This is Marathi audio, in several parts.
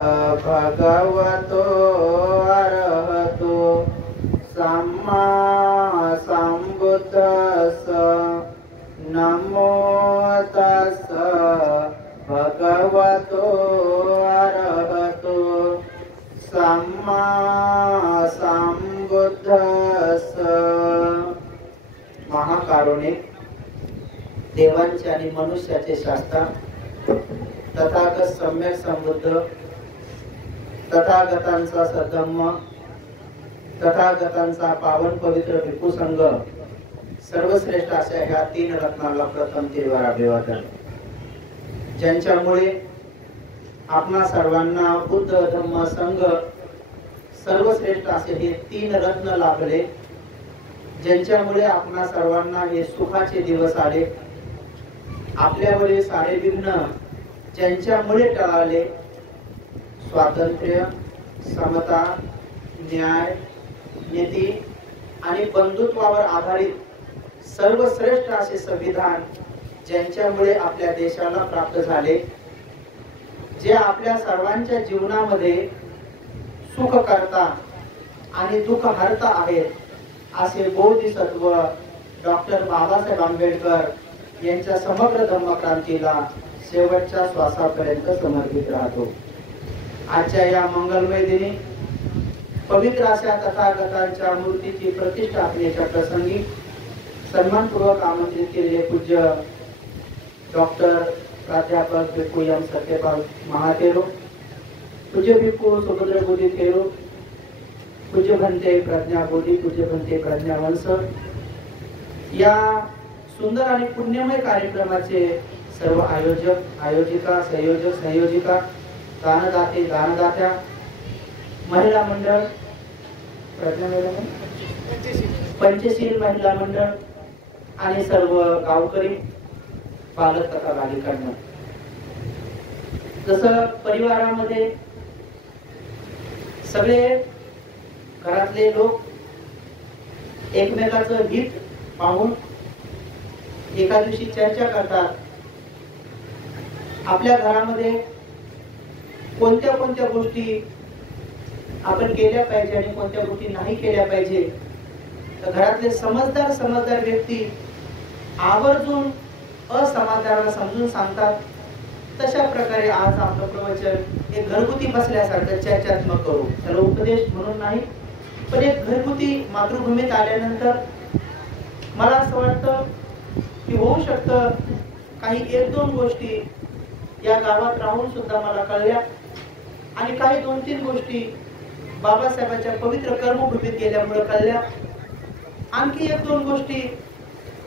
भगवतो अरहतो सम्मा सम्बुद्धस्स नमो तस्स भगवतो अरहतो सम्मा सम्बुद्धस्स। महाकारुणिक देवांचे आणि मनुष्याचे शास्त्र तथागत सम्यक संबुद्ध तथागतांचा सद्धम्म तथागतांचा पावन पवित्र भिक्खू संघ सर्वश्रेष्ठ अशा ह्या तीन रत्नांना प्रथम तिरवार अभिवादन। ज्यांच्यामुळे आपणा सर्वांना बुद्ध धम्म संघ सर्वश्रेष्ठ असे हे तीन रत्न लाभले, ज्यांच्यामुळे आपणा सर्वांना हे सुखाचे दिवस आले, आपल्यावरील सारे विघ्न ज्यांच्यामुळे टळाले, स्वातंत्र्य, समता, न्याय, नीती आणि बंधुत्वावर आधारित सर्वश्रेष्ठ असे संविधान ज्यांच्यामुळे आपल्या देशाला प्राप्त झाले, जे आपल्या सर्वांच्या जीवनामध्ये सुख करता आणि दुःख हरता आहेत, असे बोधिसत्व डॉक्टर बाबासाहेब आंबेडकर यांच्या समग्र धम्मक्रांतीला शेवटच्या श्वासापर्यंत समर्पित राहतो। आजच्या या मंगलमय दिनी पवित्र अशा तथागतांच्या मूर्तीची प्रतिष्ठापनेच्या प्रसंगी सन्मानपूर्वक आमंत्रित केलेले पूज्य डॉक्टर प्राध्यापक भिक्खू एम सत्यपाल महातेरो, पूज्य भिक्खू सुभद्र बोधी थेरो, पूज्य भंते प्रज्ञा बोधी, पूज्य भंते प्रज्ञा वंश, या सुंदर आणि पुण्यमय कार्यक्रमाचे सर्व आयोजक, आयोजिका, संयोजक, संयोजिका, दानदाते, दानदात्या, महिला मंडळ, पंचशील महिला मंडळ आणि सर्व गावकरी, पालक तथा बालिकांना, जसं परिवारामध्ये सगळे घरातले लोक एकमेकाचं हित पाहून एका दिवशी चर्चा करतात, आपल्या घरामध्ये कोणत्या कोणत्या गोष्टी आपण केल्या पाहिजे आणि कोणत्या गोष्टी नाही केल्या पाहिजे। तर घरातले समजदार व्यक्ती आवर्जून असमजदाराला समजून सांगतात। तशा प्रकारे आज आपलं प्रवचन एक घरगुती बसल्यासारखं चर्चात्मक करू, त्याला उपदेश म्हणून नाही, पण एक घरगुती मातृभूमीत आल्यानंतर मला असं वाटतं की होऊ शकतं काही एक दोन गोष्टी या गावात राहून सुद्धा मला कळल्या आणि काही दोन तीन गोष्टी बाबासाहेबांच्या पवित्र कर्मभूमीत गेल्यामुळे कळल्या। आणखी एक दोन गोष्टी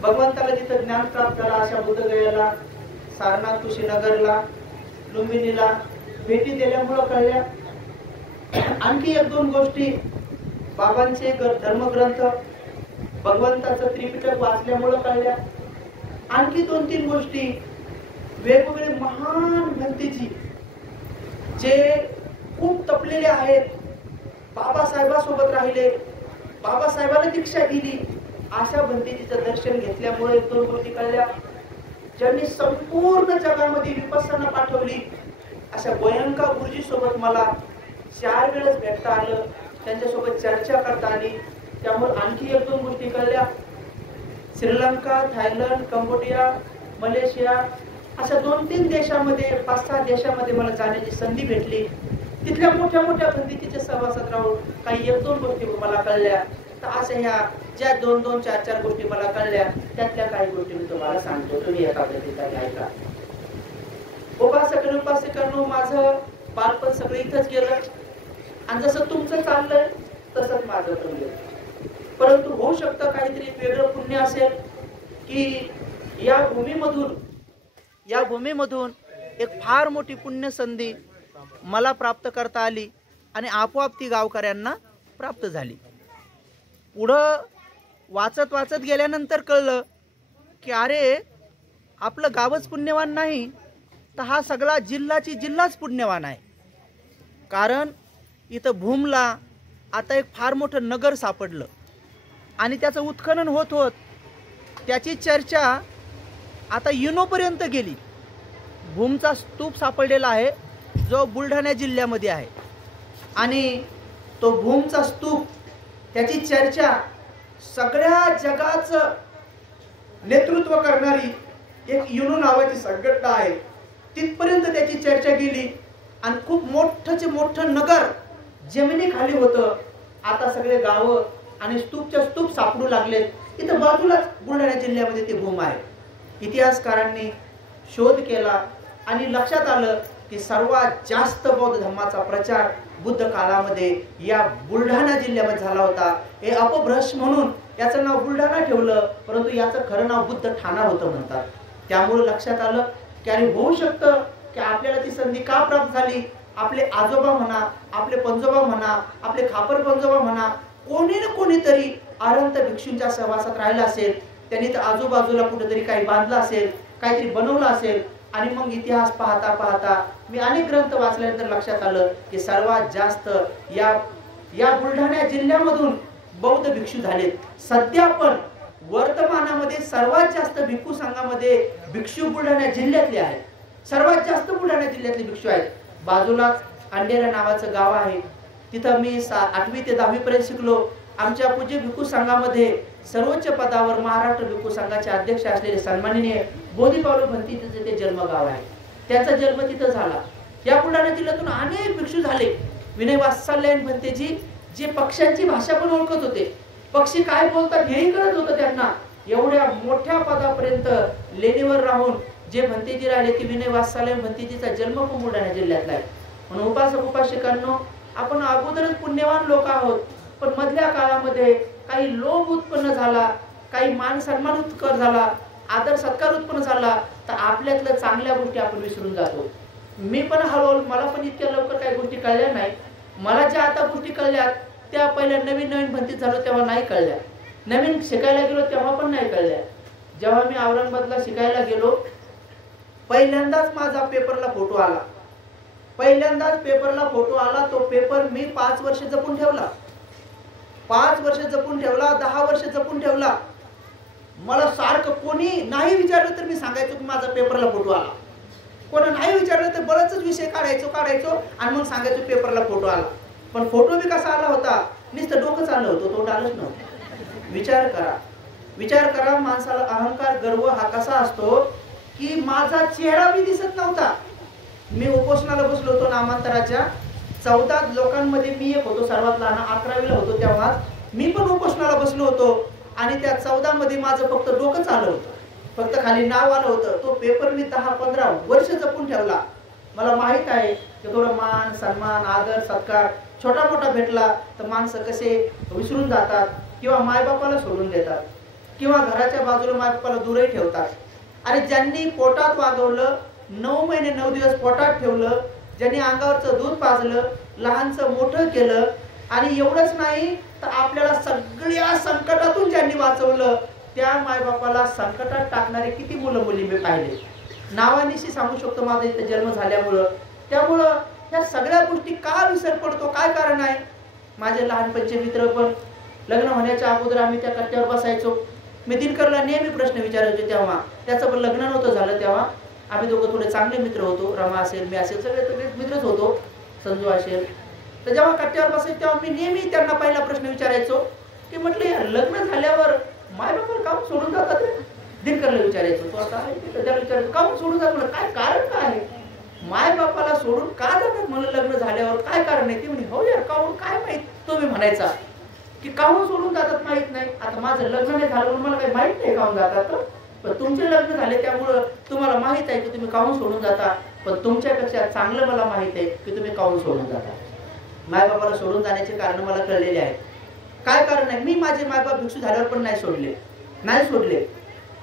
भगवंताला जिथं ज्ञान प्राप्त झाला अशा बुद्धगयाला, सारनाथ, कुशीनगरला, लुंबिनीला भेटी दिल्यामुळे कळल्या। आणखी एक दोन गोष्टी बाबांचे धर्मग्रंथ भगवंताचं त्रिपिटक वाचल्यामुळे कळल्या। आणखी दोन तीन गोष्टी वेगवेगळे महान भक्तीची जे खूप तपलेले आहेत, बाबासाहेबांसोबत राहिले, बाबासाहेबांना दीक्षा दिली, अशा भंतेजीचं दर्शन घेतल्यामुळे दोन गोष्टी कळल्या। ज्यांनी संपूर्ण जगामध्ये विपස්සना पाठवली अशा गोयंका गुरुजी सोबत मला 4 वेळेस भेटता आलं, त्यांच्यासोबत चर्चा करता आली, त्यामुळे आणखी एक दोन गोष्टी कळल्या। श्रीलंका, थायलंड, कंबोडिया, मलेशिया अशा 2-3 देशामध्ये, 5-6 देशामध्ये मला जाण्याची संधी भेटली। तिथल्या मोठ्या मोठ्या भंतीच्या सहवासात राहून काही एक दोन गोष्टी मला कळल्या। तर अशा ह्या ज्या 2-2, 4-4 गोष्टी मला कळल्या, त्यातल्या काही गोष्टी मी तुम्हाला सांगतो, तुम्ही एका पद्धतीचा ऐका। उपासकांनो, माझं बालपण सगळं इथंच गेलं आणि जसं तुमचं चाललंय तसंच माझं पण गेलं, परंतु होऊ शकतं काहीतरी वेगळं पुण्य असेल की या भूमीमधून एक फार मोठी पुण्य संधी मला प्राप्त करता आली आणि आपोआप ती गावकऱ्यांना प्राप्त झाली। पुढं वाचत गेल्यानंतर कळलं की अरे आपलं गावच पुण्यवान नाही तर हा सगळा जिल्हाच पुण्यवान आहे। कारण इथं भूमला आता एक फार मोठं नगर सापडलं आणि त्याचं उत्खनन होत त्याची चर्चा आता युनोपर्यंत गेली। भूमचा स्तूप सापडलेला आहे जो बुलढाणा जिल्ह्यामध्ये आहे आणि तो भूमचा स्तूप, त्याची चर्चा सगळ्या जगाचं नेतृत्व करणारी एक युनो नावाची संघटना आहे, तिथपर्यंत त्याची चर्चा गेली आणि खूप मोठंचे मोठं नगर जमिनीखाली होतं. आता सगळे गावं आणि स्तूपच्या स्तूप सापडू लागलेत. इथं बाजूलाच बुलढाणा जिल्ह्यामध्ये ते भूम आहे. इतिहासकारांनी शोध केला आणि लक्षात आलं की सर्वात जास्त बौद्ध धर्माचा प्रचार बुद्ध काळामध्ये या बुलढाणा जिल्ह्यामध्ये झाला होता. हे अपभ्रंश म्हणून याचं नाव बुलढाणा ठेवलं, परंतु याचं खरं नाव बुद्ध ठाणा होतं म्हणतात. त्यामुळे लक्षात आलं की अरे होऊ शकतं की आपल्याला ती संधी का प्राप्त झाली. आपले आजोबा म्हणा, आपले पंजोबा म्हणा, आपले खापर पंजोबा म्हणा, कोणी ना कोणीतरी अनंत भिक्षूंच्या सहवासात राहिला असेल. त्यांनी तर आजूबाजूला कुठेतरी काही बांधलं असेल, काहीतरी बनवलं असेल. आणि मग इतिहास पाहता पाहता मी अनेक ग्रंथ वाचल्यानंतर लक्षात आलं की सर्वात जास्त या बुलढाणा जिल्ह्यामधून बौद्ध भिक्षू झालेत. सध्या पण वर्तमानामध्ये सर्वात जास्त भिक्खू संघामध्ये भिक्षू बुलढाणा जिल्ह्यातले आहेत. सर्वात जास्त बुलढाणा जिल्ह्यातले भिक्षू आहेत. बाजूलाच अंडेरा नावाचं गाव आहे, तिथं मी 8वी ते 10वी पर्यंत शिकलो. आमच्या पूज्य भिक्खू संघामध्ये सर्वोच्च पदावर महाराष्ट्र भिक्खू संघाचे अध्यक्ष असलेले सन्माननीय बोधिपावलो भंतेजीचे ते जन्मगाव आहे. त्याचा जन्म तिथं झाला. या बुलढाणा जिल्ह्यातून अनेक भिक्षू झाले. विनय वात्सल्यन भंतेजी जे पक्ष्यांची भाषा पण ओळखत होते, पक्षी काय बोलतात हेही कळत होतं त्यांना. एवढ्या मोठ्या पदापर्यंत लेणीवर राहून जे भंतेजी राहिले ते विनय वात्सल्यन भंतेजीचा जन्म पण बुलढाणा जिल्ह्यातला आहे. म्हणून उपासक उपासिकांनो, आपण अगोदरच पुण्यवान लोक आहोत, पण मधल्या काळामध्ये काही लोभ उत्पन्न झाला, काही मान सन्मान उत्कर झाला, आदर सत्कार उत्पन्न झाला, तर आपल्यातल्या चांगल्या गोष्टी आपण विसरून जातो. मी पण हळूहळू, मला पण इतक्या लवकर काही गोष्टी कळल्या नाही. मला ज्या आता गोष्टी कळल्यात त्या पहिल्या नवीन भंतीत झालो तेव्हा नाही कळल्या. नवीन शिकायला गेलो तेव्हा पण नाही कळल्या. जेव्हा मी औरंगाबादला शिकायला गेलो, पहिल्यांदाच माझा पेपरला फोटो आला. पहिल्यांदाच पेपरला फोटो आला. तो पेपर मी 5 वर्ष जपून ठेवला. 5 वर्ष जपून ठेवला, 10 वर्ष जपून ठेवला. मला सारखं कोणी नाही विचारलं तर मी सांगायचो की माझा पेपरला फोटो आला. कोणी नाही विचारलं तर बरेच विषय काढायचो आणि मग सांगायचो पेपरला फोटो आला. पण फोटो बी कसा आला होता, नुसतं डोकं चाललं होतं, तोंड आलंच नव्हतं. विचार करा माणसाला अहंकार गर्व हा कसा असतो की माझा चेहरा बी दिसत नव्हता. मी उपोषणाला बसलो होतो नामांतराच्या. 14 लोकांमध्ये मी एक होतो, सर्वात लहान. 11वीला होतो तेव्हा मी पण उपोषणाला बसलो होतो. आणि त्या 14 मध्ये माझं फक्त डोकं चाललं होतं, फक्त खाली नाव आलं होतं. तो पेपर मी 10-15 वर्ष जपून ठेवला. मला माहित आहे की थोडं मान सन्मान आदर सत्कार छोटा मोठा भेटला तर माणसं कसे विसरून जातात किंवा मायबापाला सोडून देतात किंवा घराच्या बाजूला मायबापाला दूरही ठेवतात. आणि ज्यांनी पोटात वागवलं, 9 महिने 9 दिवस पोटात ठेवलं, ज्यांनी अंगावरचं दूध पाजलं, लहानचं मोठं केलं, आणि एवढंच नाही तर आपल्याला सगळ्या संकटातून ज्यांनी वाचवलं, त्या मायबापाला संकटात टाकणारे किती मुलं मुली मी पाहिले. नावानिशी सांगू शकतो माझा इथे जन्म झाल्यामुळं. त्यामुळं या सगळ्या गोष्टी का विसर पडतो, काय कारण आहे. माझे लहानपणचे मित्र पण लग्न होण्याच्या अगोदर आम्ही त्या कट्ट्यावर बसायचो. मी दिनकरला नेहमी प्रश्न विचारायचो. तेव्हा त्याचं पण लग्न नव्हतं झालं. तेव्हा आम्ही दोघं थोडे चांगले मित्र होतो. रमा असेल, मी असेल, सगळे मित्रच होतो, संजू असेल. तर जेव्हा कट्ट्यावर बसायचो तेव्हा मी नेहमी त्यांना पहिला प्रश्न विचारायचो की म्हटलं यार लग्न झाल्यावर मायबापाला काम सोडून जातात. दिनकरला विचारायचो, तो आता त्याला विचारायचो काम सोडून जात, म्हणलं काय कारण काय आहे, मायबापाला सोडून का जातात म्हणलं लग्न झाल्यावर, काय कारण आहे. ती म्हणे हो यार काहून काय माहित. तो मी म्हणायचा की काहून सोडून जातात माहित नाही. आता माझं लग्न नाही झालं मला काही माहित नाही काहून जातात, पण तुमचे लग्न झाले त्यामुळं तुम्हाला माहित आहे की तुम्ही काहून सोडून जाता. पण तुमच्यापेक्षा चांगलं मला माहित आहे की तुम्ही काहून सोडून जाता. मायबापाला सोडून जाण्याचे कारण मला कळलेले आहेत. काय कारण आहे. मी माझे मायबाप भिक्षू झाल्यावर पण नाही सोडले.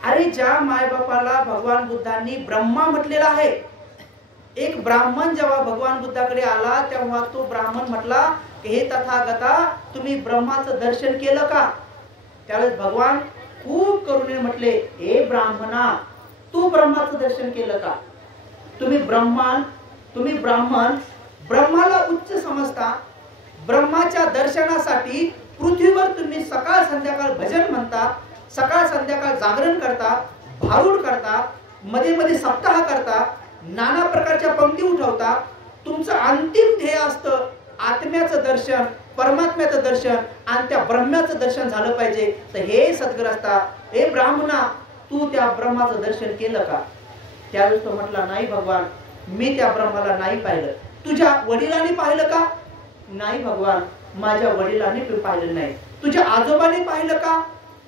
अरे ज्या मायबापाला भगवान बुद्धांनी ब्रह्मा म्हटलेला आहे, एक ब्राह्मण जेव्हा भगवान बुद्धाकडे आला तेव्हा तो ब्राह्मण म्हटला की हे तथागता तुम्ही ब्रह्माचं दर्शन केलं का. त्यावेळेस भगवान खूप करुणे म्हटले, हे ब्राह्मणा तू ब्रह्माचं दर्शन केलं का. तुम्ही ब्राह्मण ब्रह्माला उच्च समजता. ब्रह्माच्या दर्शनासाठी पृथ्वीवर तुम्ही सकाळ संध्याकाळ भजन म्हणता, सकाळ संध्याकाळ जागरण करता, भारूड करता, मध्ये मध्ये सप्ताह करता, नाना प्रकारच्या पंक्ती उठवता, तुमचं अंतिम ध्येय असतं आत्म्याचं दर्शन, परमात्म्याचं दर्शन आणि त्या ब्रह्माचं दर्शन झालं पाहिजे. तर हे सद्गृहस्था, हे ब्राह्मणा, तू त्या ब्रह्माचं दर्शन केलं का? त्यावेळेस तो म्हटला, नाही भगवान, मी त्या ब्रह्माला नाही पाहिलं. तुझ्या वडिलांनी पाहिलं का? नाही भगवान, माझ्या वडिलांनी पण पाहिलं नाही. तुझ्या आजोबांनी पाहिलं का?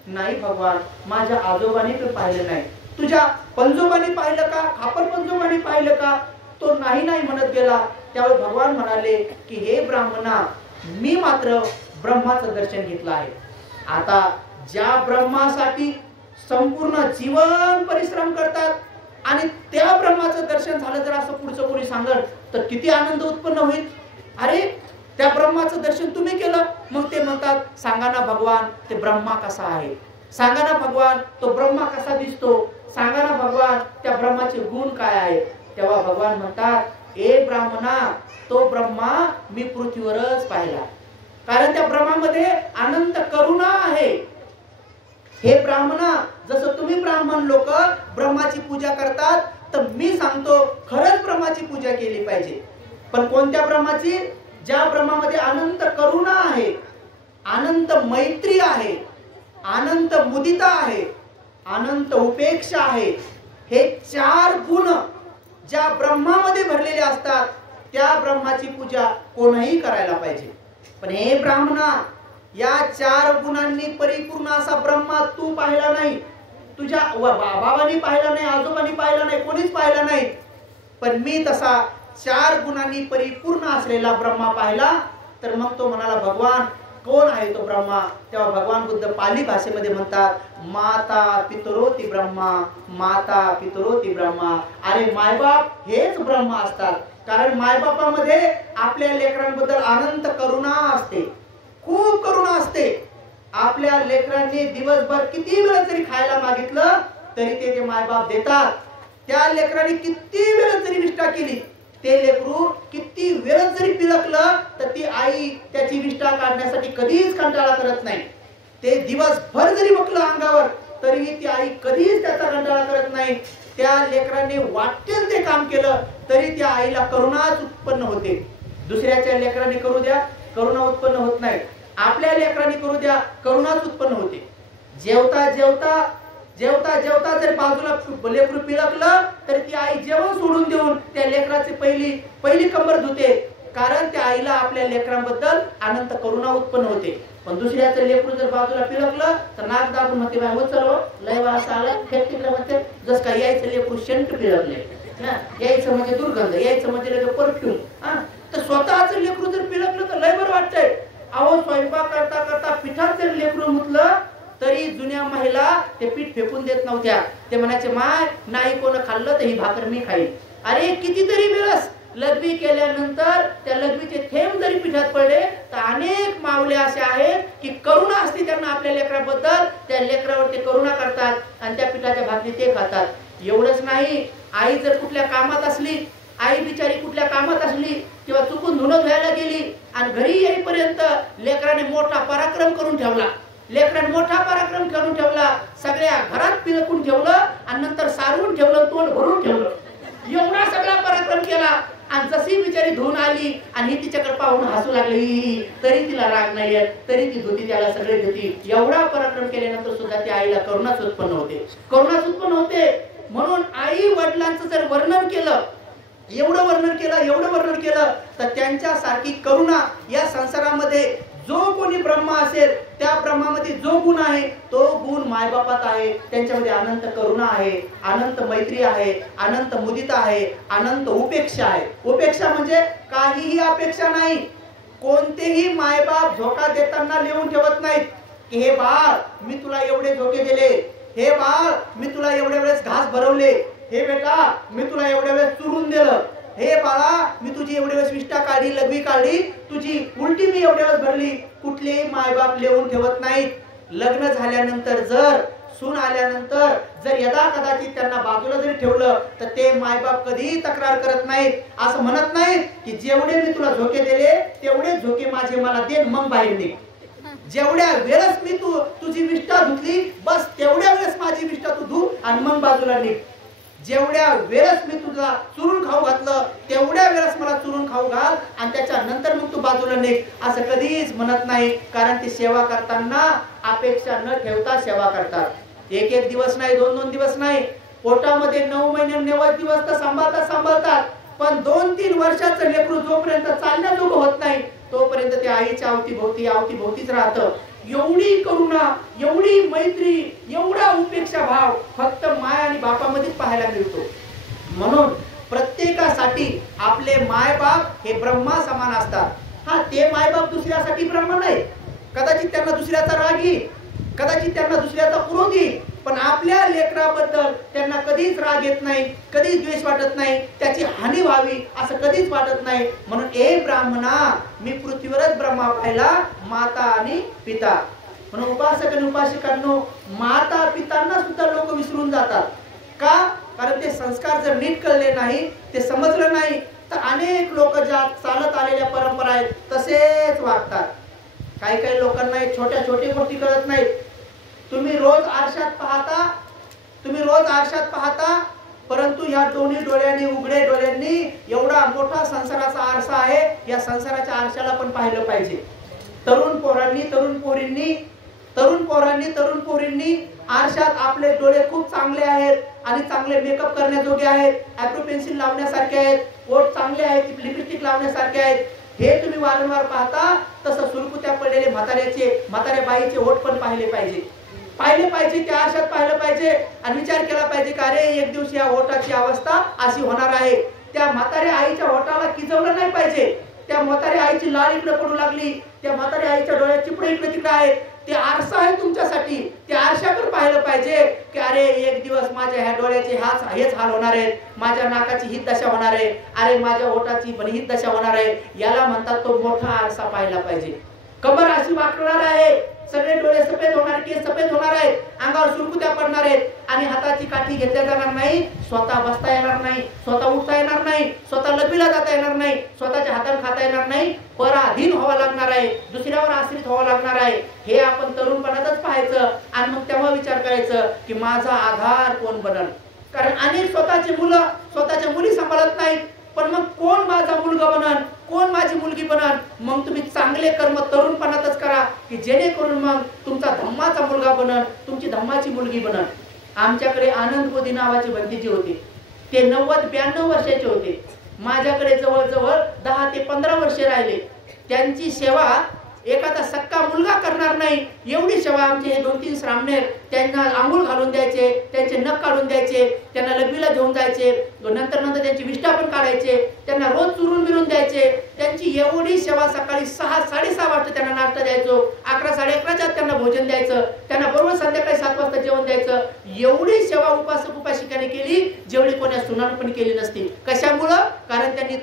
नाही भगवान, माझ्या आजोबांनी पण पाहिलं नाही. तुझ्या पंजोबांनी पाहिलं का? खापर पंजोबांनी पाहिलं का? तो नाही नाही म्हणत गेला. त्यावेळी भगवान म्हणाले की हे ब्राह्मणा, मी मात्र ब्रह्माचं दर्शन घेतलं आहे. आता ज्या ब्रह्मासाठी संपूर्ण जीवन परिश्रम करतात आणि त्या ब्रह्माचं दर्शन झालं जर असं पुढचं कोणी सांगत तर किती आनंद उत्पन्न होईल. अरे त्या ब्रह्माचं दर्शन तुम्ही केलं. मग ते म्हणतात, सांगा ना भगवान, ते ब्रह्मा कसा आहे? सांगा ना भगवान, तो ब्रह्मा कसा दिसतो? सांगा ना भगवान, त्या ब्रह्माचे गुण काय आहेत? तेव्हा भगवान म्हणतात, ए ब्राह्मणा, तो ब्रह्मा मी पृथ्वीवरच पाहिला, कारण त्या ब्रह्मामध्ये अनंत करुणा आहे. हे ब्राह्मणा, जसं तुम्ही ब्राह्मण लोक ब्रह्माची पूजा करतात, तर मी सांगतो खरंच ब्रह्माची पूजा केली पाहिजे. पण कोणत्या ब्रह्माची? ज्या ब्रह्मामध्ये अनंत करुणा आहे, अनंत मैत्री आहे, अनंत मुदिता आहे, अनंत उपेक्षा आहे. हे 4 गुण ज्या ब्रह्मामध्ये भरलेले असतात, त्या ब्रह्माची पूजा कोणीही करायला पाहिजे. पण हे ब्राह्मणा, या 4 गुणांनी परिपूर्ण असा ब्रह्मा तू पाहिला नाही. तुझ्या बाबांनी पाहिला नाही, आजोबांनी पाहिला नाही, कोणीच पाहिला नाही. पण मी तसा 4 गुणांनी परिपूर्ण असलेला ब्रह्मा पाहिला. तर मग तो म्हणाला, भगवान कोण आहे तो ब्रह्मा? तेव्हा भगवान बुद्ध पाली भाषेमध्ये म्हणतात, माता पितरोती ब्रह्मा, माता पितरोती ब्रह्मा. अरे मायबाप हेच ब्रह्मा असतात. कारण मायबापामध्ये आपल्या लेकरांबद्दल अनंत करुणा असते, खूप करुणा असते. आपल्या लेकरांनी दिवसभर किती वेळ जरी खायला मागितलं तरी ते मायबाप देतात. त्या लेकरांनी किती वेळ जरी निष्ठा केली, ते लेकरू किती वेळ जरी पिलकलं तर ती आई त्याची विष्ठा काढण्यासाठी कधीच कंटाळा करत नाही. ते दिवसभर जरी बकलं अंगावर तरीही ती आई कधीच त्याचा कंटाळा करत नाही. त्या लेकरांनी वाटेल ते काम केलं तरी त्या आईला करुणाच उत्पन्न होते. दुसऱ्याच्या लेकरांनी करू द्या, करुणा उत्पन्न होत नाही. आपल्या लेकरांनी करू द्या, करुणाच उत्पन्न होते. जेवता जेवता जेवता जेवता जर बाजूला लेकरू पिळकलं तर ती आई जेवण सोडून देऊन त्या लेकराची पहिली कंबर धुते. कारण त्या आईला आपल्या लेकरांबद्दल अनंत करुणा उत्पन्न होते. पण दुसऱ्याचं लेकरू जर बाजूला पिळकलं तर नाक दाबून म्हणते, बाय हो चलो लय वास आला, फेक तिकडे म्हणते. जस काय यायचं लेकरू शेंट पिळकले, यायचं म्हणजे दुर्गंध, यायचं म्हणजे परफ्यूम. तर स्वतःच लेकरू जर पिळकलं तर लय बरं वाटतंय. अहो स्वयंपाक करता करता पिठात जर लेकरू मुतलं तरी जुन्या महिला ते पीठ फेकून देत नव्हत्या. ते म्हणायचे, माय नाही कोण खाल्लं तर ही भाकर मी खाईन. अरे कितीतरी वेळस लघवी केल्यानंतर त्या लघवीचे थेंब जरी पिठात पडले तर अनेक मावले असे आहेत की करुणा असते त्यांना आपल्या लेकराबद्दल, त्या लेकरावर ते करुणा करतात आणि त्या पिठाच्या भाकरी ते खातात. एवढंच नाही, आई जर कुठल्या कामात असली, आई बिचारी कुठल्या कामात असली किंवा चुकून धुणं धुवायला गेली आणि घरी येईपर्यंत लेकराने मोठा पराक्रम करून ठेवला, लेकराने मोठा पराक्रम करून ठेवला, सगळ्या घरात पिळकून ठेवलं आणि नंतर सारवून ठेवलं, तोंड भरून ठेवलं, एवढा सगळा पराक्रम केला. आणि जशी बिचारी धुवून आली आणि ही तिच्याकडे पाहून हसू लागली तरी तिला राग नाही येत, तरी ती धुती त्याला सगळे धुती. एवढा पराक्रम केल्यानंतर सुद्धा त्या आईला करुणाच उत्पन्न होते, करुणाच उत्पन्न होते. म्हणून आई वडिलांचं जर वर्णन केलं, एवढं वर्णन केलं तर त्यांच्यासारखी करुणा या संसारामध्ये जो कोणी ब्रह्मा असेल त्या ब्रह्मामध्ये जो गुण आहे तो गुण मायबापात आहे. त्यांच्यामध्ये अनंत करुणा आहे, अनंत मैत्री आहे, अनंत मुदिता आहे, अनंत उपेक्षा आहे. उपेक्षा म्हणजे काहीही अपेक्षा नाही. कोणतेही मायबाप धोका देताना लिहून ठेवत नाहीत की हे बाळ मी तुला एवढे धोके दिले, हे बाळ मी तुला एवढ्या वेळेस घास भरवले, हे बेटा मी तुला एवढ्या वेळेस चुरून दिलं, हे बाळा मी तुझी एवढ्या वेळेस विष्ठा काढली, लघवी काढली, तुझी उलटी मी एवढ्या वेळेस भरली. कुठलेही मायबाप लिहून ठेवत नाहीत. लग्न झाल्यानंतर जर सून आल्यानंतर जर यदा कदाचित त्यांना बाजूला जरी ठेवलं तर ते मायबाप कधीही तक्रार करत नाहीत. असं म्हणत नाहीत की जेवढे मी तुला झोके दिले तेवढे झोके माझे मला दे, मग बाहेर निघ. जेवढ्या वेळेस मी तुझी विष्ठा धुतली बस तेवढ्या वेळेस माझी विष्ठा तू धु आणि मग बाजूला निघ. जेवढ्या वेळेस मी तुला चुरून खाऊ घातलं तेवढ्या वेळेस मला चुरून खाऊ घाल आणि त्याच्यानंतर मग तू बाजूला निघ, असं कधीच म्हणत नाही. कारण ती सेवा करताना अपेक्षा न ठेवता सेवा करतात. एक एक दिवस नाही, 2-2 दिवस नाही, पोटामध्ये 9 महिने 90 दिवस तर सांभाळतात. पण 2-3 वर्षाचं लेकरू जोपर्यंत चालण्याजोगं होत नाही तोपर्यंत ते आईच्या अवतीभोवतीच राहतं. एवढी करुणा, एवढी मैत्री, एवढा उपेक्षा भाव फक्त माय आणि बापामध्येच पाहायला मिळतो. म्हणून प्रत्येकासाठी आपले मायबाप हे ब्रह्मा समान असतात. हा, ते मायबाप दुसऱ्यासाठी ब्रह्मा नाही. कदाचित त्यांना दुसऱ्याचा राग येईल, कदाचित त्यांना दुसऱ्याचा क्रोध येईल, पण आपल्या लेकराबद्दल त्यांना कधीच राग येत नाही, कधीच द्वेष वाटत नाही, त्याची हानी व्हावी असं कधीच वाटत नाही. म्हणून एक ब्राह्मणा, मी पृथ्वीवरच ब्रह्मा पाहिला, माता आणि पिता. म्हणून उपासक आणि उपासिकांनो, माता पितांना सुद्धा लोक विसरून जातात. का? कारण ते संस्कार जर नीट कळले नाही, ते समजलं नाही, तर अनेक लोक ज्या चालत आलेल्या परंपरा आहेत तसेच वागतात. काही लोकांना छोट्या गोष्टी कळत नाहीत. तुम्ही रोज आरशात पाहता, परंतु या दोन्ही डोळ्यांनी, उघडे डोळ्यांनी एवढा मोठा संसाराचा आरसा आहे, या संसाराच्या आरशाला पण पाहिलं पाहिजे. तरुण पोरांनी आरशात आपले डोळे खूप चांगले आहेत आणि चांगले मेकअप करण्याजोगे आहेत, ॲप्रो पेन्सिल लावण्यासारखे आहेत, ओठ चांगले आहेत, लिपस्टिक लावण्यासारखे आहेत. हे तुम्ही वारंवार पाहता, तसं सुरकुत्या पडलेले म्हाताऱ्या बाईचे ओठ पण पाहिले पाहिजे, त्या आरशात पाहिलं पाहिजे आणि विचार केला पाहिजे का अरे एक दिवस या ओठाची अवस्था अशी होणार आहे. त्या म्हाताऱ्या आईच्या ओठाला किजवलं नाही पाहिजे. त्या म्हाताऱ्या आईची लाळ इकडे पडू लागली, त्या म्हाताऱ्या आईच्या डोळ्यात चिपडे इकडे तिकडे आहेत, ते आरसा आहे तुमच्यासाठी. त्या आरशाकडे पाहिलं पाहिजे की अरे एक दिवस माझ्या ह्या डोळ्याचे हेच हाल होणार आहेत, माझ्या नाकाची हीच दशा होणार आहे, अरे माझ्या ओठाची पण हीच दशा होणार आहे. याला म्हणतात तो मोठा आरसा पाहिला पाहिजे. कबर अशी वाकणार आहे, सगळे डोळे सफेद होणार, केस सफेद होणार आहेत, अंगावर सुरकुत्या पडणार आहेत आणि हाताची काठी घेतल्या जाणार नाही, स्वतः बसता येणार नाही, स्वतः उठता येणार नाही, स्वतः लग्नीला जाता येणार नाही, स्वतःच्या हाताने खाता येणार नाही, पराधीन व्हावं लागणार आहे, दुसऱ्यावर आश्रित व्हावं लागणार आहे. हे आपण तरुणपणातच पाहायचं आणि मग तेव्हा विचार करायचं की माझा आधार कोण बनल. कारण अनेक स्वतःच्या मुली सांभाळत नाहीत, पण मग कोण माझा मुलगा बनल, कोण माझी मुलगी बनल. मग तुम्ही चांगले कर्म तरुणपणातच करा की जेणेकरून मग तुमचा धम्माचा मुलगा बनल, तुमची धम्माची मुलगी बनल. आमच्याकडे आनंद मोदी नावाचे भंतीजी होते, ते 90-92 वर्षाचे होते. माझ्याकडे जवळजवळ 10 ते 15 वर्षे राहिले. त्यांची सेवा एखादा सक्का मुलगा करणार नाही एवढी सेवा आमचे हे 2-3 श्रामणेर. त्यांना आंघोळ घालून द्यायचे, त्यांचे नख काढून द्यायचे, त्यांना लग्नीला घेऊन जायचे, नंतर त्यांची विष्ठा पण काढायचे, त्यांना रोज चुरून बिरून द्यायचे. त्यांची एवढी सेवा. सकाळी 6-6:30 वाजता त्यांना नाश्ता द्यायचो, 11-11:30 त्यांना भोजन द्यायचं, त्यांना बरोबर संध्याकाळी 7 वाजता जेवण द्यायचं. एवढी सेवा उपासक उपासिकांनी केली जेवढी कोण्या सुनानं पण केली नसती. कशामुळं? कारण त्यांनी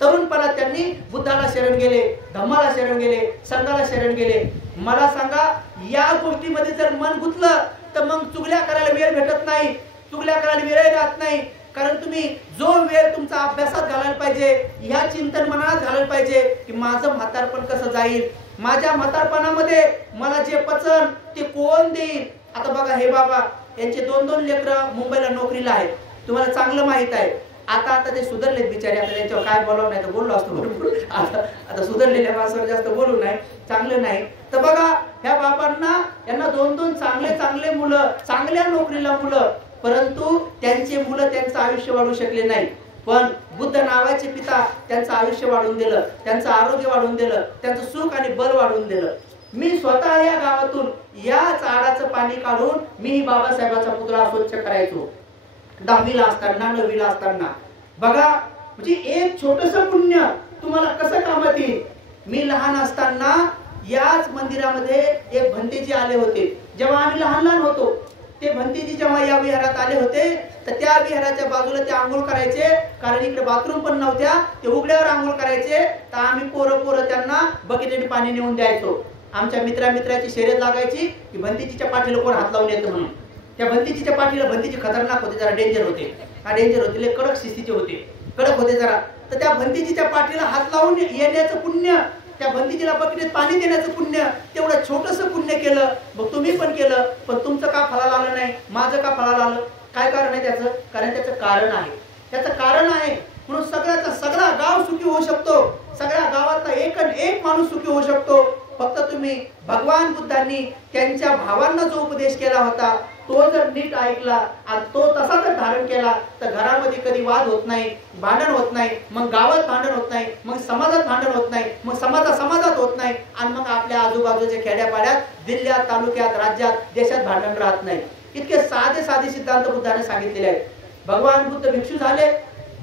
तरुणपणात त्यांनी बुद्धाला शरण गेले, धम्माला शरण गेले, संघाला शरण गेले. मला सांगा, या गोष्टीमध्ये जर मन गुंतलं तर मग चुगल्या करायला वेळ भेटत नाही, चुगल्या करायला वेळ राहत नाही. कारण तुम्ही जो वेळ तुमचा अभ्यासात घालायला पाहिजे, ह्या चिंतन मनात घालायला पाहिजे की माझं म्हातारपण कसं जाईल, माझ्या म्हातारपणामध्ये मला जे पचन ते कोण देईल. आता बघा, हे बाबा यांचे 2-2 लेकरं मुंबईला नोकरीला आहेत, तुम्हाला चांगलं माहित आहे. आता ते सुधारलेत बिचारे, आता त्यांच्यावर काय बोलावं, नाही तर बोललो असतो भरपूर. आता सुधारलेल्या माणसावर जास्त बोलू नाही, चांगलं नाही. तर बघा, ह्या बाबांना यांना 2-2 चांगले मुलं, चांगल्या नोकरीला मुलं, परंतु त्यांचे मुलं त्यांचं आयुष्य वाढवू शकले नाही. पण बुद्ध नावाचे पिता त्यांचं आयुष्य वाढवून दिलं, त्यांचं आरोग्य वाढवून दिलं, त्यांचं सुख आणि बल वाढवून दिलं. मी स्वतः या गावातून या झाडाचं पाणी काढून मी बाबासाहेबाचा पुतळा स्वच्छ करायचो 10वीला असताना, 9वीला असताना. बघा, म्हणजे एक छोटंसं पुण्य तुम्हाला कसं कामात येईल. मी लहान असताना याच मंदिरामध्ये एक भंतेजी आले होते. जेव्हा आम्ही लहान होतो, ते भंतेजी जेव्हा या विहारात आले होते, तर त्या विहाराच्या बाजूला ते आंघोळ करायचे, कारण इकडे बाथरूम पण नव्हत्या. ते उघड्यावर आंघोळ करायचे. तर आम्ही पोरं त्यांना बकेटने पाणी नेऊन द्यायचो. आमच्या मित्राची शर्यत लागायची की भंतेजीच्या पाठीला कोण हात लावून येतं म्हणून. त्या भंतीजीच्या पाठीला, भंतीजी खतरनाक होते, जरा डेंजर होते, कडक शिस्तीचे होते, कडक होते जरा. तर त्या भंतीजीच्या पाठीला हात लावून येण्याचं पुण्य, त्या भंतीजीला बकेटीत पाणी देण्याचं पुण्य, तेवढं छोटंसं पुण्य केलं. मग तुम्ही पण केलं, पण तुमचं का फळाला आलं नाही, माझं का फळाला आलं? काय कारण आहे त्याचं? कारण त्याचं कारण आहे, त्याचं कारण आहे. म्हणून सगळा गाव सुखी होऊ शकतो, सगळ्या गावातला एक माणूस सुखी होऊ शकतो. फक्त तुम्ही भगवान बुद्धांनी त्यांच्या भावांना जो उपदेश केला होता तो जर नीट ऐकला आणि तो तसा जर धारण केला तर घरामध्ये कधी वाद होत नाही, भांडण होत नाही, मग गावात भांडण होत नाही, मग समाजात भांडण होत नाही, मग समाजात होत नाही, आणि मग आपल्या आजूबाजूच्या खेड्यापाड्यात, जिल्ह्यात, तालुक्यात, राज्यात, देशात भांडण राहत नाही. इतके साधे सिद्धांत बुद्धाने सांगितलेले आहेत. भगवान बुद्ध भिक्षू झाले,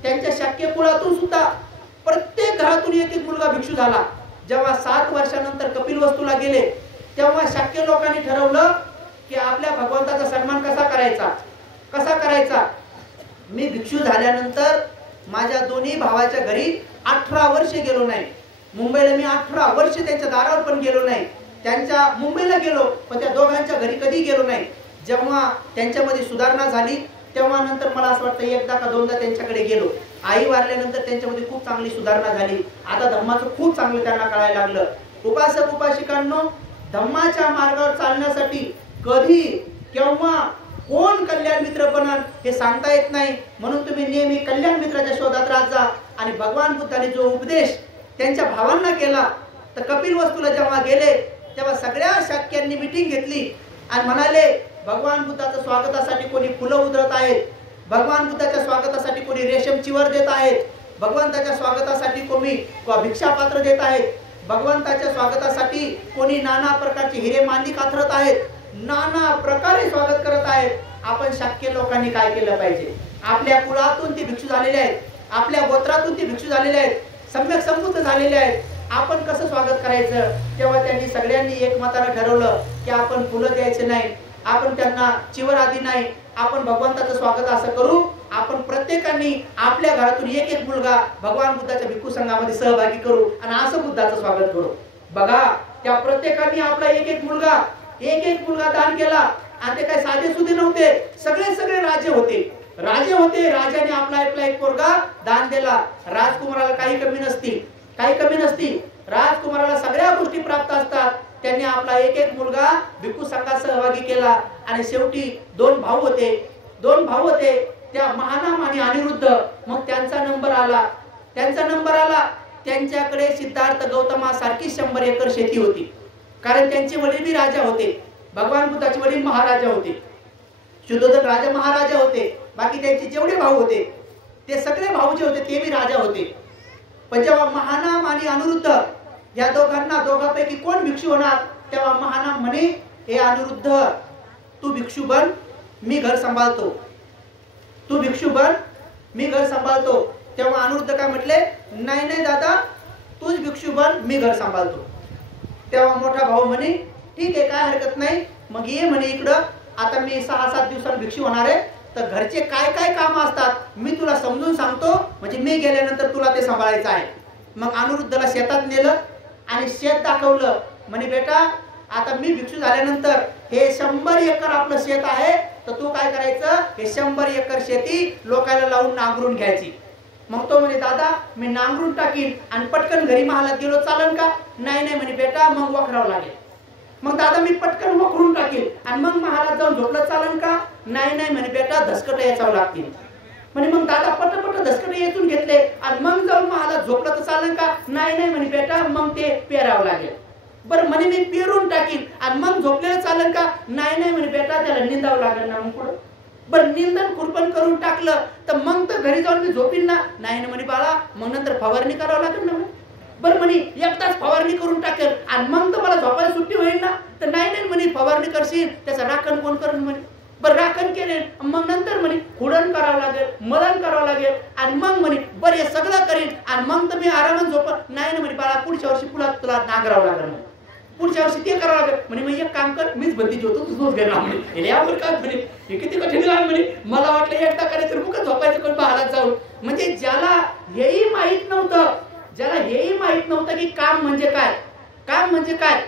त्यांच्या शाक्य कुळातून सुद्धा प्रत्येक घरातून एक मुलगा भिक्षू झाला. जेव्हा 7 वर्षानंतर कपिलवस्तूला गेले तेव्हा शाक्य लोकांनी ठरवलं की आपल्या भगवंताचा सन्मान कसा करायचा. मी भिक्षू झाल्यानंतर माझ्या दोन्ही भावाच्या घरी 18 वर्ष गेलो नाही. मुंबईला मी 18 वर्ष त्यांच्या दारावर पण गेलो नाही. त्यांच्या मुंबईला गेलो पण त्या दोघांच्या घरी कधी गेलो नाही. जेव्हा त्यांच्यामध्ये सुधारणा झाली तेव्हा नंतर मला असं वाटतं एकदा का दोनदा त्यांच्याकडे गेलो. आई वारल्यानंतर त्यांच्यामध्ये खूप चांगली सुधारणा झाली. आता धम्माचं खूप चांगलं त्यांना कळायला लागलं. उपासक उपासिकांनो, धम्माच्या मार्गावर चालण्यासाठी कधी केव्हा कोण कल्याण मित्र बनल हे सांगता येत नाही. म्हणून तुम्ही नेहमी कल्याण मित्राच्या शोधात राहत जा. आणि भगवान बुद्धाने जो उपदेश त्यांच्या भावांना केला, तर कपिलवस्तूला जेव्हा गेले तेव्हा सगळ्या शाक्यांनी मीटिंग घेतली आणि म्हणाले भगवान बुद्धाच्या स्वागतासाठी कोणी फुलं उधळत आहेत, भगवान बुद्धाच्या स्वागतासाठी कोणी रेशम चिवर देत आहेत, भगवंताच्या स्वागतासाठी कोणी भिक्षापात्र देत आहेत, भगवंताच्या स्वागतासाठी कोणी नाना प्रकारचे हिरे मांदी कातरत आहेत, नाना प्रकारे स्वागत करत आहेत. आपण शाक्य लोकांनी काय केलं पाहिजे? आपल्या कुळातून ते भिक्षू झालेले आहेत, आपल्या गोत्रातून ते भिक्षू झालेले आहेत, सम्यक संबुद्ध झालेले आहेत. आपण कसं स्वागत करायचं? तेव्हा त्यांनी सगळ्यांनी एकमताने ठरवलं की आपण फुलं द्यायचे नाही, आपण त्यांना चिवर आदी नाही, आपण भगवंताचं स्वागत असं करू. आपण प्रत्येकाने आपल्या घरातून एक मुलगा भगवान बुद्धाच्या भिक्खू संघामध्ये सहभागी करू आणि असं बुद्धाचं स्वागत करू. बघा, त्या प्रत्येकाने आपला एक मुलगा दान केला. आणि ते काय साधे सुधे नव्हते, सगळे राजे होते. राजाने आपला एक पोरगा दान दिला. राजकुमाराला काही कमी नसती. राजकुमाराला सगळ्या गोष्टी प्राप्त असतात. त्यांनी आपला एक मुलगा भिक्खू संघात सहभागी केला. आणि शेवटी दोन भाऊ होते त्या महानाम आणि अनिरुद्ध. मग त्यांचा नंबर आला. त्यांच्याकडे सिद्धार्थ गौतमासारखी 100 एकर शेती होती. कारण त्यांचे वडील बी राजा होते. भगवान बुद्धाचे वडील महाराजा होते. शुद्धोधन राजा महाराजा होते. बाकी त्यांचे जेवढे भाऊ होते ते सगळे भाऊ जे होते ते बी राजा होते. पण जेव्हा महानाम आणि अनिरुद्ध या दोघांपैकी कोण भिक्षू होणार, तेव्हा महानाम म्हणे, हे अनिरुद्ध तू भिक्षू बन, मी घर सांभाळतो. तेव्हा अनिरुद्ध काय म्हटले, नाही दादा, तूच भिक्षू बन, मी घर सांभाळतो. तेव्हा मोठा भाऊ म्हणे, ठीक आहे, काय हरकत नाही, मग ये म्हणे इकडं. आता मी 6-7 दिवसांनी भिक्षू होणार आहे, तर घरचे काय काम असतात मी तुला समजून सांगतो, म्हणजे मी गेल्यानंतर तुला ते सांभाळायचं आहे. मग अनिरुद्धला शेतात नेलं आणि शेत दाखवलं. म्हणे, बेटा, आता मी भिक्षू झाल्यानंतर हे 100 एकर आपलं शेत आहे, तर तू काय करायचं, हे 100 एकर शेती लोकांना लावून नांगरून घ्यायची. मग तो म्हणे, दादा, मी नांगरून टाकीन आणि पटकन घरी महालात गेलो चालन का? नाही म्हणे, बेटा, मग वखरावं लागेल. मग दादा, मी पटकन वखरून टाकीन आणि मग महालात जाऊन झोपलं चालन का? नाही म्हणे, बेटा, धसकटं याचावं लागतील. म्हणे, मग दादा, पट धसकटं येथून घेतले आणि मग जाऊन महालात झोपलं तर चालन का? नाही म्हणे, बेटा, मग ते पेरावं लागेल. बरं म्हणे, मी पेरून टाकीन आणि मग झोपलेलं चालन का? नाही म्हणे, बेटा, त्याला निंदावं लागेल ना. मग पुढं बरं निंदन खुरपण करून टाकलं तर मग तर घरी जाऊन मी झोपीन ना. नाही म्हणे, बाळा, मग नंतर फवारणी करावं लागेल ना. बरं म्हणे, एकटाच फवारणी करून टाकेल आणि मग तर मला झोपायला सुट्टी होईल ना. तर नाही म्हणे, फवारणी करशील त्याचं राखण कोण करेल म्हणे. बरं राखण केले मग नंतर म्हणे खुडण करावं लागेल, मलन करावं लागेल आणि मग म्हणे बरं हे सगळं करेन आणि मग तर मी आरामात झोपत. नाही म्हणे, बाळा, पुढच्या वर्षी तुला नांगरावं लागेल, पुढच्या वर्षी ते करावं लागेल. म्हणे, मग एक काम कर, मीच बंदीची होतो, तुझं घेणार म्हणे. यावर काय म्हणे, हे किती कठीण काम म्हणे. मला वाटलं एकटा करायचं मुख झोपायचं कोण महालात जाऊन. म्हणजे ज्याला हेही माहित नव्हतं की काम म्हणजे काय,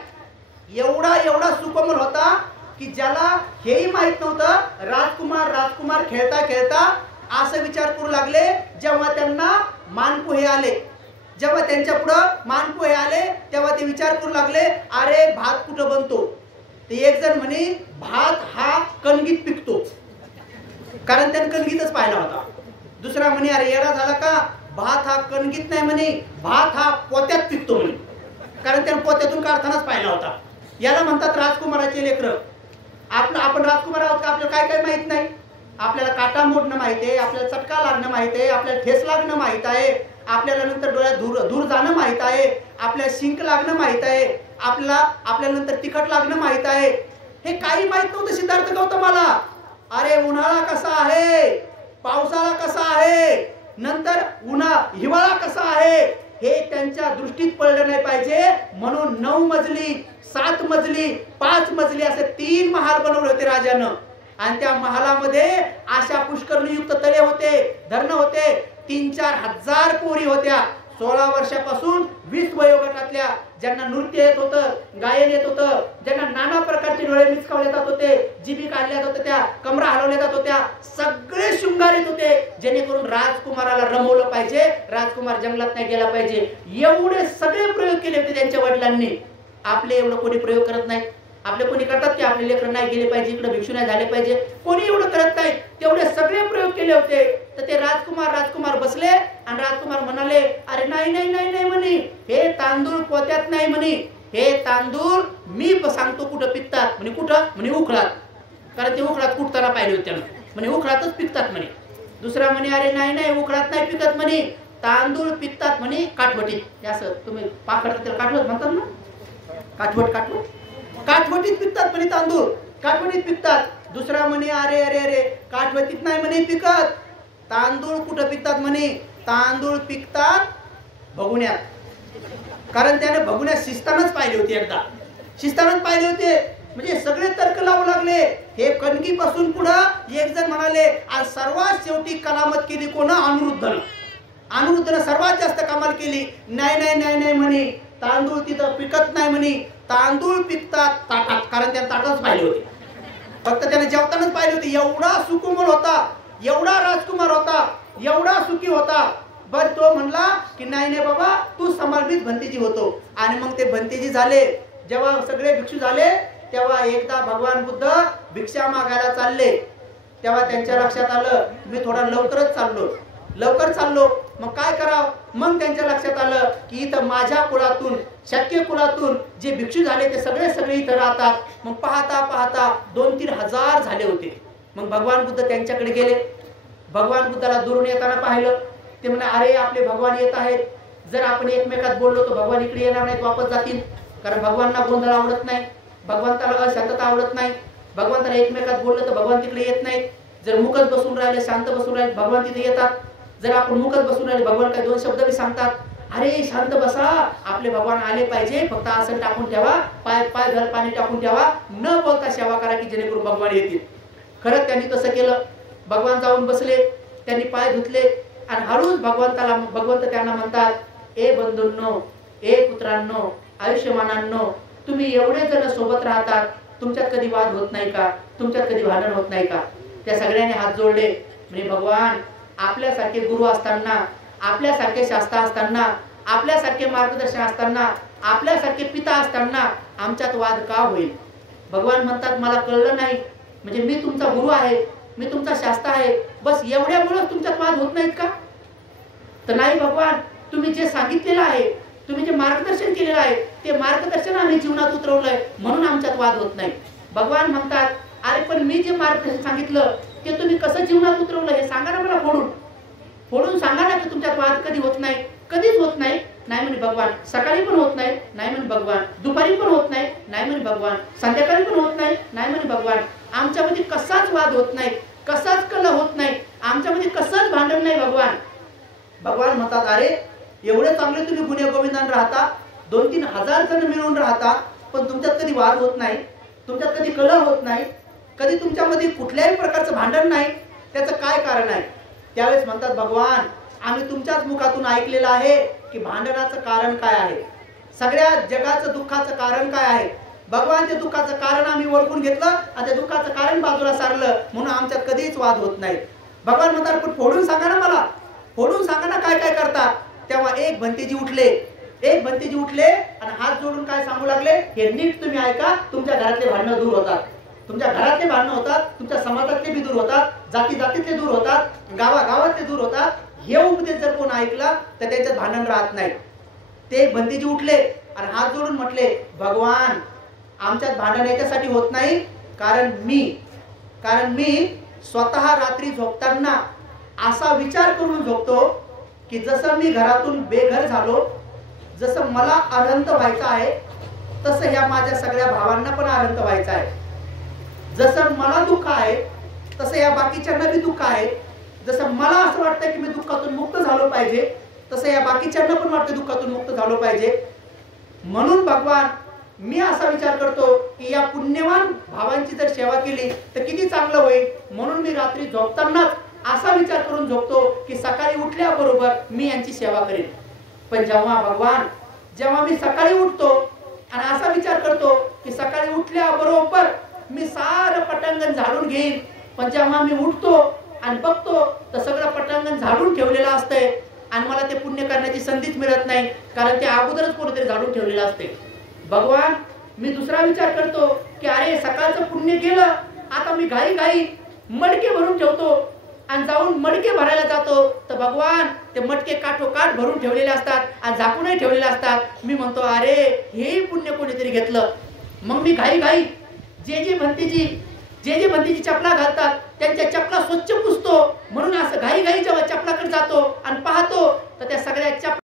एवढा सुकोमल होता की ज्याला हेही माहित नव्हतं. राजकुमार खेळता असं विचार करू लागले. जेव्हा त्यांना मानपोहे आले, जेव्हा त्यांच्या पुढं मानपोहे आले, तेव्हा ते विचार करू लागले, अरे भात कुठं बनतो? ते एक जण म्हणे, भात हा कणगीत पिकतो. कारण त्याने कणगीतच पाहिला होता. दुसरा म्हणे अरे येडा झाला का, भात हा कणगीत नाही म्हणे, भात हा पोत्यात पिकतो म्हणे, कारण त्याने पोत्यातून काढतानाच पाहिला होता. याला म्हणतात राजकुमाराचे लेकरं. आपण राजकुमार आहोत का, आपल्याला काय काय माहित नाही. आपल्याला काटा मोडणं माहित आहे, आपल्याला चटका लागणं माहित आहे, आपल्याला ठेस लागणं माहित आहे, आपल्याला नंतर डोळ्यात धूर जाणं माहित आहे, आपल्याला शिंक लागणं माहित आहे, आपल्याला नंतर तिखट लागणं माहित आहे. हे काही माहित नव्हतं सिद्धार्थ गौतमाला. अरे उन्हाळा कसा आहे, पावसाळा कसा आहे, नंतर हिवाळा कसा आहे, हे त्यांच्या दृष्टीत पडलं नाही पाहिजे म्हणून 9 मजली 7 मजली 5 मजली असे 3 महाल बनवले होते राजानं. आणि त्या महालामध्ये अशा पुष्करणीयुक्त तळे होते, धरणं होते. 3-4 हजार पोरी होत्या 16 वर्षापासून 20 वयोगटातल्या, ज्यांना नृत्य येत होतं, गायन येत होतं, ज्यांना नाना प्रकारचे डोळे मिचकावले जात होते, जिभी काढल्या जात होत्या, कमरा हलवल्या जात होत्या, सगळे शृंगार येत होते, जेणेकरून राजकुमाराला रमवलं पाहिजे, राजकुमार जंगलात नाही गेला पाहिजे. एवढे सगळे प्रयोग केले होते त्यांच्या वडिलांनी. आपले एवढं कोणी प्रयोग करत नाही. आपले कोणी करतात की आपले लेकर नाही गेले पाहिजे, इकडे भिक्षू नाही झाले पाहिजे, कोणी एवढं करत नाही. तेवढे सगळे प्रयोग केले होते. तर ते राजकुमार बसले आणि राजकुमार म्हणाले अरे नाही नाही नाही नाही म्हणे, हे तांदूळ पोत्यात नाही म्हणे, हे तांदूळ मी सांगतो कुठं पिकतात म्हणे. कुठं म्हणे उखळात, कारण ते उखळात कुठताना पाहिले होते म्हणे, उखळातच पिकतात म्हणे. दुसरा म्हणे अरे नाही नाही उखळात नाही पिकत म्हणे, तांदूळ पिकतात म्हणे काठवटीत. असं तुम्ही पाखडत त्याला काठवट म्हणतात ना, काठवटीत पिकतात म्हणे तांदूळ, काठवटीत पिकतात. दुसरा म्हणे अरे अरे अरे काठवटीत नाही म्हणे पिकत, तांदूळ कुठं पिकतात म्हणे, तांदूळ पिकतात भगुण्यात. कारण त्याने भगुण्यात शिस्तानच पाहिले होते, एकदा शिस्तानच पाहिले होते. म्हणजे सगळे तर्क लावू लागले. हे कणगीपासून पुढं एक जण म्हणाले आणि सर्वात शेवटी कलामत केली कोण, अनिरुद्धनं सर्वात जास्त कमाल केली. नाही नाही नाही नाही म्हणे, तांदूळ तिथं पिकत नाही म्हणे, तांदूळ पिकतात ताटात, कारण त्याने ताटाच पाहिले होते, फक्त त्याने जेवतानाच पाहिले होते. एवढा सुकुमार होता, एवढा राजकुमार होता, एवढा सुखी होता. बर तो म्हणला की नाही नाही बाबा तू समर्पित भंतेजी होतो. आणि मग ते भंतेजी झाले. जेव्हा सगळे भिक्षू झाले तेव्हा एकदा भगवान बुद्ध भिक्षा मागायला चालले, तेव्हा त्यांच्या लक्षात आलं मी थोडा लवकर चाललो, मग काय करावं. मग त्यांच्या लक्षात आलं की इथं माझ्या कुळातून, शक्य कुळातून जे भिक्षू झाले ते सगळे इथं राहतात. मग पाहता 2-3 हजार झाले होते. मग भगवान बुद्ध त्यांच्याकडे गेले. भगवान बुद्धाला दुरून येताना पाहिलं. ते म्हणे अरे आपले भगवान येत आहेत, जर आपण एकमेकात बोललो तर भगवान इकडे येणार नाहीत, वापस जातील. कारण भगवानला गोंधळ आवडत नाही, भगवंताला अशांतता आवडत नाही. भगवंताला एकमेकात बोललं तर भगवान तिकडे येत नाहीत. जर मुकत बसून राहिले, शांत बसून राहिले, भगवान तिथे येतात. जर आपण मुकत बसून राहिले, भगवान काही 2 शब्द बी सांगतात. अरे शांत बसा, आपले भगवान आले पाहिजे, फक्त आसन टाकून ठेवा, पाय घर पाणी टाकून ठेवा, न बोलता सेवा करा की जेणेकरून भगवान येतील. खरंच त्यांनी तसं केलं. भगवान जाऊन बसले, त्यांनी पाय धुतले आणि हळूच भगवंत त्यांना म्हणतात ए बंधूंनो, ए पुत्रांनो, आयुष्यमानांनो, तुम्ही एवढे जण सोबत राहतात, तुमच्यात कधी वाद होत नाही का, तुमच्यात कधी भांडण होत नाही का. त्या सगळ्यांनी हात जोडले. म्हणजे भगवान आपल्यासारखे गुरु असताना, आपल्यासारखे शास्त्र असताना, आपल्यासारखे मार्गदर्शन असताना, आपल्यासारखे पिता असताना आमच्यात वाद का होईल. भगवान म्हणतात मला कळलं नाही, म्हणजे मी तुमचा गुरु आहे, मी तुमचा शास्त्र आहे, बस एवढ्यामुळे तुमच्यात वाद होत नाहीत का. तर नाही भगवान, तुम्ही जे सांगितलेलं आहे, तुम्ही जे मार्गदर्शन केलेलं आहे, ते मार्गदर्शन आम्ही जीवनात उतरवलंय म्हणून आमच्यात वाद होत नाही. भगवान म्हणतात अरे पण मी जे मार्गदर्शन सांगितलं ते तुम्ही कसं जीवनात उतरवलं हे सांगा ना मला, फोडून सांगा ना की तुमच्यात वाद कधी होत नाही, कधीच होत नाही. नाही म्हणे भगवान, सकाळी पण होत नाही, नाही म्हणे भगवान, दुपारी पण होत नाही, नाही म्हणे भगवान, संध्याकाळी पण होत नाही, नाही म्हणे भगवान. आमच्यामध्ये कसाच वाद होत नाही, कसाच कलह होत नाही, आमच्यामध्ये कसाच भांडण नाही भगवान. भगवान म्हणतात अरे एवढे चांगले तुम्ही गुन्हे गोविंदान राहता, 2-3 हजार जण मिळून राहता, पण तुमच्यात कधी वाद होत नाही, तुमच्यात कधी कलह होत नाही, कधी तुमच्यामध्ये कुठल्याही प्रकारचं भांडण नाही, त्याचं काय कारण आहे. त्यावेळेस म्हणतात भगवान आम्ही तुमच्याच मुखातून ऐकलेलं आहे की भांडणाचं कारण काय आहे, सगळ्या जगाचं दुःखाचं कारण काय आहे. भगवान ते दुःखाचं कारण आम्ही ओळखून घेतलं आणि त्या दुःखाचं कारण बाजूला सारलं, म्हणून आमच्यात कधीच वाद होत नाही. भगवान म्हणतात पण फोडून सांगा ना मला, फोडून सांगा ना काय काय करतात. तेव्हा एक भंतेजी उठले आणि हात जोडून काय सांगू लागले, हे नीट तुम्ही ऐका, तुमच्या घरातले भांडणं दूर होतात. तुमच्या घरातले भांडणं होतात, तुमच्या समाजातले बी दूर होतात, जाती जातीतले दूर होतात, गावागावातले दूर होतात. हे उपदेश जर कोण ऐकला तर त्याच्यात भांडण राहत नाही. ते भंतेजी उठले आणि हात जोडून म्हटले, भगवान आमच्यात भांडण याच्यासाठी होत नाही, कारण मी स्वतः रात्री झोपताना असा विचार करून झोपतो की जसं मी घरातून बेघर झालो, जसं मला अनंत व्हायचं आहे, तसं ह्या माझ्या सगळ्या भावांना पण अनंत व्हायचं आहे. जसं मला दुःख आहे तसं या बाकीच्यांना बी दुःख आहे. जसं मला असं वाटतं की मी दुःखातून मुक्त झालो पाहिजे, तसं या बाकीच्यांना पण वाटतं दुःखातून मुक्त झालो पाहिजे. म्हणून भगवान मी असा विचार करतो की या पुण्यवान भावांची जर सेवा केली तर किती चांगलं होईल. म्हणून मी रात्री झोपतानाच असा विचार करून झोपतो की सकाळी उठल्याबरोबर मी यांची सेवा करेन. पण जेव्हा मी सकाळी उठतो आणि असा विचार करतो की सकाळी उठल्याबरोबर मी सारं पटांगण झाडून घेईन, पण जेव्हा मी उठतो आणि बघतो तर सगळं पटांगण झाडून ठेवलेलं असतंय आणि मला ते पुण्य करण्याची संधीच मिळत नाही, कारण ते अगोदरच कोणीतरी झाडून ठेवलेलं असते. भगवान मी दुसरा विचार करतो की अरे सकाळचं पुण्य केलं, आता मी घाई मडके भरून ठेवतो आणि जाऊन मडके भरायला जातो तर भगवान ते मटके काठोकाठ भरून ठेवलेले असतात आणि झाकूनही ठेवलेले असतात. मी म्हणतो अरे हे पुण्य कोणीतरी घेतलं. मग मी घाई जे भंतीची चपला घालतात त्यांच्या चपला स्वच्छ पुसतो. म्हणून असं घाई जेव्हा चपलाकडे जातो आणि पाहतो तर त्या सगळ्या चपला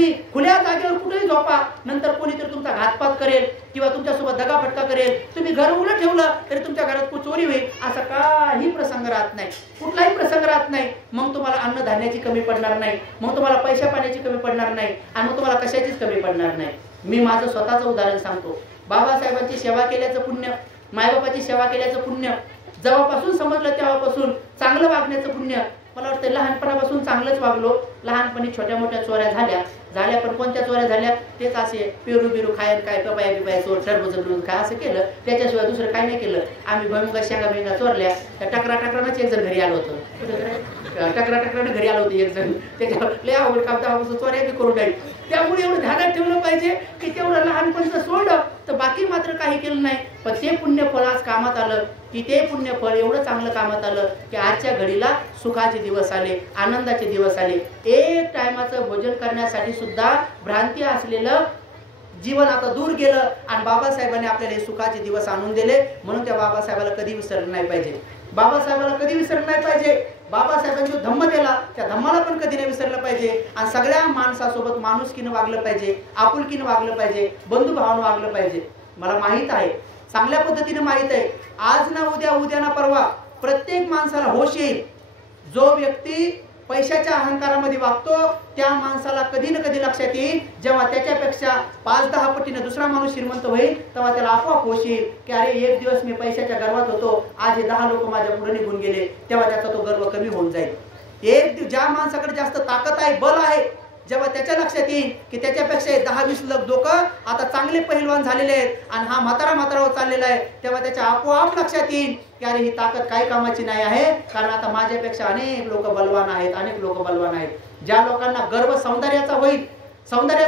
तुम्ही खुल्या जागेवर कुठेही झोपा, नंतर कोणीतरी तुमचा घातपात करेल किंवा तुमच्यासोबत दगाफटका करेल, तुम्ही घर उघडं ठेवलं तरी तुमच्या घरात चोरी होईल, असा काही प्रसंग राहत नाही, कुठलाही प्रसंग राहत नाही. मग तुम्हाला अन्नधान्याची कमी पडणार नाही, मग तुम्हाला पैशा पाण्याची कमी पडणार नाही, आणि मग तुम्हाला कशाचीच कमी पडणार नाही. मी माझं स्वतःचं उदाहरण सांगतो. बाबासाहेबांची सेवा केल्याचं पुण्य, मायबापाची सेवा केल्याचं पुण्य, जेव्हापासून समजलं तेव्हापासून चांगलं वागण्याचं पुण्य. मला वाटतं लहानपणापासून चांगलंच वागलो. लहानपणी छोट्या मोठ्या चोऱ्या झाल्या, पण कोणत्या चोऱ्या झाल्या, तेच असे पेरू बिरू खायला, काय पपाया बिपाया चोर, टरबूज बिरबूज काय असं केलं, त्याच्याशिवाय दुसरं काय नाही केलं. आम्ही भुईमुगा शेंगा बिंगा चोरल्या, त्या टकरानं एक जण घरी आलो होतं, टकरानं घरी आलो होतं एक जण, त्याच्यावर लय आवड काम तेव्हापासून चोऱ्या बी करून टाकली. त्यामुळे एवढं ध्यानात ठेवलं पाहिजे की तेवढं लहानपणीचं सोडलं तर बाकी मात्र काही केलं नाही, पण ते पुण्यफळ आज कामात आलं, की ते पुण्यफळ एवढं चांगलं कामात आलं की आजच्या घडीला सुखाचे दिवस आले, आनंदाचे दिवस आले. एक टायमाचं भोजन करण्यासाठी सुद्धा भ्रांती असलेलं जीवन आता दूर गेलं, आणि बाबासाहेबांनी आपल्याला हे सुखाचे दिवस आणून दिले. म्हणून त्या बाबासाहेबाला कधी विसरलं नाही पाहिजे, बाबासाहेबाला कधी विसरलं नाही पाहिजे. बाबासाहेबांनी जो धम्म दिला त्या धम्माला पण कधी नाही विसरलं पाहिजे. आणि सगळ्या माणसासोबत माणुसकीनं वागलं पाहिजे, आपुलकीनं वागलं पाहिजे, बंधुभावानं वागलं पाहिजे. मला माहित आहे, चांगल्या पद्धतीने माहित आहे, आज ना उद्या, उद्या ना परवा प्रत्येक माणसाला होश येईल. जो व्यक्ती पैशाच्या अहंकारामध्ये वागतो त्या माणसाला कधी ना कधी लक्षात येईल, जेव्हा त्याच्यापेक्षा 5-10 पटीने दुसरा माणूस श्रीमंत होईल तेव्हा त्याला आपोआप होश येईल की अरे एक दिवस मी पैशाच्या गर्वात होतो, आज हे 10 लोक माझ्या पुढे निघून गेले, तेव्हा त्याचा तो गर्व कमी होऊन जाईल. ज्या माणसाकडे जास्त ताकद आहे, बल आहे, जेव्हा त्याच्या लक्षात येईल की त्याच्यापेक्षा 10-20 लोक आता चांगले पहिलवान झालेले आहेत आणि हा म्हातारावर चाललेला आहे, तेव्हा त्याच्या आपोआप लक्षात येईल की अरे ही ताकद काही कामाची नाही आहे, कारण आता माझ्यापेक्षा अनेक लोक बलवान आहेत, अनेक लोक बलवान आहेत. ज्या लोकांना गर्व सौंदर्याचा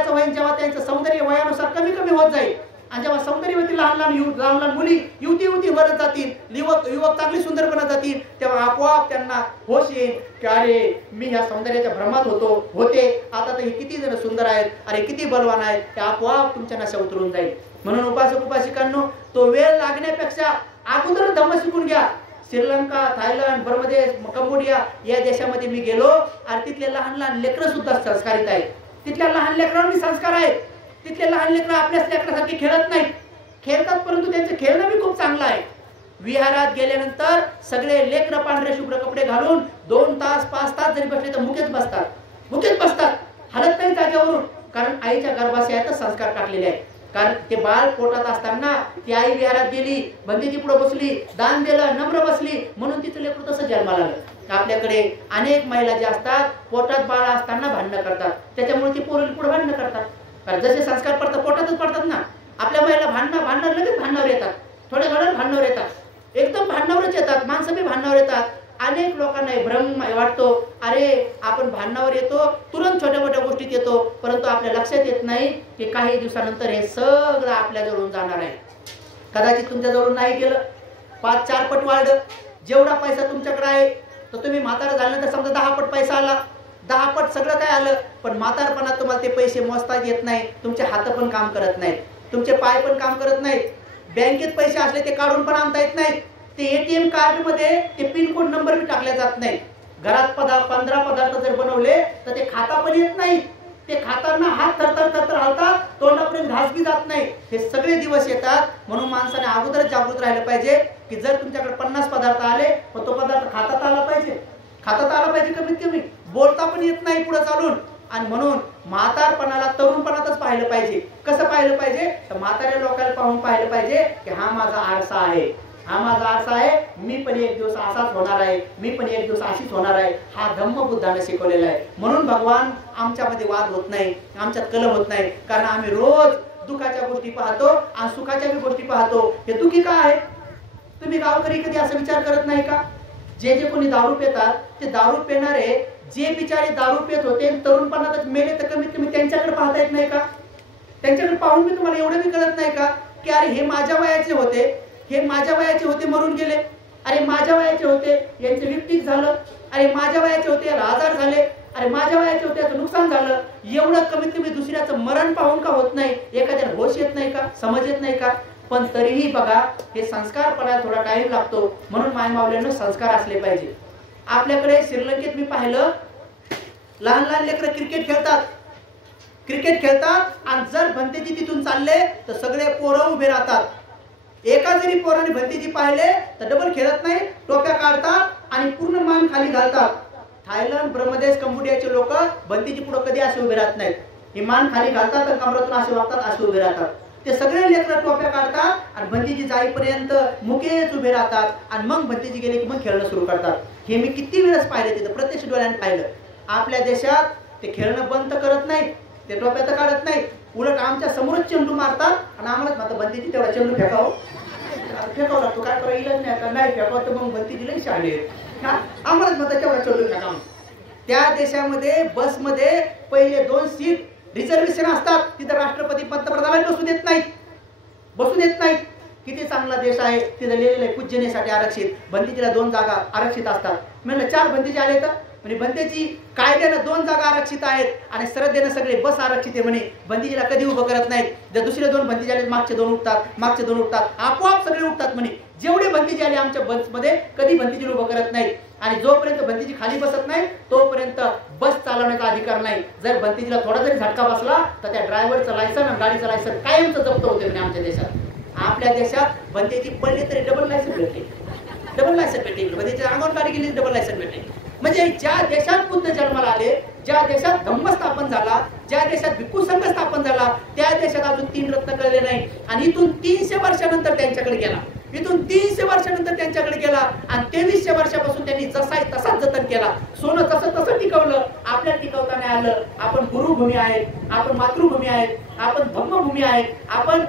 होईल जेव्हा त्यांचं सौंदर्य वयानुसार कमी कमी होत जाईल, आणि जेव्हा सौंदर्यवती लहान मुली युवती वरत जातील, युवक चांगली सुंदर बनत जातील, तेव्हा आपोआप त्यांना होश येईल की अरे मी ह्या सौंदर्याच्या भ्रमात होते, आता तर हे किती जण सुंदर आहेत, अरे किती बलवान आहेत, ते आपोआप तुमच्या नशा उतरून जाईल. म्हणून उपासक उपासिकांनो, तो वेळ लागण्यापेक्षा अगोदर धम्म शिकून घ्या. श्रीलंका, थायलंड, बर्मादेश, कंबोडिया या देशामध्ये मी गेलो, आणि तिथले लहान लेकरं सुद्धा संस्कारित आहेत. तिथल्या लहान लेकरांवर संस्कार आहेत. तिथले लहान लेकरं आपल्याच लेकरासारखे खेळत नाहीत, खेळतात, परंतु त्यांचं खेळणं बी खूप चांगलं आहे. विहारात गेल्यानंतर सगळे लेकरं पांढरे शुभ्र कपडे घालून 2 तास 5 तास जरी बसले तर मुकेच बसतात, हलत नाही जागेवरून, कारण आईच्या गर्भाशयातच संस्कार टाकलेले आहेत. कारण ते बाळ पोटात असताना ती आई विहारात गेली, बंदीची पुढे बसली, दान दिलं, नम्र बसली, म्हणून तिचं लेकरू तसं जन्माला आलं. आपल्याकडे अनेक महिला ज्या असतात पोटात बाळ असताना भांडणं करतात, त्याच्यामुळे ती पोरं पुढे भांडणं करतात. कारण जसे संस्कार पडतात पोटातच पडतात ना. आपल्या महिला भांडणं लगेच भांडणावर येतात, थोड्या वेळात भांडणावर येतात, एकदम भांडणावरच येतात, माणसं बी भांडणावर येतात. अनेक लोकांना भ्रम वाटतो, अरे आपण भांडणावर येतो, तुरंत छोट्या मोठ्या गोष्टीत येतो, परंतु आपल्या लक्षात येत नाही की काही दिवसानंतर हे सगळं आपल्या जवळून जाणार आहे. कदाचित तुमच्या जवळून नाही गेलं, 5-4 पट वाढलं. जेवढा पैसा तुमच्याकडे आहे तर तुम्ही म्हातारा झाल्यानंतर समजा 10 पट पैसा आला, 10 पट सगळं काय आलं, पण म्हातारपणात तुम्हाला ते पैसे मोजता येत नाही, तुमचे हात पण काम करत नाहीत, तुमचे पाय पण काम करत नाहीत, बँकेत पैसे असले ते काढून पण आणता येत नाहीत, ते एटीएम कार्ड मध्ये ते पिन कोड नंबर भी टाकले जात नाही, घरात 15 पदार्थ जर बनवले तर ते खाता पण येत नाही, ते खाताना हात थरथर हलतात, तोंडापर्यंत घास बी जात नाही. हे सगळे दिवस येतात. म्हणून माणसाने अगोदरच जागृत राहिलं पाहिजे की जर तुमच्याकडे 50 पदार्थ आले पण तो पदार्थ खाता आला पाहिजे, कमीत कमी बोलता पण येत नाही पुढे चालून. आणि म्हणून म्हातारपणाला तरुणपणातच पाहिलं पाहिजे. कसं पाहिलं पाहिजे तर म्हाताऱ्या लोकांना पाहून पाहिलं पाहिजे की हा माझा आरसा आहे, मी पण एक दिवस असाच होणार आहे, मी पण एक दिवस अशीच होणार आहे. हा धम्म बुद्धाने शिकवलेला आहे. म्हणून भगवान आमच्यामध्ये वाद होत नाही, आमच्यात कलह होत नाही, कारण आम्ही रोज दुःखाच्या गोष्टी पाहतो आणि सुखाच्या गोष्टी पाहतो. हे दुःखी का आहे? तुम्ही गावकरी कधी असा विचार करत नाही का? जे कोणी दारू पितात ते दारू पिणारे जे बिचारे दारू पित होते तरुणपणातच मेले तर कमीत कमी त्यांच्याकडे पाहता येत नाही का? त्यांच्याकडे पाहून मी तुम्हाला एवढं बी कळत नाही का की अरे हे माझ्या वयाचे होते मरून गेले, अरे माझ्या वयाचे होते यांचं विपरीत झालं, अरे माझ्या वयाचे होते याला आजार झाले, अरे माझ्या वयाचे होते याचं नुकसान झालं. एवढं कमीत कमी दुसऱ्याचं मरण पाहून का होत नाही? एखाद्याला होश येत नाही का? समज येत नाही का? पण तरीही बघा हे संस्कार पडायला थोडा टाइम लागतो. म्हणून मायमावल्यांना संस्कार असले पाहिजे. आपल्याकडे श्रीलंकेत मी पाहिलं लहान लेकरं क्रिकेट खेळतात, क्रिकेट खेळतात आणि जर भंतेजी तिथून चालले तर सगळे पोरं उभे राहतात. एका जरी पोराने भंतेजी पाहिले तर डबल खेळत नाही, टोप्या काढतात आणि पूर्ण मान खाली घालतात. थायलंड, ब्रह्मदेश, कंबोडियाचे लोक भंतेजी पुढे कधी असे उभे राहत नाहीत. हे मान खाली घालतात आणि कमरातून असे वागतात, असे उभे राहतात. ते सगळे लेकरं टोप्या काढतात आणि भंतेजी जाईपर्यंत मुकेच उभे राहतात आणि मग भंतेजी गेले की मग खेळणं सुरू करतात. हे मी किती वेळेस पाहिले, तिथं प्रत्यक्ष डोळ्याने पाहिलं. आपल्या देशात ते खेळणं बंद करत नाहीत, ते टोप्या तर काढत नाहीत, उलट आमच्या समोरच चेंडू मारतात आणि आम्हालाच म्हणतात भंतेजी तेवढा चेंडू फेकावं लागतो, काय करा इलाज नाही का, नाही फेकावं तर मग भंतेजी लई शाळे आम्हालाच म्हणतात तेवढा चेंडू फेकावं. त्या देशामध्ये बसमध्ये पहिले 2 सीट रिझर्वेशन असतात, तिथं राष्ट्रपती पंतप्रधानाला बसू देत नाहीत. किती चांगला देश आहे, तिथं लिहिलेलं आहे पूजनेसाठी आरक्षित, भंतेजीला 2 जागा आरक्षित असतात. म्हणलं 4 भंतेजी आले तर म्हणजे भंतेजी कायद्यानं 2 जागा आरक्षित आहेत आणि श्रद्धेनं सगळे बस आरक्षित आहे म्हणे. भंतेजीला कधी उभं करत नाहीत. जर दुसरे 2 भंतेजी आले मागचे 2 उठतात, आपोआप सगळे उठतात म्हणे. जेवढे भंतेजी आले आमच्या बसमध्ये कधी भंतेजी उभं करत नाहीत आणि जोपर्यंत भंतेजी खाली बसत नाही तोपर्यंत बस चालवण्याचा अधिकार नाही. जर भंतेजीला थोडा जरी झटका बसला तर त्या ड्रायव्हरचं लायसन आणि गाडीचं लायसन कायमचं जप्त होते म्हणे आमच्या देशात. आपल्या देशात भंतेजी पडले तरी डबल लायसन भेटले. भंतेजीच्या अंगावर गाडी गेली डबल लायसन भेटले. म्हणजे ज्या देशात बुद्ध जन्माला आले, ज्या देशात धम्म स्थापन झाला, ज्या देशात भिक्खू संघ स्थापन झाला, त्या देशात अजून 3 रत्न कळले नाही. आणि इथून 300 वर्षानंतर त्यांच्याकडे गेला, आणि 2300 वर्षापासून त्यांनी जसा आहे तसाच जतन केला. सोनं तसं टिकवलं, आपल्या टिकवता नाही आलं. आपण गुरुभूमी आहेत, आपण मातृभूमी आहेत, आपण धम्मभूमी आहेत, आपण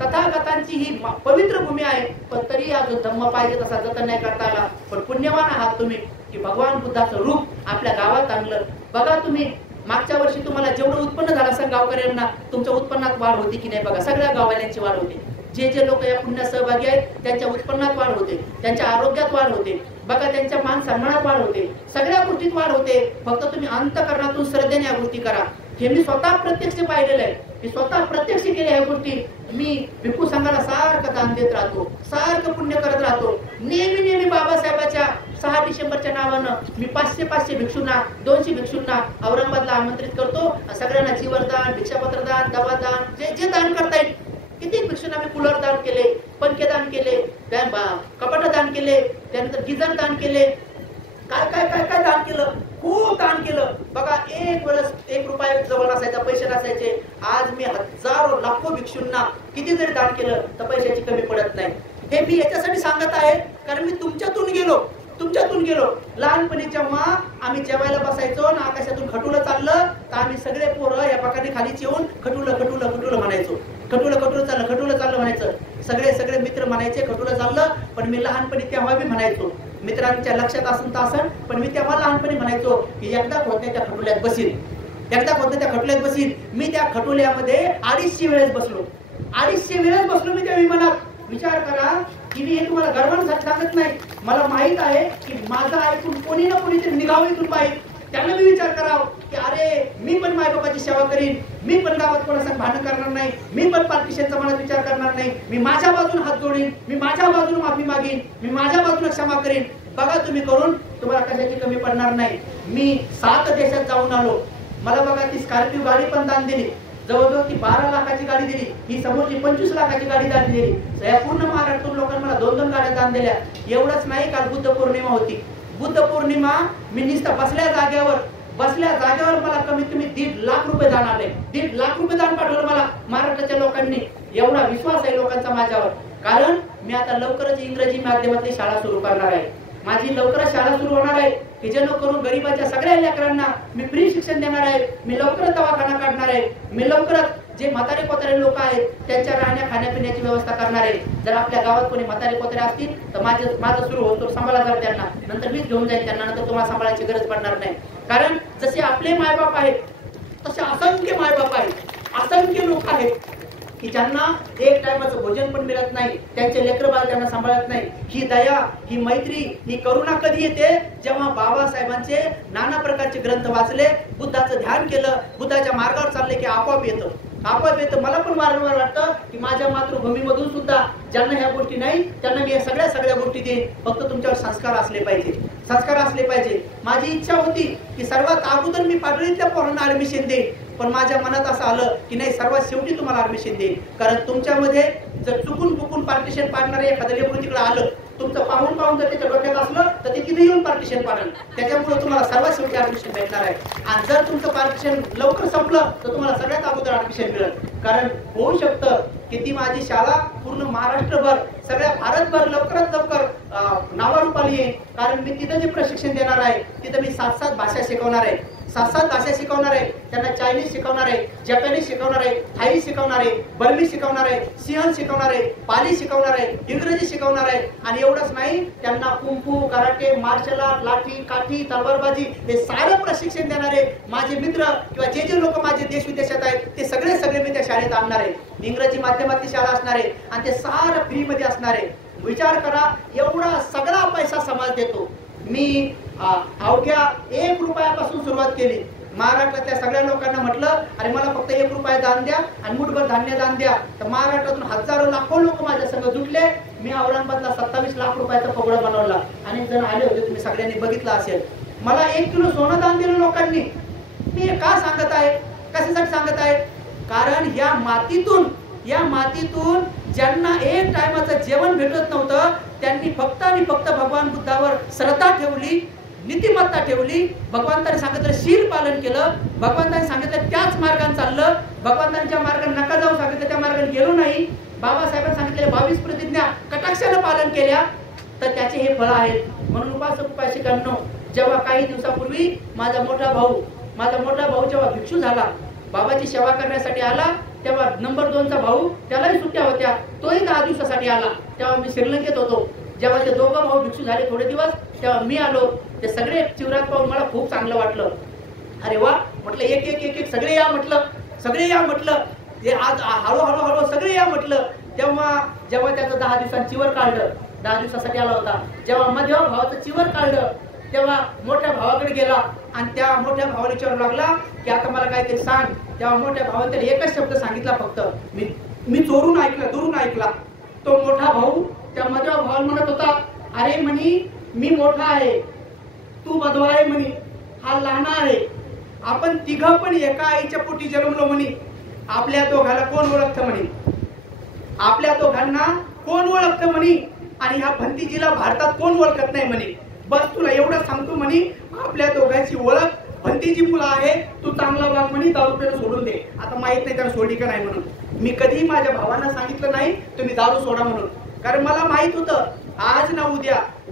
तथागतांची ही पवित्र भूमी आहे. पण तरी अजून धम्म पाहिजे तसा जतन नाही करता आला. पण पुण्यवान आहात तुम्ही की भगवान बुद्धाचं रूप आपल्या गावात आणलं. बघा तुम्ही मागच्या वर्षी तुम्हाला जेवढं उत्पन्न झालं असेल गावकऱ्यांना, तुमच्या उत्पन्नात वाढ होती की नाही बघा. सगळ्या गाववाल्यांची वाढ होते. जे लोक या पुण्यात सहभागी आहेत त्यांच्या उत्पन्नात वाढ होते, त्यांच्या आरोग्यात वाढ होते बघा, त्यांच्या मान सन्मानात वाढ होते, सगळ्या गोष्टीत वाढ होते. फक्त तुम्ही अंतःकरणातून श्रद्धेने या गोष्टी करा. हे मी स्वतः प्रत्यक्ष पाहिलेलं आहे, मी स्वतः प्रत्यक्ष केल्या ह्या गोष्टी. मी भिक्खू संघाला सारखं दान देत राहतो, सारखं पुण्य करत राहतो. नेहमी बाबासाहेबाच्या 6 डिसेंबरच्या नावानं मी 500 भिक्षूंना, 200 भिक्षूंना औरंगाबादला आमंत्रित करतो. सगळ्यांना जीवनदान, भिक्षापत्र दान, दवादान, जे दान करता येईल. किती भिक्षूंना मी कूलर दान केले, पंखे दान केले, कपाट दान केले, त्यानंतर गिझर दान केले, काय दान केलं, खूप दान केलं. बघा एक वेळेस 1 रुपया जवळ नसायचा, पैसे नसायचे. आज मी हजारो लाखो भिक्षूंना किती जरी दान केलं तर पैशाची कमी पडत नाही. हे मी याच्यासाठी सांगत आहे कारण मी तुमच्यातून गेलो. लहानपणी जेव्हा आम्ही जेवायला बसायचो ना, आकाशातून खटुलं चाललं तर आम्ही सगळे पोरं या पाकाने खालीच येऊन खटुलं म्हणायचो. खटुलं चाललं म्हणायचं. सगळे मित्र म्हणायचे खटुलं चाललं. पण मी लहानपणी तेव्हा बी म्हणायचो, मित्रांच्या लक्षात असून तासन, पण मी तेव्हा लहानपणी म्हणायचो की एकदा होत त्या खटुल्यात बसीन. मी त्या खटुल्यामध्ये 250 वेळेस बसलो मी त्या विमानात. विचार करा की मी हे तुम्हाला गर्वाने सांगत नाही, मला माहित आहे की माझं ऐकून कोणी ना कोणीतरी निघावं इथून बाहेर. त्यांना मी विचार करावं की अरे मी पण मायबापाची सेवा करीन, मी पण गावात कोणासंग भांडण करणार नाही, मी पण पार्टिशनचा मनात विचार करणार नाही, मी माझ्या बाजून हात जोडीन, मी माझ्या बाजून माफी मागीन, मी माझ्या बाजून क्षमा करीन. बघा तुम्ही करून तुम्हाला कशाची कमी पडणार नाही. मी 7 देशात जाऊन आलो. मला बघा ती स्कॉर्पिओ गाडी पण दान दिली, जवळजवळ ती 12 लाखाची गाडी दिली, ही समोरची 25 लाखाची गाडी दान दिली. या पूर्ण महाराष्ट्रातून लोकांना मला 2 गाड्या दान दिल्या. एवढंच नाही, काल बुद्ध पौर्णिमा होती. बुद्ध पौर्णिमा मी नुसतं बसल्या जागेवर मला कमीत कमी 1.5 लाख रुपये दान आले. 1.5 लाख रुपये दान पाठवलं मला महाराष्ट्राच्या लोकांनी. एवढा विश्वास आहे लोकांचा माझ्यावर. कारण मी आता लवकरच इंग्रजी माध्यमातली शाळा सुरू करणार आहे. माझी लवकरच शाळा सुरू होणार आहे की जेणेकरून गरिबाच्या सगळ्या लेकरांना मी फ्री शिक्षण देणार आहे. मी लवकरच दवाखाना काढणार आहे. मी लवकरच जे म्हातारे कोतारे लोक आहेत त्यांच्या राहण्या खाण्यापिण्याची व्यवस्था करणार आहे. जर आपल्या गावात कोणी म्हातारे कोतारे असतील तर माझं सुरू होतो सांभाळा जर त्यांना, नंतर मीच घेऊन जाईल त्यांना. नंतर तुम्हाला सांभाळायची गरज पडणार नाही. कारण जसे आपले मायबाप आहेत तसे असंख्य मायबाप आहेत, असंख्य लोक आहेत की ज्यांना एक टायमाचं भोजन पण मिळत नाही, त्यांचे लेकरं बाळ त्यांना सांभाळत नाही. ही दया, ही मैत्री, ही करुणा कधी येते? जेव्हा बाबासाहेबांचे नाना प्रकारचे ग्रंथ वाचले, बुद्धाचं ध्यान केलं, बुद्धाच्या मार्गावर चालले की आपोआप येतं. मला पण वारंवार वाटतं की माझ्या मातृभूमीमधून सुद्धा ज्यांना ह्या गोष्टी नाही त्यांना मी सगळ्या गोष्टी देईन. फक्त तुमच्यावर संस्कार असले पाहिजे. माझी इच्छा होती की सर्वात अगोदर मी पाडळीतल्या पोरांना ऍडमिशन देईन. पण माझ्या मनात असं आलं की नाही, सर्वात शेवटी तुम्हाला ऍडमिशन देईल. कारण तुमच्यामध्ये जर चुकून पार्टिशन पाडणारे एखादं लेकरू तिकडे आलं, तुमचं पाहून जर त्याच्या डोक्यात असलं तर ते तिथे येऊन पार्टिशन पाडेल. त्याच्यामुळे तुम्हाला सर्वात शेवटी ऍडमिशन भेटणार आहे. आणि जर तुमचं पार्टिशन लवकर संपलं तर तुम्हाला सगळ्यात अगोदर ऍडमिशन मिळेल. कारण होऊ शकतं की ती माझी शाळा पूर्ण महाराष्ट्रभर, सगळ्या भारतभर लवकरात लवकर नावारूपाला येईल. कारण मी तिथं जे प्रशिक्षण देणार आहे तिथं मी 7 भाषा शिकवणार आहे. 7 भाषा शिकवणार आहे. त्यांना चायनीज शिकवणार आहे, जपानीज शिकवणार आहे, थाई शिकवणार आहे, बर्मी शिकवणार आहे, सिंहल शिकवणार आहे, पाली शिकवणार आहे, इंग्रजी शिकवणार आहे. आणि एवढंच नाही, त्यांना कुंफू, कराटे, मार्शल आर्ट, लाठी काठी, तलवारबाजी हे सारं प्रशिक्षण देणारे माझे मित्र किंवा जे लोक माझे देश विदेशात आहेत ते सगळे मी त्या शाळेत आणणार आहे. इंग्रजी माध्यमातली शाळा असणार आहे आणि ते सारं फ्री मध्ये असणार आहे. विचार करा, एवढा सगळा पैसा समाज देतो. मी अवघ्या 1 रुपयापासून सुरुवात केली. महाराष्ट्रातल्या सगळ्या लोकांना म्हटलं, अरे मला फक्त 1 रुपया दान द्या आणि मुठभर धान्य दान द्या. तर महाराष्ट्रातून हजारो लाखो लोक माझ्या संग जुटले. मी औरंगाबादला 27 लाख रुपयाचा पगडा बनवला. अनेक जण आले होते, तुम्ही सगळ्यांनी बघितलं असेल. मला 1 किलो सोनं दान दिलं लोकांनी. मी हे का सांगत आहे, कशासाठी सांगत आहे? कारण या मातीतून ज्यांना 1 टायमाचं जेवण भेटत नव्हतं, त्यांनी फक्त आणि फक्त भगवान बुद्धावर श्रद्धा ठेवली, नीतिमत्ता ठेवली. भगवंताने सांगितलं शील पालन केलं, भगवंताने सांगितलं त्याच मार्गाने चाललं, भगवंतांच्या मार्गाने नका जाऊ सांगितलं त्या मार्गाने गेलो नाही, बाबासाहेबांनी सांगितलेल्या 22 प्रतिज्ञा कटाक्षाने पालन केल्या, तर त्याचे हे फळ आहेत. म्हणून उपासकांनो, जेव्हा काही दिवसापूर्वी माझा मोठा भाऊ जेव्हा भिक्षू झाला, बाबाची सेवा करण्यासाठी आला, तेव्हा नंबर 2चा भाऊ, त्यालाही सुट्ट्या होत्या, तोही 10 दिवसासाठी आला. तेव्हा मी श्रीलंकेत होतो. जेव्हा ते दोघं भाऊ भिक्षू झाले थोडे दिवस, तेव्हा मी आलो. ते सगळे चिवरात पाहून मला खूप चांगलं वाटलं. अरे वा म्हटलं, एक सगळे या म्हटलं. ते आज हळू सगळे या म्हटलं. जेव्हा त्याचं 10 दिवसांचं चिवर काढलं, 10 दिवसासाठी आला होता, जेव्हा मध्य भावाचं चिवर काढलं, तेव्हा मोठ्या भावाकडे गेला आणि त्या मोठ्या भावाला विचारू लागला की आता मला काहीतरी सांग. तेव्हा मोठ्या भावाने त्याला एकच शब्द सांगितला फक्त, मी दुरून ऐकला. तो मोठा भाऊ त्या मधल्या भावाला म्हणत होता, अरे म्हणी मी मोठा आहे, तू मधवा आहे म्हणी, हा लहान आहे, आपण तिघं पण एका आईच्या पोटी जन्मलो म्हणी, आपल्या दोघांना कोण ओळखतं म्हणी, आणि ह्या भंतीजीला भारतात कोण ओळखत नाही म्हणे. बस तुला एवढं सांगतो म्हणे, आपल्या दोघांची ओळख भंतीजी मुलं आहे, तू चांगला वाग म्हणे, दारू पेन सोडून दे. आता माहित नाही त्याला सोडली का नाही म्हणून. मी कधीही माझ्या भावांना सांगितलं नाही तुम्ही दारू सोडा म्हणून, कारण मला माहित होतं आज ना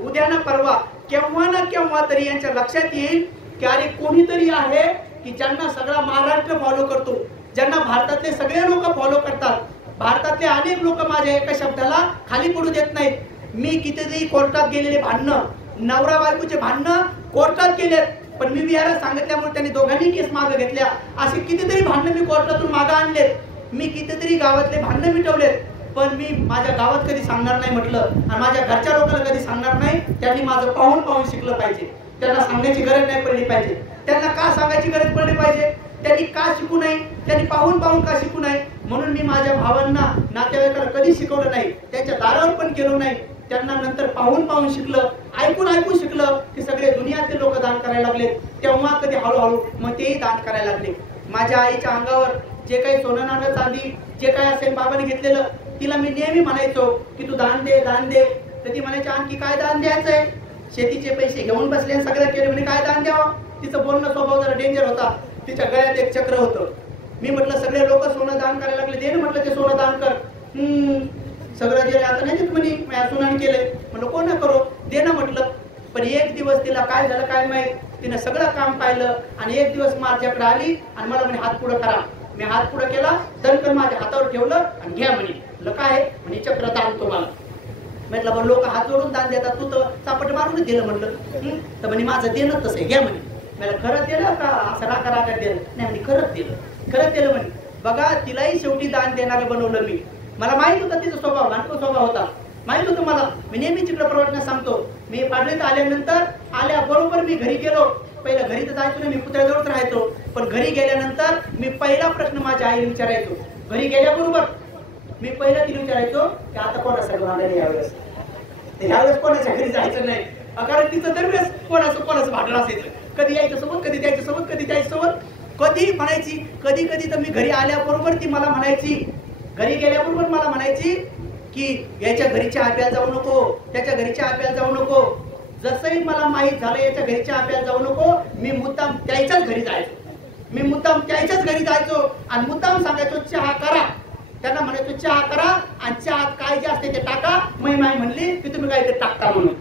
उद्या ना परवा, केव्हा ना केव्हा तरी यांच्या लक्षात येईल की अरे कोणीतरी आहे की ज्यांना सगळा महाराष्ट्र फॉलो करतो, ज्यांना भारतातले सगळे लोक फॉलो करतात. भारतातले अनेक लोक माझ्या एका शब्दाला खाली पडू देत नाहीत. मी कितीतरी कोर्टात गेलेले भांडणं, नवरा बायकोचे भांडणं कोर्टात केलेत, पण मी विहारात सांगितल्यामुळे त्यांनी दोघांनी केस मागे घेतल्या. असे कितीतरी भांडणं मी कोर्टातून मागे आणलेत. मी कितीतरी गावातले भांडणं मिटवलेत, पण मी माझ्या गावात कधी सांगणार नाही म्हटलं आणि माझ्या घरच्या लोकांना कधी सांगणार नाही. त्यांनी माझं पाहून शिकलं पाहिजे. त्यांना सांगण्याची गरज नाही पडली पाहिजे. त्यांना का सांगायची गरज पडली पाहिजे? त्यांनी का शिकू नये, त्यांनी पाहून का शिकू नये. म्हणून मी माझ्या भावांना, नातेवाईकांना कधी शिकवलं नाही, त्यांच्या दारावर पण केलं नाही. त्यांना नंतर पाहून शिकलं, ऐकून शिकलं की सगळे दुनियातले लोक दान करायला लागले. तेव्हा कधी हळूहळू मग तेही दान करायला लागले. माझ्या आईच्या अंगावर जे काही सोनं नाणं चांदी जे काही असेल बाबाने घेतलेलं, तिला मी नेहमी म्हणायचो की तू दान दे. तर ती म्हणायची आणखी काय दान द्यायचंय, शेतीचे पैसे घेऊन बसले सगळं केले, म्हणे काय दान द्यावं. तिचं बोलणं स्वभाव जरा डेंजर होता. तिच्या गळ्यात एक चक्र होतं. मी म्हटलं सगळे लोक सोनं दान करायला लागले, दे ना म्हटलं ते सोनं दान कर. सगळं दिलं, आता नाही देत म्हणे, सोनाने केलंय. म्हटलं कोण करो, दे ना म्हटलं. पण एक दिवस तिला काय झालं काय माहित, तिने सगळं काम पाहिलं आणि एक दिवस माझ्याकडे आली आणि मला म्हणे हात पुढं करा. मी हात पुढं केला, दणकन माझ्या हातावर ठेवलं आणि घ्या म्हणे. काय म्हणे चक्र दान तुम्हाला. म्हटलं पण लोक हात जोडून दान देतात, तू तर चापट मारून दिलं म्हटलं. तर म्हणे माझं देणं तसं आहे, घ्या म्हणे. मला खरंच दिलं का असं राका दिलं नाही म्हणे, खरंच दिलं म्हणे. बघा तिलाही शेवटी दान देणारं बनवलं मी. मला माहित होता तिचा स्वभाव, नाटक स्वभाव होता, माहित होतं मला. मी नेहमी चित्र प्रवचना सांगतो. मी पाडळीत आल्यानंतर बरोबर मी घरी गेलो. पहिला घरी तर जायचो नाही, मी पुतळ्याजवळच राहायचो. पण घरी गेल्यानंतर मी पहिला प्रश्न माझ्या आईला विचारायचो. घरी गेल्याबरोबर मी पहिला तिला विचारायचो की आता कोणासाठी भांडण यावेळेस कोणाच्या घरी जायचं नाही. कारण तिचं दरवेळेस कोणाचं भांडण असायचं. कधी यायचं सोबत, कधी द्यायचं सोबत, कधी द्यायचं सोबत. कधी म्हणायची, कधी कधी तर मी घरी आल्याबरोबर ती मला म्हणायची, घरी गेल्याबरोबर मला म्हणायची की याच्या घरीच्या आप्याला जाऊ नको, त्याच्या घरीच्या आप्याला जाऊ नको. जसंही मला माहित झालं याच्या घरीच्या आप्याला जाऊ नको, मी मुद्दाम त्याच्याच घरी जायचो. मी मुद्दाम त्याच्याच घरी जायचो आणि मुद्दाम सांगायचो चहा करा. त्यांना म्हणायचो चहा करा आणि चहात काय जे असते ते टाका. माई म्हणली की तुम्ही काय ते टाकता म्हणून.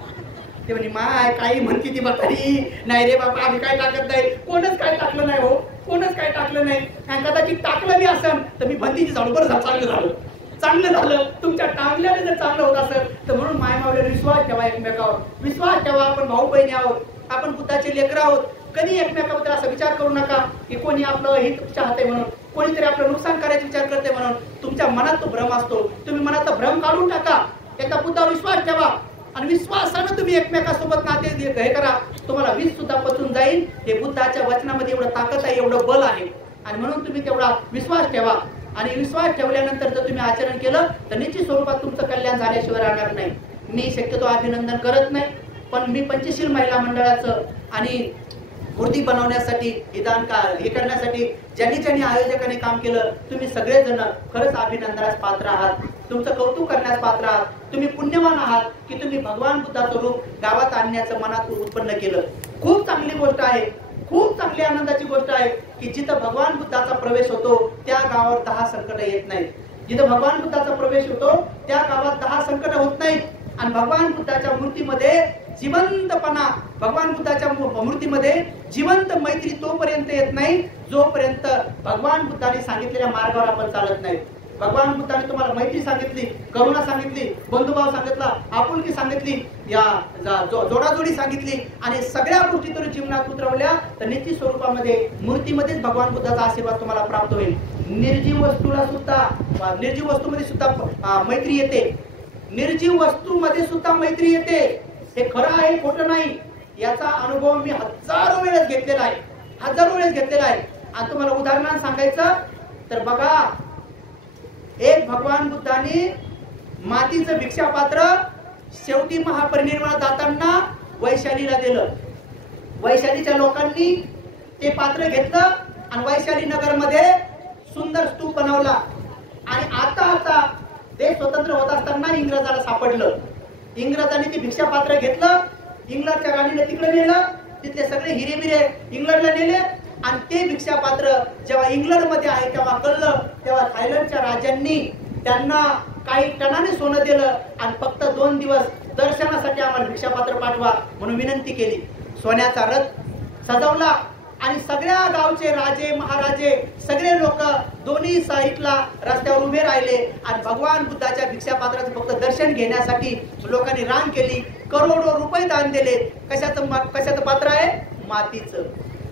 ते म्हणे माय काही म्हणती ती म्हातारी, नाही रे बाबा आम्ही काय टाकत नाही, कोणच काय टाकलं नाही हो, कोणच काय टाकलं नाही. आणि कदाचित टाकलं बी असेल तर मी बंदीची झालो, बरं झालं, चांगलं झालं, चांगलं झालं. तुमच्या टांगल्याने जर चांगलं होत असेल तर म्हणून माय मावले विश्वास ठेवा, एकमेकावर विश्वास ठेवा. आपण भाऊ बहिणी आहोत, आपण बुद्धाचे लेकर आहोत. कधी एकमेकाबद्दल असा विचार करू नका की कोणी आपलं हित चाहते म्हणून, कोणीतरी आपलं नुकसान करायचा विचार करते म्हणून. तुमच्या मनात तो भ्रम असतो, तुम्ही मनात भ्रम काढून टाका. एका बुद्धावर विश्वास ठेवा आणि विश्वासानं तुम्ही एकमेकासोबत नाते हे करा. तुम्हाला वीज सुद्धा पचून जाईल. हे बुद्धाच्या वचनामध्ये एवढं ताकद आहे, एवढं बल आहे. आणि म्हणून तुम्ही तेवढा विश्वास ठेवा. आणि विश्वास ठेवल्यानंतर जर तुम्ही आचरण केलं तर निश्चित स्वरूपात तुमचं कल्याण झाल्याशिवाय राहणार नाही. मी शक्यतो अभिनंदन करत नाही, पण मी पंचशील महिला मंडळाचं आणि मूर्ती बनवण्यासाठी हे करण्यासाठी ज्यांनी आयोजकांनी काम केलं, तुम्ही सगळेजण खरंच अभिनंदनास पात्र आहात. तुमचं कौतुक करण्यास पात्र आहात. तुम्ही पुण्यवान आहात की तुम्ही भगवान बुद्धाचं रूप गावात आणण्याचं मनात उत्पन्न केलं. खूप चांगली गोष्ट आहे, खूप चांगली आनंदाची गोष्ट आहे की जिथं भगवान बुद्धाचा प्रवेश होतो त्या गावावर 10 संकट येत नाहीत. जिथं भगवान बुद्धाचा प्रवेश होतो त्या गावात 10 संकट होत नाहीत. आणि भगवान बुद्धाच्या मूर्तीमध्ये जिवंतपणा, भगवान बुद्धाच्या मूर्तीमध्ये जिवंत मैत्री तोपर्यंत येत नाही जोपर्यंत भगवान बुद्धाने सांगितलेल्या मार्गावर आपण चालत नाही. भगवान बुद्धाने तुम्हाला मैत्री सांगितली, करुणा सांगितली, बंधुभाव सांगितला, आपुलकी सांगितली, या जोडाजोडी सांगितली आणि सगळ्या गोष्टी तुम्ही जीवनात उतरवल्या तर निश्चित स्वरूपामध्ये मूर्तीमध्येच भगवान बुद्धाचा आशीर्वाद तुम्हाला प्राप्त होईल. निर्जीव वस्तूला सुद्धा, निर्जीव वस्तूमध्ये सुद्धा मैत्री येते. निर्जीव वस्तूमध्ये सुद्धा मैत्री येते. हे खरं आहे, खोटं नाही. याचा अनुभव मी हजारो वेळेस घेतलेला आहे, हजारो वेळेस घेतलेला आहे. आणि तुम्हाला उदाहरणार्थ सांगायचं तर बघा, एक भगवान बुद्धाने मातीचं भिक्षापात्र शेवटी महापरिनिर्वाणात जाताना वैशालीला दिलं. वैशालीच्या लोकांनी ते पात्र घेतलं आणि वैशाली नगर मध्ये सुंदर स्तूप बनवला. आणि आता देश स्वतंत्र होत असताना इंग्रजाला सापडलं. इंग्रजांनी ते भिक्षापात्र घेतलं, इंग्लंडच्या राणीने तिकडे नेलं, तिथले सगळे हिरे बिरे इंग्लंडला नेले. आणि ते भिक्षापात्र जेव्हा इंग्लंड मध्ये आहे तेव्हा कळलं, तेव्हा थायलंडच्या राजांनी त्यांना काही टनाने सोनं दिलं आणि फक्त 2 दिवस दर्शनासाठी आम्हाला भिक्षापात्र पाठवा म्हणून विनंती केली. सोन्याचा रथ सजवला आणि सगळ्या गावचे राजे महाराजे सगळे लोक दोन्ही साईडला रस्त्यावर उभे राहिले आणि भगवान बुद्धाच्या भिक्षापात्राचं फक्त दर्शन घेण्यासाठी लोकांनी रांग केली. करोडो रुपये दान दिले. कशाचं पात्र आहे? मातीचं.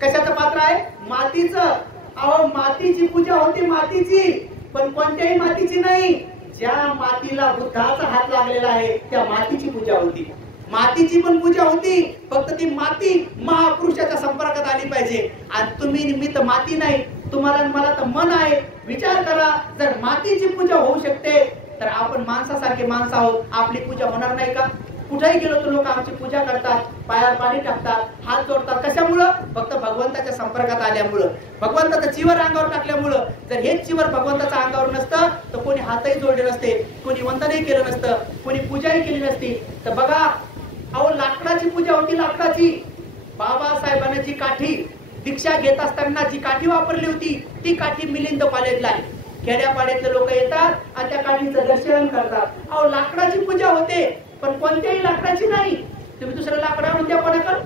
कशाचं पात्र आहे? मातीचं. अहो, मातीची पूजा होती, मातीची, पण कोणत्याही मातीची नाही. ज्या मातीला बुद्धाचा हात लागलेला आहे त्या मातीची पूजा होती. मातीची पण पूजा होती, फक्त ती माती महापुरुषाच्या संपर्कात आली पाहिजे. आणि तुम्ही निमित्त माती नाही, तुम्हाला मला तर मन आहे. विचार करा, जर मातीची पूजा होऊ शकते तर आपण माणसासारखे माणसं आहोत, आपली पूजा होणार नाही का? कुठेही गेलो तर लोक आमची पूजा करतात, पायावर पाणी टाकतात, हात जोडतात. कशामुळं? फक्त भगवंताच्या संपर्कात आल्यामुळं, भगवंताचं चिवर अंगावर टाकल्यामुळं. जर हेच चिवर भगवंताच्या अंगावर नसतं तर कोणी हातही जोडले नसते, कोणी वंदनही केलं नसतं, कोणी पूजाही केली नसती. तर बघा, अहो, लाकडाची पूजा होती, लाकडाची. बाबासाहेबांनी जी काठी दीक्षा घेत असताना जी काठी वापरली होती ती काठी मिलिंद कॉलेजला आहे. खेड्यापाड्यातले लोक येतात आणि त्या काठीचं दर्शन करतात. अहो, लाकडाची पूजा होते, पण कोणत्याही लाकडाची नाही. तुम्ही दुसऱ्या लाकडा म्हणते कोणाकडे,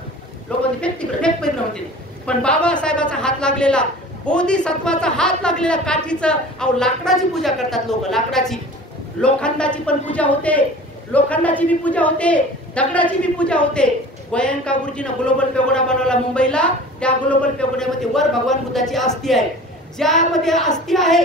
लोक फेक तिकडे, फेक पैक म्हणते. पण बाबासाहेबाचा हात लागलेला, बोधिसत्वाचा हात लागलेल्या काठीचं, अहो, लाकडाची पूजा करतात लोक, लाकडाची. लोखंडाची पण पूजा होते, लोखंडाची बी पूजा होते, दगडाची बी पूजा होते. गोयंका गुरुजीनं ग्लोबल पेगोडा बनवला मुंबईला. त्या ग्लोबल पेगोड्यामध्ये वर भगवान बुद्धाची अस्थी आहे. ज्यामध्ये अस्थी आहे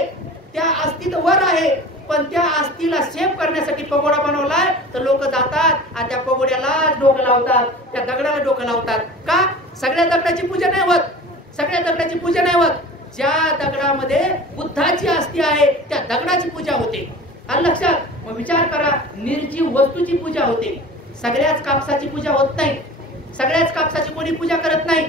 त्या अस्थीत वर आहे, पण त्या अस्थीला सेफ करण्यासाठी पगोडा बनवलाय. तर लोक जातात आणि त्या पगोड्याला डोकं लावतात, त्या दगडाला डोकं लावतात. का? सगळ्या दगडाची पूजा नाही होत, सगळ्या दगडाची पूजा नाही होत. ज्या दगडामध्ये बुद्धाची अस्थी आहे त्या दगडाची पूजा होते. आलं लक्षात? मग विचार करा, निर्जीव वस्तूची पूजा होते. सगळ्याच कापसाची पूजा होत नाही, सगळ्याच कापसाची कोणी पूजा करत नाही.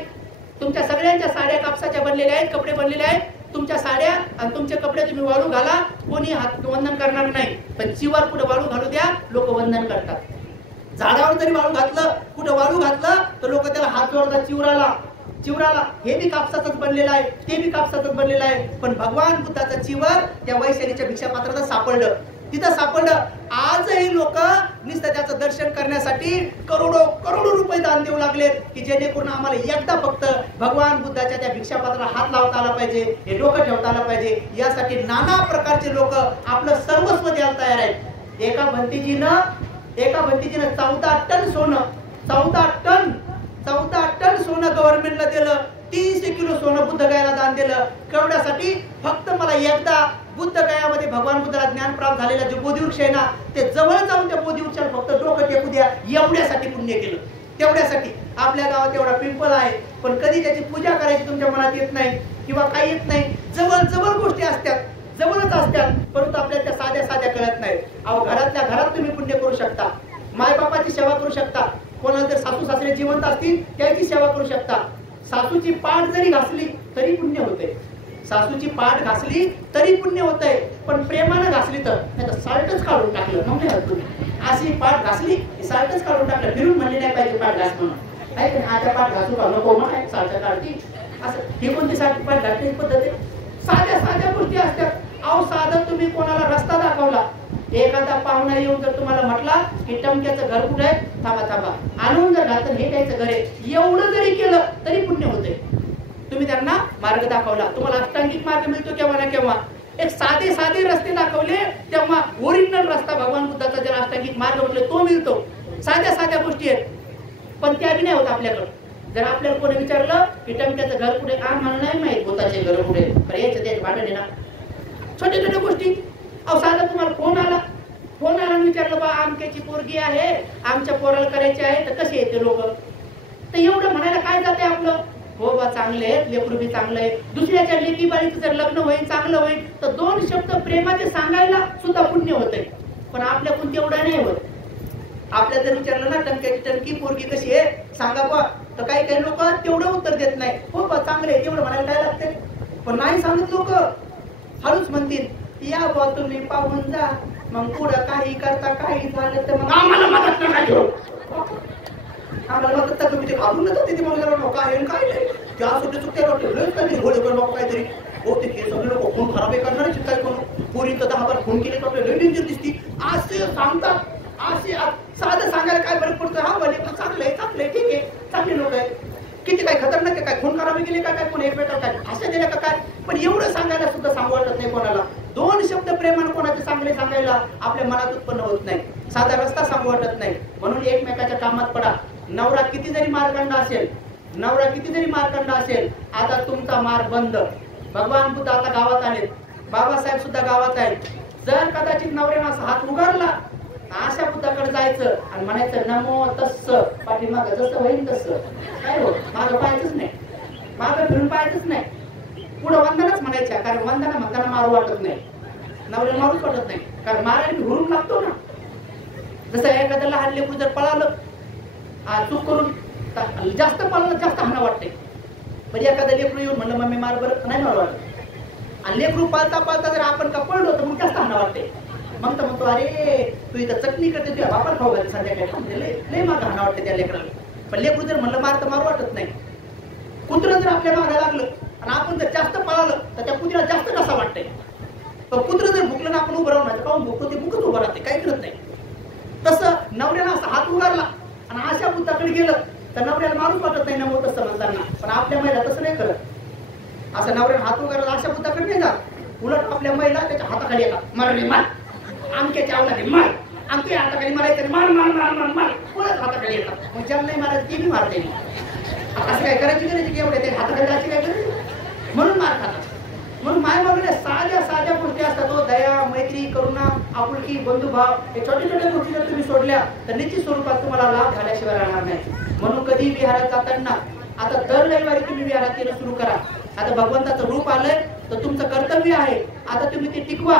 तुमच्या सगळ्यांच्या साड्या कापसाच्या बनलेल्या आहेत, कपडे बनलेले आहेत. तुमच्या साड्या आणि तुमचे कपडे तुम्ही वाळू घाला, कोणी हात वंदन करणार नाही. पण चिवर कुठे वाळू घालू द्या, लोक वंदन करतात. झाडावर जरी वाळू घातलं, कुठं वाळू घातलं तर लोक त्याला हात जोडतात. चिवराला हे बी कापसाचंच बनलेलं आहे, ते बी कापसाचंच बनलेलं आहे. पण भगवान बुद्धाचं चिवर त्या वैशालीच्या भिक्षापात्रात सापडलं, तिथं सापडलं. आजही लोक नुसतं त्याचं दर्शन करण्यासाठी करोडो रुपये दान देऊ लागलेत, की जेणेकरून आम्हाला एकदा फक्त भगवान बुद्धाच्या त्या भिक्षापात्राला हात लावता आला पाहिजे, हे डोकं ठेवता आलं पाहिजे. यासाठी नाना प्रकारचे लोक आपलं सर्वस्व द्यायला तयार आहेत. एका भंतीजीनं 14 टन सोनं 14 टन सोनं गव्हर्नमेंटला दिलं. 300 किलो सोनं बुद्ध गयाला दान दिलं. केवढ्यासाठी? फक्त मला एकदा बुद्ध गयामध्ये भगवान बुद्धाला ज्ञान प्राप्त झालेला जे बोधिवृक्ष आहे ना, ते जवळ जाऊन त्या बोधिवृक्षाला फक्त डोकं टेकू द्या, एवढ्यासाठी पुण्य केलं. तेवढ्यासाठी आपल्या गावात एवढा पिंपळ आहे, पण कधी त्याची पूजा करायची तुमच्या मनात येत नाही किंवा काही येत नाही. जवळ गोष्टी असतात, जवळच असतात, परंतु आपल्याला त्या साध्या कळत नाही. अहो, घरातल्या घरात तुम्ही पुण्य करू शकता, मायबापाची सेवा करू शकता. कोणाला जर सासू सासरे जिवंत असतील त्याची सेवा करू शकता. सासूची पाठ जरी घासली तरी पुण्य होते. सासूची पाठ घासली तरी पुण्य होतंय. पण प्रेमानं घासली तर, नाही तर साल्टच काढून टाकलं मग नाही तुम्ही. अशी पाठ घासली साल्टच काढून टाकलं, फिरून म्हणले नाही पाहिजे पाठ घास म्हणून. आहे का? आता पाठ घासू का नको मग साल्ट काढती असं. ही कोणती साधी पाठ घालण्याची पद्धत आहे? साध्या गोष्टी असतात. अहो, साधं तुम्ही कोणाला रस्ता दाखवला, एखादा पाहुणा येऊन जर तुम्हाला म्हटला की टमक्याचं घर कुठे आहे, थांबा आणून जर घातलं हे त्याचं घर आहे, एवढं जरी केलं तरी पुण्य होते. तुम्ही त्यांना मार्ग दाखवला. तुम्हाला अष्टांगिक मार्ग मिळतो केव्हा ना केव्हा. एक साधे रस्ते दाखवले तेव्हा ओरिजिनल रस्ता भगवान बुद्धाचा ज्याला अष्टांगिक मार्ग म्हटले तो मिळतो. साध्या गोष्टी आहेत, पण त्या बी नाही होत आपल्याकडं. जर आपल्याला कोणी विचारलं की टमक्याचं घर कुठे, मला नाही माहित भूताचे घर कुठे, पण याचं ते भांडण आहे ना. छोट्या गोष्टी. अहो, साधा तुम्हाला फोन आला विचारलं बा आमच्याची पोरगी आहे, आमच्या पोराला करायची आहे, तर कसे येते लोक? तर एवढं म्हणायला काय जाते आपलं? हो बा, चांगले आहेत, लेकरू बी चांगलं आहे. दुसऱ्याच्या लेकी बाळीचं जर लग्न होईल, चांगलं होईल, तर 2 शब्द प्रेमाचे सांगायला सुद्धा पुण्य होतंय. पण आपल्याकडून तेवढं नाही होत. आपल्या जर विचारलं ना टंकी पोरगी कशी आहे सांगा बा, तर काही लोक तेवढं उत्तर देत नाही. हो बा, चांगले तेवढं म्हणायला काय लागते? पण नाही सांगत लोक. हळूच म्हणतील, या बा तुम्ही पाहून जा, मग पुढं काही करता काही झालं तर मग आम्हाला मदत नका घेऊ. आम्हाला मदत तर तुम्ही ते घालून जाते. काय नाही त्या सुद्धा चुक्या काहीतरी घोडे कर बाबा काहीतरी. हो, ते सगळे लोक खून खराब करणार काय करू. पोरी तर 10 बार खून केले तर आपल्याला डेंजर दिसती असे सांगतात. असे साधं सांगायला काय फरक पडतो? हा भले चांगलंय ठीक आहे, चांगले लोक आहेत. किती काय खतरनाक आहे काय, खून खराबी केले काय कोण एकमेकाला काय भाषा दिल्या का काय, पण एवढं सांगायला सुद्धा सांगू वाटत नाही कोणाला. 2 शब्द प्रेमानं कोणाचे चांगले सांगायला आपल्या मनात उत्पन्न होत नाही. साधा रस्ता सांगू वाटत नाही. म्हणून एकमेकाच्या कामात पडा. नवरा किती जरी मारकंड असेल, आता तुमचा मार बंद. भगवान बुद्ध आता गावात आलेत, बाबासाहेब सुद्धा गावात आहेत. जर कदाचित नवऱ्यानं असा हात उगारला, अशा बुद्धाकडे जायचं आणि म्हणायचं नमो तस्स, पाठीमागं जसं होईल तसं. काय हो, मागं पाहायचंच नाही, मागं फिरून पाहायचंच नाही, पुढं वंदनाच म्हणायच्या. कारण वंदना म्हणताना मारू वाटत नाही, नवऱ्याला मारूच वाटत नाही, कारण मारायला घुरून लागतो ना. जसं एखाद्या लहान लेकरू जर पळालं चूक करून, जास्त पळालं जास्त हाना वाटते. म्हणजे एखाद्या लेकरू येऊन म्हणलं मम्मी मार बरं, नाही मारू वाटत. आणि लेकरू पाळता जर आपण का पळलो तर मग जास्त हाना वाटते. मग तर म्हणतो अरे तू इथं चटणी करते, तुझ्या बापाला खाऊ घालते संध्याकाळी, थांबते लय मागं हाना वाटते त्या लेकराला. पण लेकरू जर म्हणलं मार तर मारू वाटत नाही. कुत्रं जर आपल्या मागायला लागलं आणि आपण जर जास्त पळालं तर त्या कुत्र्याला जास्त कसा वाटतंय. पण कुत्रं जर भुकलं ना आपण उभं राहून नाही, पाहून भुकतो ते भुकत उभं राहते, काही करत नाही. तसं नवऱ्याला असा हात उगारला आणि अशा बुद्धाकडे गेलं तर नवऱ्याला मारूच वाटत नाही नमो तसं म्हणताना. पण आपल्या महिला तसं नाही करत. असं नवऱ्याला हात उगारला अशा बुद्धाकडे नाही जात. उलट आपल्या महिला त्याच्या हाताखाली येतात, मारले मार, आमच्याच्या आवला मार, आमच्या हाताखाली मारायचं, मार मार मार मार मार, कोणाच हाताखाली येतात. मग ज्याला नाही मारायचं ती बी मारते. असं काय करायची गरज की एवढे ते हाताखाली जायची काय गरज, म्हणून मार खातात. म्हणून माय बाबा साध्या गोष्टी असतात. तो दया, मैत्री, करुणा, आपुलकी, बंधुभाव, हे छोट्या गोष्टी जर तुम्ही सोडल्या तर निश्चित स्वरूपात तुम्हाला लाभ झाल्याशिवाय राहणार नाही. म्हणून कधी विहारात जाताना आता दर रविवारी तुम्ही विहारात येणं सुरू करा. आता भगवंताचं रूप आलंय तर तुमचं कर्तव्य आहे, आता तुम्ही ते टिकवा.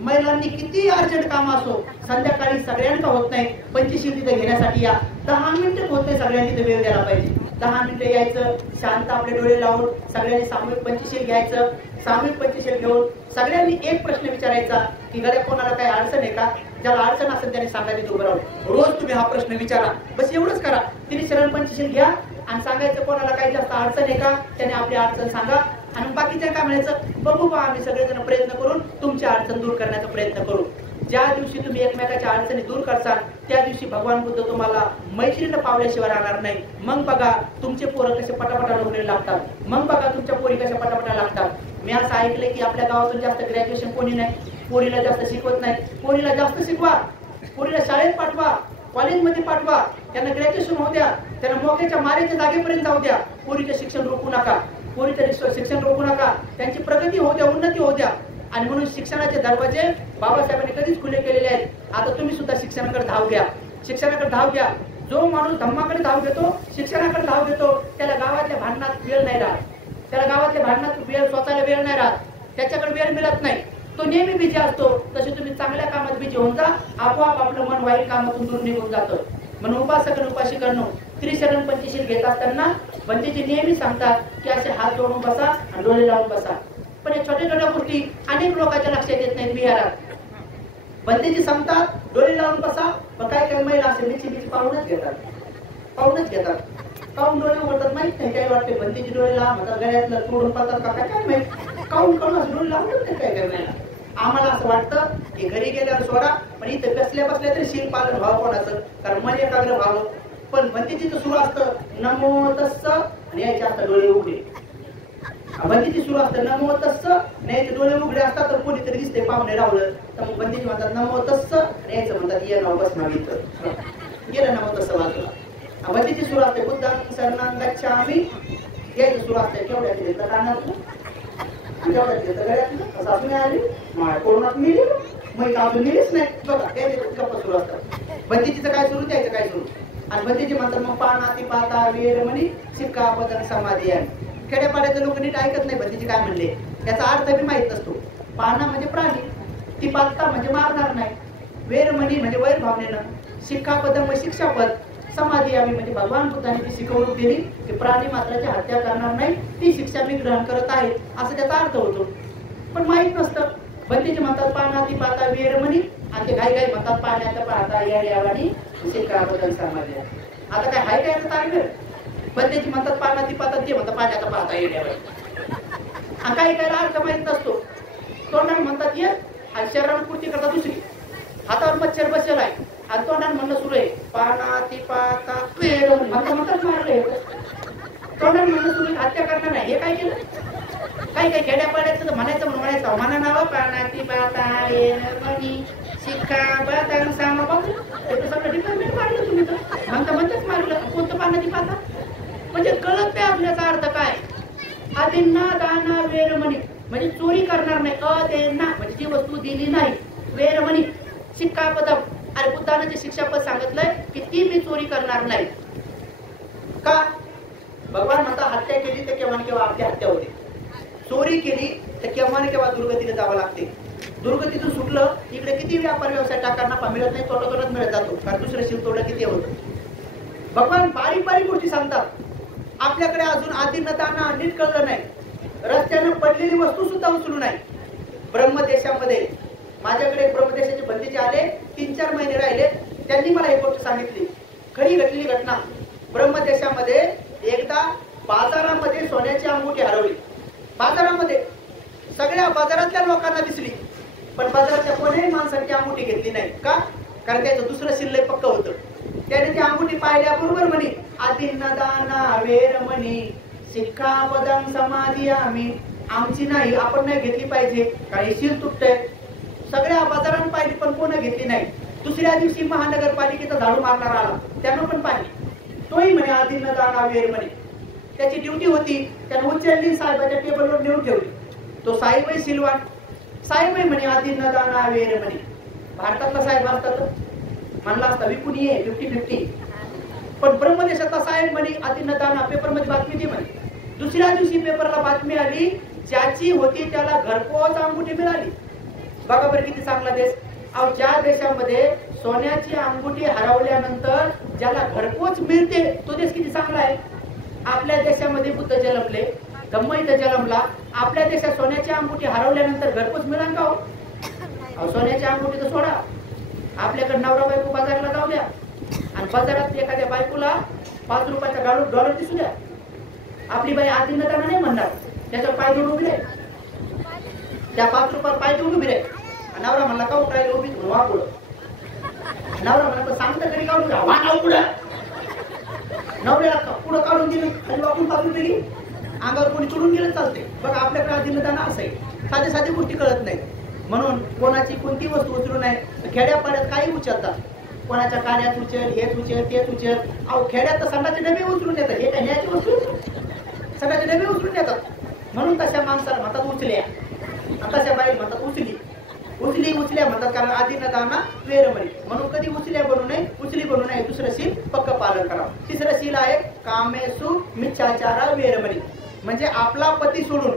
महिलांनी किती अर्जंट काम असो, संध्याकाळी सगळ्यांचा होत नाही, 25 तिथे घेण्यासाठी या, 10 मिनिटं होत नाही, सगळ्यांनी तिथे वेळ द्यायला पाहिजे. 10 मिनिटं यायचं, शांत आपले डोळे लावून सगळ्यांनी सामूहिक पंचशील घ्यायचं. सामूहिक पंचशील घेऊन सगळ्यांनी एक प्रश्न विचारायचा की गड्या कोणाला काही अडचण आहे का? ज्याला अडचण असेल त्याने सांगायचं उभं राहून. रोज तुम्ही हा प्रश्न विचारा, बस एवढंच करा. तिने शरण पंचशील घ्या आणि सांगायचं कोणाला काही जास्त अडचण आहे का, त्याने आपली अडचण सांगा. आणि बाकीच्या काय म्हणायचं, बघू बा आम्ही सगळेजण प्रयत्न करून तुमची अडचण दूर करण्याचा प्रयत्न करू. ज्या दिवशी तुम्ही एकमेकाच्या अडचणी दूर करसाल त्या दिवशी भगवान बुद्ध तुम्हाला मैत्रीनं पावल्याशिवाय राहणार नाही. मग बघा तुमचे पोरं कसे पटापटा नोकरीला लागतात, मग बघा तुमच्या पोरी कशा पटापटा लागतात. मी असं ऐकलंय की आपल्या गावातून जास्त ग्रॅज्युएशन कोणी नाही, पोरीला जास्त शिकवत नाही. पोरीला जास्त शिकवा, पोरीला शाळेत पाठवा, कॉलेजमध्ये पाठवा, त्यांना ग्रॅज्युएशन होऊ द्या, त्यांना मोक्याच्या मारेच्या जागेपर्यंत जाऊ द्या. पोरीचं शिक्षण रोखू नका, पोरीचं शिक्षण रोखू नका, त्यांची प्रगती होऊ द्या, उन्नती होऊ द्या. आणि म्हणून शिक्षणाचे दरवाजे बाबासाहेबांनी कधीच खुले केलेले आहेत. आता तुम्ही सुद्धा शिक्षणाकडे धाव घ्या, शिक्षणाकडे धाव घ्या. जो माणूस धम्माकडे धाव घेतो, शिक्षणाकडे धाव घेतो, त्याला गावातल्या भांडणात वेळ नाही राहत, त्याला गावातल्या भांडणात वेळ स्वतःला वेळ नाही राहत, त्याच्याकडे वेळ मिळत नाही, तो नेहमी बिझी असतो. तसे तुम्ही चांगल्या कामात बिझी होऊन जा, आपोआप आपलं मन वाईट कामातून दूर निघून जातं. म्हणून उपासक उपासिकांनो, त्रिशरण पंचशील घेत असताना बंदीजी नेहमी सांगतात की असे हात जोडून बसा आणि डोळे लावून बसा. पण या छोट्या छोट्या गोष्टी अनेक लोकांच्या लक्षात येत नाहीत विहारात. बंदीजी सांगतात डोळे लावून बसा, पण काय काय महिला असे मिची पाहूनच घेतात. काऊन डोळे उघडतात माहित नाही, काय वाटते बंदीजी डोळे लावा म्हणतात, गळ्यातलं तोडून पाहतात का काय माहित, काऊन डोळे लावून नाही काय महिला. आम्हाला असं वाटतं की घरी गेल्यावर सोडा, पण इथे बसल्या तरी शील पालन व्हावं कोणाचं, कारण मन एकाग्र व्हावं. पण बंदीजीचं सुरू असतं नमो तस्स आणि यायचे असतात डोळे उघडे. बंदीजी सुरू असतं नमो तस्स आणि याचे डोळे उघडे असतात, तर कोणीतरी दिसते पाहुणे रावलं तर मग बंदीजी म्हणतात नमो तस्स आणि यायचं म्हणतात ये नाव बस मागितलं गेलं नमो तस्स वाजलं. बंदीजी सुरू असते बुद्धं शरणं गच्छामि, यायचं सुरू असते केवढ्या घेतलं कानातलं केवढ्या घेतलं गळ्यातलं, असं अजून आली माय कोरोनात मिली मग अजून मिलीच नाही बघा, त्याचे गप्पा सुरू असतात. बंदीजीचं काय सुरू द्यायचं काय सुरू. आणि बंदीजी म्हणतात मग पानाती पाता वेरमणी शिक्का पदन समाधी आहे. खेड्यापाड्याचे लोक नीट ऐकत नाही बंदीजी काय म्हणले, त्याचा अर्थ बी माहित नसतो. पाना म्हणजे प्राणी, ती पाता म्हणजे मारणार नाही, वेरमणी म्हणजे वैर भावनेनं, शिक्का पद म्हणजे शिक्षापद, समाधी आम्ही म्हणजे भगवान बुद्धांनी ती शिकवणूक दिली की प्राणी मात्राची हत्या करणार नाही, ती शिक्षा मी ग्रहण करत आहे असं त्याचा अर्थ होतो. पण माहित नसतं. बंदीजी म्हणतात पानाती पाता वेरमणी आणि ते घाई म्हणतात पाण्यात पाहता यावानी शिक्का पदन समाधी. आता काय हाय काय तारखेळ बंदीजी म्हणतात पानाती पाता, ते म्हणतात पाण्यात पाहता येण्यावर. काही काय अर्थ माहित नसतो. तोंडाने म्हणतात ये आणि शरीराला पूर्ती करता दुसरी, हातावर मच्छर बसेल आहे आणि तोंडाने म्हणणं सुरू आहे पानाती पाता म्हणतात मारले, तोंडाने म्हणणं सुरू हत्या करणार नाही. हे काय केलं, काही काही खेड्यापाड्याचं म्हणायचं म्हणायचं म्हणा नाव पानाती पाता वेरमणी शिक्का पदन समाधी, ते सगळं डिपार्टमेंट मारलं तुम्ही तर म्हणताच मारलं. कोणतं पानाती पाता म्हणजे कळत नाही आपल्याचा अर्थ काय. अदेन्ना दाना वेरमणी म्हणजे चोरी करणार नाही, अदेन्ना म्हणजे जी वस्तू दिली नाही, वेरमणी शिक्का पदम. अरे बुद्धानं जे शिक्षापद सांगितलंय की ती मी चोरी करणार नाही. का भगवान म्हणता हत्या केली तर केव्हा केव्हा आपली हत्या होते, चोरी केली तर केव्हा केव्हा दुर्गतीला जावं लागते. दुर्गतीतून सुटलं इकडे किती व्यापार व्यवसाय टाकांना मिळत नाही, तोडत मिळत जातो, कारण दुसरं शिवतोडं किती होतं. भगवान बारीक बारीक गोष्टी सांगतात. आपल्याकडे अजून आदिनताना नीट कळलं नाही, रस्त्यानं पडलेली वस्तू सुद्धा उचलू नाही. ब्रह्मदेशामध्ये माझ्याकडे ब्रह्मदेशाचे बंदीचे आले, 3-4 महिने राहिले, त्यांनी मला एक गोष्ट सांगितली, खरी घडलेली घटना. ब्रह्मदेशामध्ये एकदा बाजारामध्ये सोन्याची अंगुठी हरवली. बाजारामध्ये सगळ्या बाजारातल्या लोकांना दिसली, पण बाजारातल्या कोणीही माणसाने ती अंगुठी घेतली नाही. का? कारण त्याचं दुसरं शिल्लक पक्क होतं. त्याने ती अंगुठी पाहिल्याबरोबर म्हणे आदिनदाना वेरमणी शिक्का पदं समाधी आम्ही, आमची नाही, आपण नाही घेतली पाहिजे, काही शील तुटतंय. सगळ्या बाजारांना पाहिली पण कोण घेतली नाही. दुसऱ्या दिवशी महानगरपालिकेचा झाडू मारणारा आला, त्यानं पण पाहिली, तोही म्हणे आदिनदाना वेरमणी. त्याची ड्युटी होती, त्यानं उचलली, साहेबाच्या टेबलवर नेऊन ठेवली. तो साहेबही सिलवान, साहेबही म्हणे आदिनदाना वेरमणी. भारतातला साहेब असतात म्हणला असता विकून ये 50-50, पण ब्रह्मदेशातला साहेब म्हणे आदिनदाना. पेपरमध्ये बातमी ती म्हणे. दुसऱ्या दिवशी पेपरला बातमी आली, ज्याची होती त्याला घरपोच अंगुठी मिळाली. बघा बरं किती चांगला देश. अहो ज्या देशामध्ये सोन्याची अंगुठी हरवल्यानंतर ज्याला घरपोच मिळते तो देश किती चांगला आहे. आपल्या देशामध्ये बुद्ध जन्मले, धम्म इथं जन्मला. आपल्या देशात सोन्याची अंगठी हरवल्यानंतर घरपोच मिळाल का हो? सोन्याची अंगठी तर सोडा, आपल्याकडे नवरा बायको बाजारला जाऊ द्या आणि बाजारात एखाद्या बायकोला 5 रुपयाचा डॉलर दिसू द्या, आपली बाई आदिनताना नाही म्हणणार, त्याचा पाय जोडून उभी राहील, त्या 5 रुपयावर पाय जोडून उभी राहील. नवरा म्हणला का उठायला उभी वा पुढं, नवरा म्हणला सांगता तरी काढून द्या वा नाव पुढं, नवऱ्याला पुढं काढून दिलं आणि वापरून 5 रुपये गेली, अंगावर कोणी चढून गेलं चालते. बघा आपल्याकडे आदिनताना असं आहे, साधी साधी गोष्टी कळत नाही. म्हणून कोणाची कोणती वस्तू उचलू नये. खेड्यापाड्यात काही उचलतात, कोणाच्या कार्यात उचल, हेच उचल, तेच उचल. अहो खेड्यात तर संडाचे डबे उचलून येतात, हे न्यायची वस्तू संडाचे डबे उचलून येतात. म्हणून तशा माणसाला म्हणतात उचल्या, तशा बाई म्हणतात उचली, उचली उचल्या म्हणतात, कारण आदिनताना वेरमणी. म्हणून कधी उचल्या बनू नये, उचली बनू नये. दुसरं शील पक्क पालन करावं. तिसरं शील आहे कामेसु मिच्छाचारा वेरमणी, म्हणजे आपला पती सोडून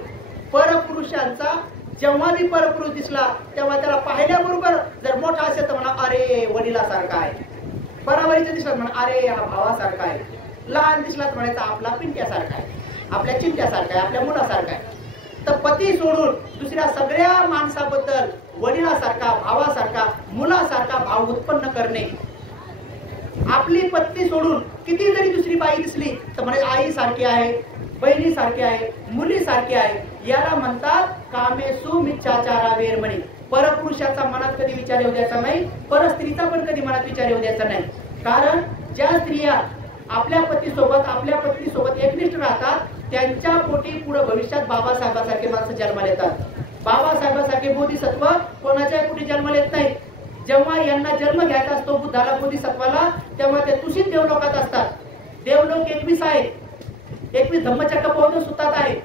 परपुरुषांचा जेव्हा मी परपुरुष दिसला तेव्हा त्याला पाहिल्याबरोबर जर मोठा असेल तर म्हणा अरे वडिलासारखा आहे, बराबरीचा दिसला म्हणा अरे हा भावासारखा आहे, लहान दिसला तर म्हणायचा आपला पिंट्यासारखा आहे, आपल्या चिंट्यासारखा आहे, आपल्या मुलासारखा आहे. तर पती सोडून दुसऱ्या सगळ्या माणसाबद्दल वडिलासारखा, भावासारखा, मुलासारखा भाव उत्पन्न करणे. आपली पत्नी सोडून किती जरी दुसरी बाई दिसली तर म्हणे आई सारखी आहे, बहिणी सारखी आहे, मुली सारखी आहे. याला म्हणतात कामेसु मिच्छाचारा वेरमणी. परपुरुषाचा मनात कधी विचार येऊ द्यायचा नाही, परस्त्रीचा पण कधी मनात विचार येऊ द्यायचा नाही. कारण ज्या स्त्रिया आपल्या पतीसोबत, आपल्या पत्नीसोबत एकनिष्ठ राहतात त्यांच्या पोटी पुढे भविष्यात बाबासाहेबांसारखे माणसं जन्माला येतात. बाबासाहेबांसारखे बोधिसत्व कोणाच्या पोटी जन्माला येत नाही. जेव्हा यांना जन्म घ्यायचा असतो बुद्धाला, बोधिसत्वाला, तेव्हा ते तुषित देवलोकात असतात. देवलोक 21 आहेत, 21 धम्मचक्र पौर्ण सुतात आहेत.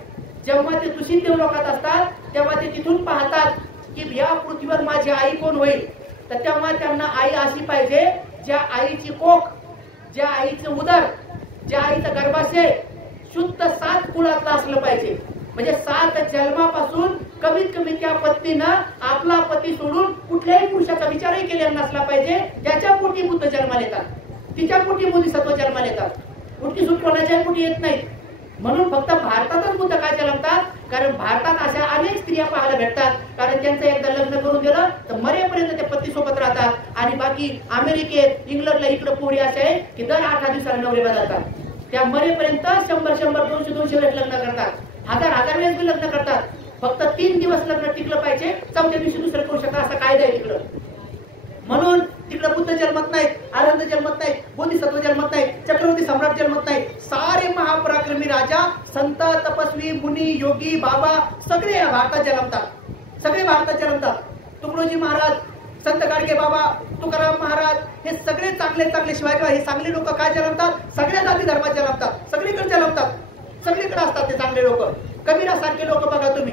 जेव्हा ते तुषित देवलोकात असतात तेव्हा ते तिथून पाहतात की या पृथ्वीवर माझी आई कोण होईल. तर तेव्हा त्यांना आई अशी पाहिजे ज्या आईची कोख, ज्या आईचं उदर, ज्या आईचं गर्भाशय शुद्ध 7 कुळातलं असलं पाहिजे. म्हणजे 7 जन्मापासून कमीत कमी त्या पत्नीनं आपला पती सोडून कुठल्याही पुरुषाचा विचारही केलेला नसला पाहिजे. ज्याच्या पोटी बुद्ध जन्माला येतात, तिच्या पोटी बोधिसत्व जन्माला येतात. उलटी सुट कोणाच्या पोटी येत नाही. म्हणून फक्त भारतातच बुद्ध काय जन्मतात, कारण भारतात अशा अनेक स्त्रिया पाहायला भेटतात. कारण त्यांचं एकदा लग्न करून दिलं तर मरेपर्यंत ते पती सोबत राहतात. आणि बाकी अमेरिकेत, इंग्लंडला इकडे पोरी अशा आहे की दर 8 दिवसाला नवरे बदलतात. त्या मरेपर्यंत 100, 200 वेळेस लग्न करतात, 1000 वेळेस बी लग्न करतात. फक्त 3 दिवस लग्न टिकलं पाहिजे, 4थ्या दिवशी दुसरं करू शकता असा कायदा आहे तिकडं. म्हणून तिकडे बुद्ध जन्मत नाहीत, आनंद जन्मत नाहीत, बोधिसत्व जन्मत नाहीत, चक्रवर्ती सम्राट जन्मत नाहीत. सारे महापराक्रमी राजा, संत, तपस्वी, मुनी, योगी, बाबा सगळे या भारतात जन्मतात. सगळे भारतात जन्मतात. तुकडोजी महाराज, संत गाडगे बाबा, तुकाराम महाराज, हे सगळे चांगले चांगले, शिवाजी हे चांगले लोक काय जन्मतात, सगळ्या जाती धर्मात जन्मतात, सगळीकडे जन्मतात, सगळीकडे असतात ते चांगले लोक. कबीरासारखे लोक बघा तुम्ही,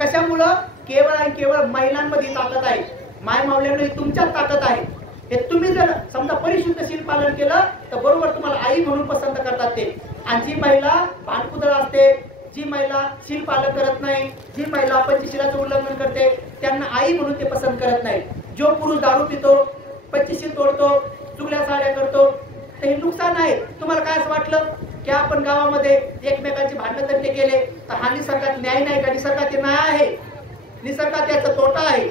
कशामुळं? केवळ आणि केवळ महिलांमध्ये ताकद आहे. माय मावल्यामुळे तुमच्यात ताकद आहे. हे तुम्ही जर समजा परिशुद्ध शील पालन केलं तर बरोबर तुम्हाला आई म्हणून पसंत करतात ते. आणि जी महिला भानकुदळ असते, जी महिला शील पालन करत नाही, जी महिला पंचशीलाचं उल्लंघन करते, त्यांना आई म्हणून ते पसंत करत नाही. जो पुरुष दारू पितो, पंचशील तोडतो, चुगल्या साड्या करतो, तर हे नुकसान आहे. तुम्हाला काय असं वाटलं की आपण गावामध्ये एकमेकांचे भांडण तंटे केले तर हा निसर्गात न्याय नाही का? निसर्गात न्याय आहे, निसर्गात त्याचा तोटा आहे.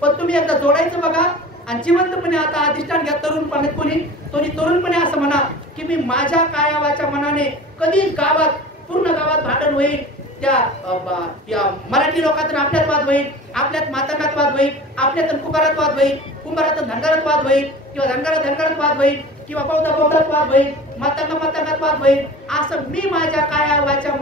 पण तुम्ही एकदा जोडायचं बघा आणि जिवंतपणे आता अधिष्ठान घ्या. तरुणपणे तरुणपणे असं म्हणा की मी माझ्या कायावाच्या मनाने कधीच गावात, पूर्ण गावात भांडण होईल, त्या मराठी लोकांतून आपल्यात वाद होईल, आपल्यात मातंगात वाद होईल, आपल्यातून कुंभारात वाद होईल, कुंभारातून धनगरात वाद होईल, किंवा धनगरात वाद होईल, किंवा बौद्धात वाद होईल, मातंगात वाद होईल, असं मी माझ्या कायावाच्या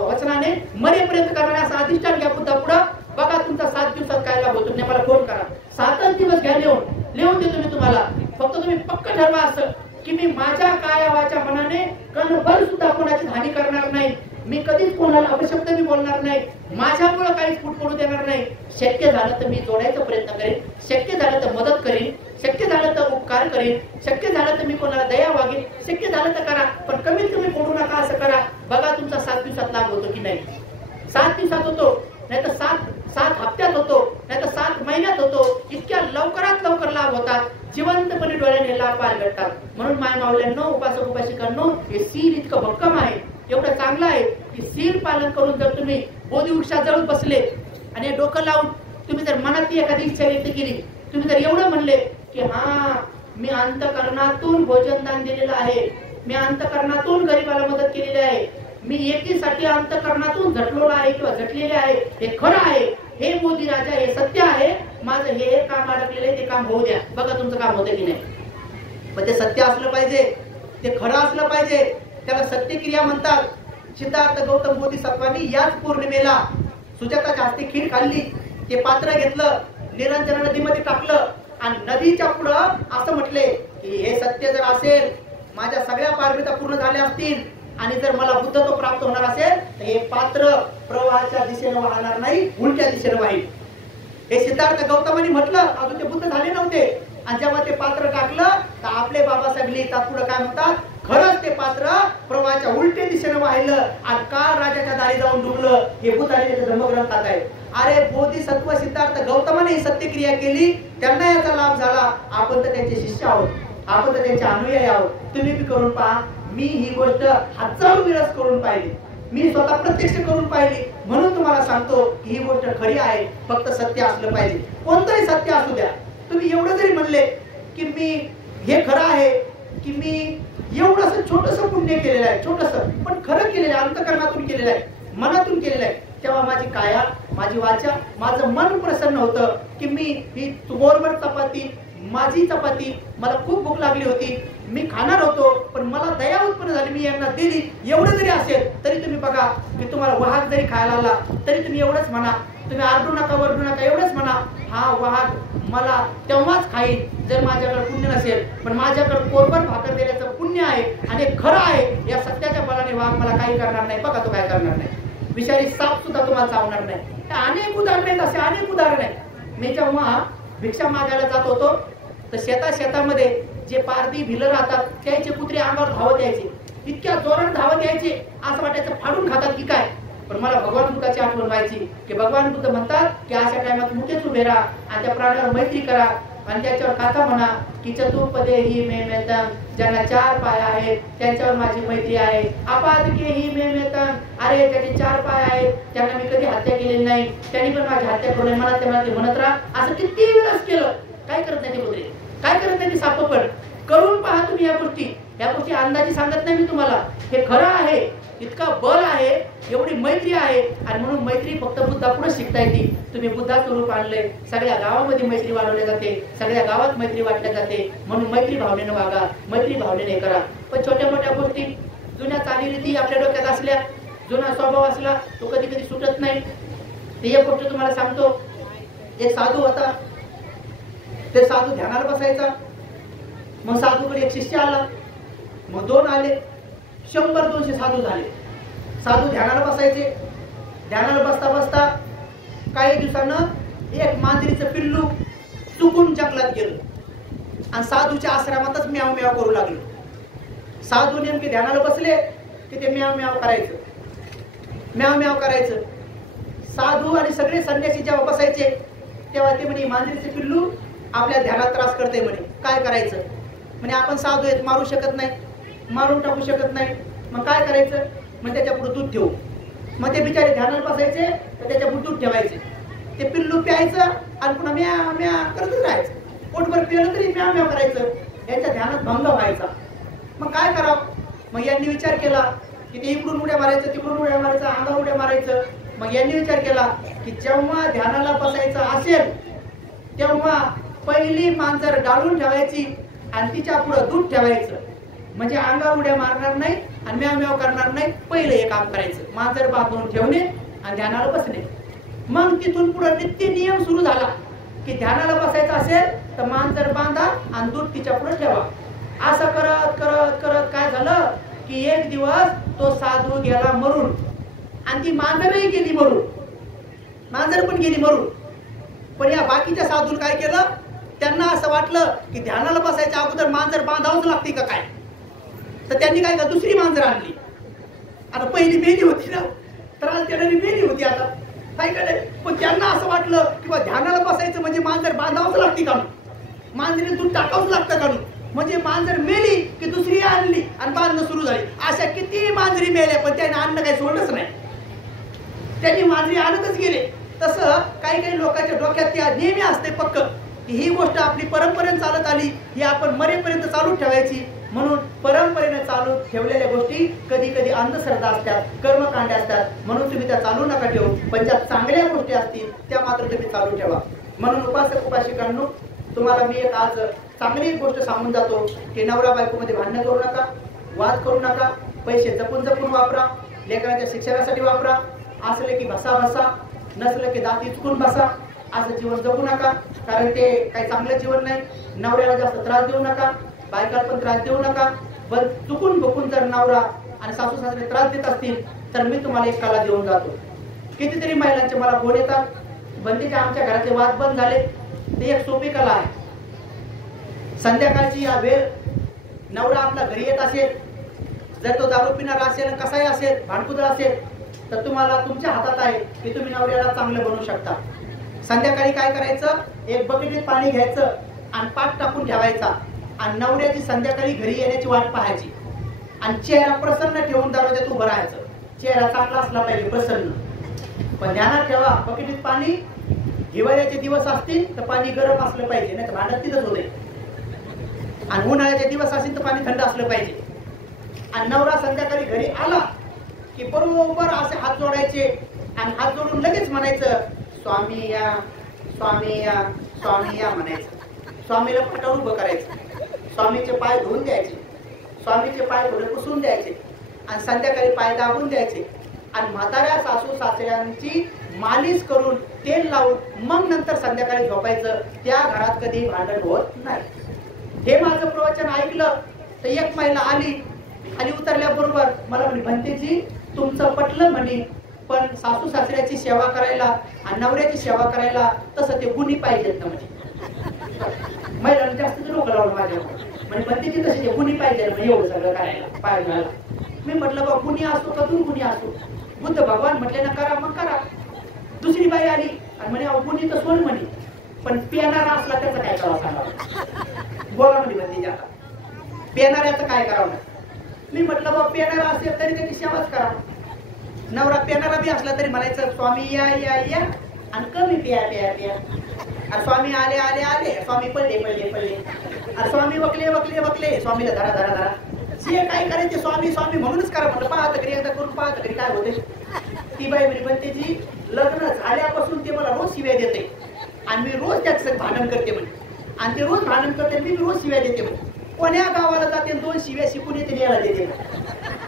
वचनाने मरेपर्यंत करणार असं अधिष्ठान घ्या बुद्धा पुढं. बघा तुमचा 7 दिवसात काय लाभ होतो. मला फोन करा, 7च दिवस घ्या, लिहून देतो मी तुम्हाला. फक्त तुम्ही पक्क ठरवा असं की मी माझ्या कायावाच्या मनाने कणभर सुद्धा कोणाची हानी करणार नाही, मी कधीच कोणाला अपशब्द मी बोलणार नाही, माझ्यामुळे काहीच फूट पडू देणार नाही. शक्य झालं तर मी जोडायचा प्रयत्न करेन, शक्य झालं तर मदत करेन, शक्य झालं तर उपकार करेन, शक्य झालं तर मी कोणाला दया वागेन, शक्य झालं तर करा, पण कमीत कमी पडू नका असं करा. बघा तुमचा 7 दिवसात लाभ होतो की नाही. 7 दिवसात होतो, नाही तर 7 हप्त्यात होतो, नाही तर 7 महिन्यात होतो. इतक्या लवकरात लवकर लाभ होतात, जिवंतपणे डोळ्याने लाभ पाहायला भेटतात. म्हणून माय मावल्यांनो, उपासक उपासिकांनो, हे सील इतकं भक्कम आहे. एवढं चांगलं आहे की शील पालन करून जर तुम्ही बोधिवृक्षाजवळ बसले आणि डोकं लावून तुम्ही जर मनात एखादी इच्छा व्यक्त केली, तुम्ही जर एवढं म्हणले की हा मी अंतःकरणातून भोजनदान दिलेलं आहे, मी अंतःकरणातून गरीबाला मदत केलेली आहे, मी एकीसाठी अंतःकरणातून झटलेलो आहे किंवा झटलेले आहे, हे खरं आहे, हे मोदी राजा हे सत्य आहे, माझं हे काम अडकलेलं आहे ते काम होऊ द्या, बघा तुमचं काम होतं की नाही. पण ते सत्य असलं पाहिजे, ते खरं असलं पाहिजे, त्याला सत्यक्रिया म्हणतात. सिद्धार्थ गौतम बोधिसत्वांनी याच पौर्णिमेला सुजाताच्या हस्ते खीर खाल्ली, ते पात्र घेतलं, निरंजन नदीमध्ये टाकलं आणि नदीच्या पुढं असं म्हटले की हे सत्य जर असेल, माझ्या सगळ्या पारमिता पूर्ण झाल्या असतील आणि जर मला बुद्धत्व प्राप्त होणार असेल तर हे पात्र प्रवाहाच्या दिशेने वाहणार नाही, उलट्या दिशेने वाहील. हे सिद्धार्थ गौतमांनी म्हटलं, अजून ते बुद्ध झाले नव्हते. आणि जेव्हा ते पात्र टाकलं तर आपले बाबासाहेब लिहितात पुढे काय म्हणतात, खरंच ते पात्र प्रवाहाच्या उलटे दिशेने वाहिलं आणि काळ राजाच्या दारी जाऊन डुबलं. हे बुद्धाने धर्मग्रंथात आहे. अरे बोधिसत्व सिद्धार्थ गौतमाने ही सत्यक्रिया केली, त्यांना याचा लाभ झाला. आपण तर त्यांचे शिष्य आहोत, आपण तर त्यांचे अनुयायी आहोत. तुम्ही बी करून पहा. मी ही गोष्ट हजारो वेळेस करून पाहिली, मी स्वतः प्रत्यक्ष करून पाहिली, म्हणून तुम्हाला सांगतो की ही गोष्ट खरी आहे. फक्त सत्य असलं पाहिजे, कोणतंही सत्य असू द्या. तुम्ही एवढं जरी म्हणले की मी हे खरं आहे की मी एवढंसं छोटंसं पुण्य केलेलं आहे, छोटंसं पण खरं केलेलं आहे, अंतःकरणातून केलेलं आहे, मनातून केलेलं आहे, तेव्हा माझी काया, माझी वाचा, माझं मन प्रसन्न होतं की मी ही गोरभर चपाती, माझी चपाती, मला खूप भूक लागली होती, मी खाणार होतो पण मला दया उत्पन्न झाली, मी यांना दिली. एवढं जरी असेल तरी तुम्ही बघा की तुम्हाला वाहक जरी खायला आला तरी तुम्ही एवढंच म्हणा, तुम्ही आरडू नका वरडू नका, एवढंच म्हणा, हा वाहक मला तेव्हाच खाईल जर माझ्याकडे पुण्य नसेल, पण माझ्याकडे कोरभर भाकर देण्याचं पुण्य आहे आणि खरं आहे. या सत्याच्या बलाने वाघ मला काही करणार नाही. बघा तो काय करणार नाही, विषारी साप सुद्धा तुम्हाला चावणार नाही. अनेक उदाहरण आहेत, असे अनेक उदाहरण आहेत. मी जेव्हा भिक्षा मागायला जात होतो तर शेतामध्ये जे पारधी भिलं राहतात त्याचे कुत्रे अंगावर धावत यायचे, इतक्या जोरात धावत यायचे, असं वाटायचं फाडून खातात की काय. पण मला भगवान बुद्धाची आठवण व्हायची की भगवान बुद्ध म्हणतात की अशा टायमात मुकेच उभे राहा आणि त्या प्राण्यावर मैत्री करा आणि त्याच्यावर कथा म्हणा की चतुर्पदे ही मे मेतम, ज्यांना 4 पाय आहेत त्यांच्यावर माझी मैत्री आहे. अपादके ही मे मेतम, अरे त्याचे 4 पाय आहेत, त्यांना मी कधी हत्या केलेली नाही, त्यांनी पण माझी हत्या करू नये, मला ते म्हणत राहा. असं किती वेळेस केलं, काय करत नाही ते कुत्रे, काय करत नाही ते साप. पण करून पहा तुम्ही या गोष्टी अंदाजी सांगत नाही मी तुम्हाला, हे खरं आहे. इतका बल आहे, एवढी मैत्री आहे आणि म्हणून मैत्री फक्त बुद्धापुढे शिकता येते. तुम्ही बुद्धाचं रूप आणलंय, सगळ्या गावामध्ये मैत्री वाढवली जाते, सगळ्या गावात मैत्री वाटल्या जाते, म्हणून मैत्री भावनेनं वागा, मैत्री भावनेने करा. पण छोट्या मोठ्या गोष्टी, जुन्या चालीरीती आपल्या डोक्यात असल्या, जुना स्वभाव असला तो कधी कधी सुटत नाही. ते एक गोष्ट तुम्हाला सांगतो. एक साधू होता, ते साधू ध्यानाला बसायचा. मग साधूकडे एक शिष्य आला, मग 2 आले, 100-200 साधू झाले. साधू ध्यानाला बसायचे. ध्यानाला बसता बसता काही दिवसानं एक मांजरीचं पिल्लू चुकून जंगलात गेलं आणि साधूच्या आश्रमातच म्याव म्याव करू लागले. साधू नेमके ध्यानाला बसले की ते म्याव म्याव करायचं, म्याव म्याव करायचं. साधू आणि सगळे संन्यासी जेव्हा बसायचे तेव्हा ते म्हणे मांजरीचे पिल्लू आपल्या ध्यानात त्रास करते म्हणे, काय करायचं. म्हणे आपण साधू आहेत, मारू शकत नाही, मारून टाकू शकत नाही, मग काय करायचं. मग त्याच्या पुढे दूध ठेवू. मग ते बिचारे ध्यानाला बसायचे तर त्याच्या पुढे दूध ठेवायचे, ते पिल्लू प्यायचं आणि पुन्हा म्या म्या करतच राहायचं. पोटभर पिलं तरी म्या म्या करायचं, यांच्या ध्यानात भंग व्हायचा. मग काय करावं. मग यांनी विचार केला की ते इकडून उड्या मारायचं, तिकडून उड्या मारायचं, अंगावर उड्या मारायचं. मग यांनी विचार केला की जेव्हा ध्यानाला बसायचं असेल तेव्हा पहिली मांजर डाळून ठेवायची आणि तिच्या पुढे दूध ठेवायचं, म्हणजे अंगावर उड्या मारणार नाही आणि म्याव म्याव करणार नाही. पहिले हे काम करायचं, मांजर बांधून ठेवणे आणि ध्यानाला बसणे. मग तिथून पुढे नित्य नियम सुरू झाला की ध्यानाला बसायचं असेल तर मांजर बांधा आणि दूध तिच्या पुढे ठेवा. असं करत करत करत काय झालं की एक दिवस तो साधू गेला मरून आणि ती मांजरही गेली मरून, मांजर पण गेली मरून. पण या बाकीच्या साधून काय केलं, त्यांना असं वाटलं की ध्यानाला बसायच्या अगोदर मांजर बांधावंच लागते का काय, तर त्यांनी काय का दुसरी मांजर आणली. आता पहिली मेली होती ना, त्रास देणारी मेली होती आता काय काय. पण त्यांना असं वाटलं की ध्यानाला बसायचं म्हणजे मांजर बांधावंच लागते का, मांजरीला दूध टाकावंच लागतं का. म्हणजे मांजर मेली की दुसरी आणली आणि बांधणं सुरू झाली. अशा किती मांजरी मेल्या पण त्याने अन्न काही सोडलंच नाही, त्यांनी मांजरी आणतच गेले. तसं काही काही लोकांच्या डोक्यात त्या नेहमी असते पक्क की ही गोष्ट आपली परंपरेने चालत आली, ही आपण मरेपर्यंत चालू ठेवायची. म्हणून परंपरेने चालू ठेवलेल्या गोष्टी कधी कधी अंधश्रद्धा असतात, कर्मकांड असतात, म्हणून तुम्ही त्या चालू नका ठेवू. पण ज्या चांगल्या गोष्टी असतील त्या मात्र तुम्ही चालू ठेवा. म्हणून उपासक उपासिकांनो, तुम्हाला मी एक आज चांगली एक गोष्ट सांगून जातो की नवरा बायकोमध्ये भांडणं करू नका, वाद करू नका, पैसे जपून जपून वापरा, लेकरांच्या शिक्षणासाठी वापरा. असले की भसा भसा, नसलं की दात इचकून बसा. असं जीवन जगू नका, कारण ते काही चांगलं जीवन नाही. नवऱ्याला जास्त त्रास देऊ नका, बायकाला पण त्रास देऊ नका. पण चुकून बकून जर नवरा आणि सासू सासरे त्रास देत असतील तर मी तुम्हाला एक कला देऊन जातो. कितीतरी महिलांचे मला फोन येतात, बंदीच्या आमच्या घरातले वाद बंद झाले. ते एक सोपी कला आहे. संध्याकाळची या वेळ नवरा आपला घरी येत असेल, जर तो दारू पिणारा असेल, कसाही असेल, भांडकुदळ असेल, तर तुम्हाला तुमच्या हातात आहे की तुम्ही नवऱ्याला चांगलं बनवू शकता. संध्याकाळी काय करायचं, एक बकेटीत पाणी घ्यायचं आणि पाठ टाकून ठेवायचा आणि नवऱ्याची संध्याकाळी घरी येण्याची वाट पाहायची आणि चेहरा प्रसन्न ठेवून दरवाजात उभं राहायचं. चेहरा चांगला असला पाहिजे, प्रसन्न. पण ध्यानात ठेवा, बकेटीत पाणी हिवाळ्याचे दिवस असतील तर पाणी गरम असलं पाहिजे, नाही तर भांडत तिथंच होते. आणि उन्हाळ्याचे दिवस असतील तर पाणी थंड असलं पाहिजे. आणि नवरा संध्याकाळी घरी आला की बरोबर असे हात जोडायचे आणि हात जोडून लगेच म्हणायचं, स्वामी या, स्वामी या, स्वामी या म्हणायचं. स्वामीला पटावर उभं करायचं, स्वामीचे पाय धुवून द्यायचे, स्वामीचे पाय थोडे पुसून द्यायचे आणि संध्याकाळी पाय दाबून द्यायचे. आणि म्हाताऱ्या सासू सासऱ्यांची मालिश करून तेल लावून मग नंतर संध्याकाळी झोपायचं. त्या घरात कधी भांडण होत नाही. हे माझं प्रवचन ऐकलं तर एक महिला आली, खाली उतरल्याबरोबर मला म्हणे, भंतेजी तुमचं पटलं म्हणे, पण सासू सासऱ्याची सेवा करायला आणि नवऱ्याची सेवा करायला तसं ते गुणी पाहिजेत ना. म्हणजे महिलांना जास्त डोकं लावलं माझ्या, म्हणजे भंतेजी तसे ते गुणी पाहिजे म्हणजे एवढं सगळं करायला पाय घालायला. मी म्हटलं बा गुणी असो का तू गुणी असो, बुद्ध भगवान म्हटले ना करा मग करा. दुसरी बाई आली आणि म्हणे गुणी तर सोड म्हणे, पण पिणारा असला त्याचं काय करावं सांगा. बोला म्हणे भंतेजी, आता पिणाऱ्याचं काय करावं. मी म्हटलं बा पिणारा असेल तरी त्याची सेवाच करा. नवरा पिणारा बी असला तरी म्हणायचं, स्वामी या या या आणि कमी पिया पिया पिया. आणि स्वामी आले आले आले, स्वामी पडले पडले पडले, आणि स्वामी वकले वकले वकले, स्वामीला धरा धरा धरा. जे काय करायचे स्वामी स्वामी म्हणूनच करा. म्हटलं पाहत घरी एकदा करून पाहत घरी काय होते. ती बाई म्हणे, पण त्याची लग्न झाल्यापासून ते मला रोज शिव्या देते आणि मी रोज त्याचं भांडण करते म्हणे, आणि ते रोज भांडण करते, मी रोज शिव्या देते म्हणे. कोण्या गावाला जाते 2 शिव्या शिकून येते याला देते.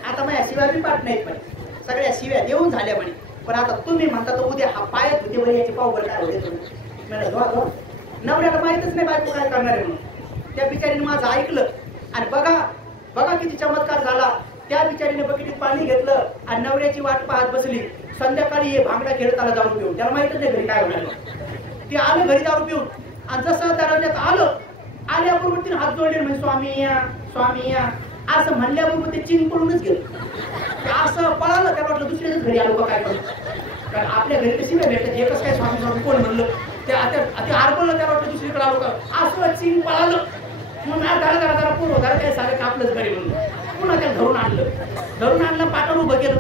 आता माझ्या शिव्या बी पाठ नाहीत म्हणे, सगळ्या शिव्या देऊन झाल्या म्हणे. पण आता तुम्ही म्हणता तर उद्या हा पायात होते वर याचे पावभर काय होते तुम्ही. नवऱ्याला माहितच नाही बायको काय करणार आहे म्हणून. त्या बिचारीने माझं ऐकलं आणि बघा बघा किती चमत्कार झाला. त्या बिचारीने बकेटीत पाणी घेतलं आणि नवऱ्याची वाट पाहत बसली. संध्याकाळी हे भांगडा खेळत आला दारू पिऊन, त्याला माहितच नाही घरी काय होणार. ते आलं घरी दारू पिऊन आणि जसं दरवाज्यात आलं, आल्याबरोबर तिने हात जोडले म्हणजे स्वामी या स्वामी या असं म्हणल्याबरोबर ते चिंग पडूनच गेलं. असं पळालं, त्याला वाटलं दुसऱ्याच घरी आलो का काय करू, कारण आपल्या घरी कशी नाही भेटत. एकच काय स्वामी स्वामी कोण म्हणलं, ते आरबलं, त्याला वाटलं दुसरीकडे आलो का. असं चिंग पळालं. मग जरा जरा जरा पूर्व जरा काय सारे कापलंच घरी म्हणून पुन्हा त्याला धरून आणलं, पाटावर उभं केलं.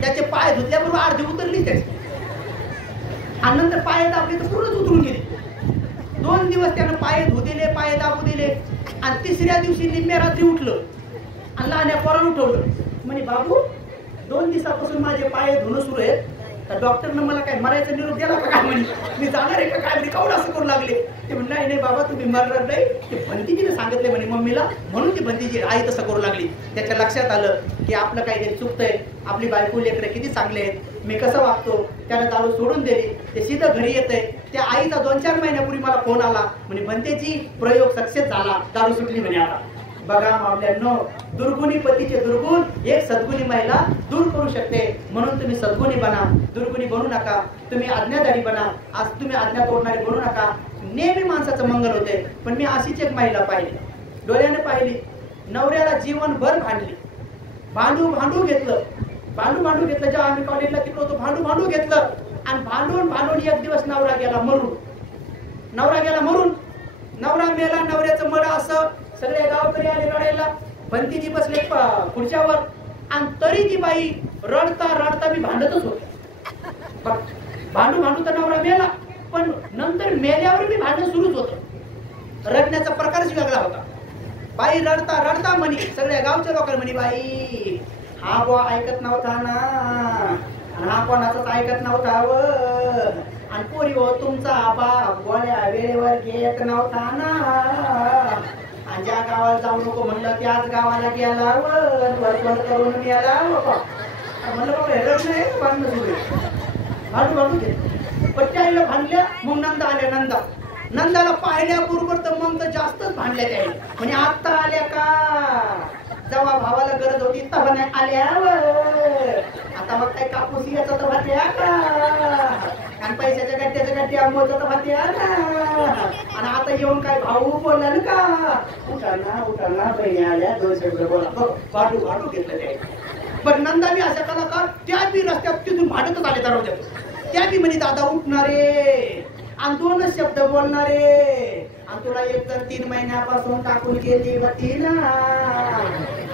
त्याचे पाय धुतल्याबरोबर अर्धी उतरली त्याची आणि नंतर पाय दाबले तर पूर्णच उतरून गेली. 2 दिवस त्यानं पाय धु दिले, पाय दाबू दिले आणि 3ऱ्या दिवशी निम्म्या रात्री उठलं आणि लहान्या पोराला उठवलं. म्हणे बाबू 2 दिवसापासून माझे पाय धुणं सुरू आहेत, तर डॉक्टरनं मला काय मरायचा निरोप दिला का काय, म्हणे मी जाणार आहे का काय, म्हणजे काऊन असं करू लागले. ते म्हणे नाही बाबा तुम्ही मरणार नाही, ते भंतीजीने सांगितले म्हणे मम्मीला, म्हणून ती भंतीजी आई तसं करू लागली. त्याच्या लक्षात आलं की आपलं काहीतरी चुकतंय, आपली बायको लेकरं किती चांगले आहेत, मी कसं वागतो. त्यानं दारू सोडून दिली, ते सीधं घरी येतंय. त्या आईचा 2-4 महिन्यापूर्वी मला फोन आला, म्हणे भंतेजी प्रयोग सक्सेस झाला, दारू सुटली म्हणे. आता बघा मावल्यांनो, दुर्गुणी पतीचे दुर्गुण एक सद्गुणी महिला दूर करू शकते. म्हणून तुम्ही सद्गुणी बना, दुर्गुणी बनू नका. तुम्ही आज्ञाधारी बना, आज तुम्ही आज्ञा तोडणारे बनू नका. नेहमी माणसाचं मंगल होते. पण मी अशीच एक महिला पाहिली, डोळ्याने पाहिली, नवऱ्याला जीवनभर भांडली, भांडू घेतलं. जेव्हा आम्ही कॉलेजला तिकडे होतो भांडू घेतलं आणि भांडून एक दिवस नवरा गेला मरून. नवरा मेला, नवऱ्याचं मड असं सगळे गावकरी आले रडायला. बंतीजी बसले खुर्च्यावर आणि तरी ती बाई रडता रडता मी भांडतच होते. भांडू भांडू तर नवरा मेला, पण नंतर मेल्यावर मी भांडण सुरूच होतं. रडण्याचा प्रकारच वेगळा होता. बाई रडता रडता म्हणे, सगळ्या गावच्या लोकांना म्हणे, बाई हा बुवा ऐकत नव्हता ना, आणि हा कोणाचाच ऐकत नव्हता व, आणि पोरी हो तुमचा आबा गोळ्या वेळेवर घेत नव्हता ना, आणि ज्या गावाला जाऊ नको म्हणलं त्याच गावाला गेला व करून गेला म्हणलं बाबा हे रड नाही भांडणं सुरू भांडू भांडू घे. पट्ट्याला भांडल्या. मग नंदा आल्या. नंदाला पाहिल्याबरोबर तर मग तर जास्तच भांडल्या त्या. म्हणजे आता आल्या का, जेव्हा भावाला गरज होती तेव्हा नाही आल्या. आता मग काय कापूस याचा तर भात्या का, आणि पैशाच्या गट्ट्याच्या गट्टी आंबोचा तर भात्या ना, आणि आता येऊन काय भाऊ बोलाल का, उठाना बहिणी आल्या 2 शब्द बोला. भांडू भांडू घेतलं ते. पण नंदानी अशा कलाकार त्या बी रस्त्यात तिथून भांडतच आले दरवाज्यात. त्या बी म्हणे दादा उठणारे आणि 2च शब्द बोलणारे, आणि तुला एक तर 3 महिन्यापासून टाकून गेली होती ना,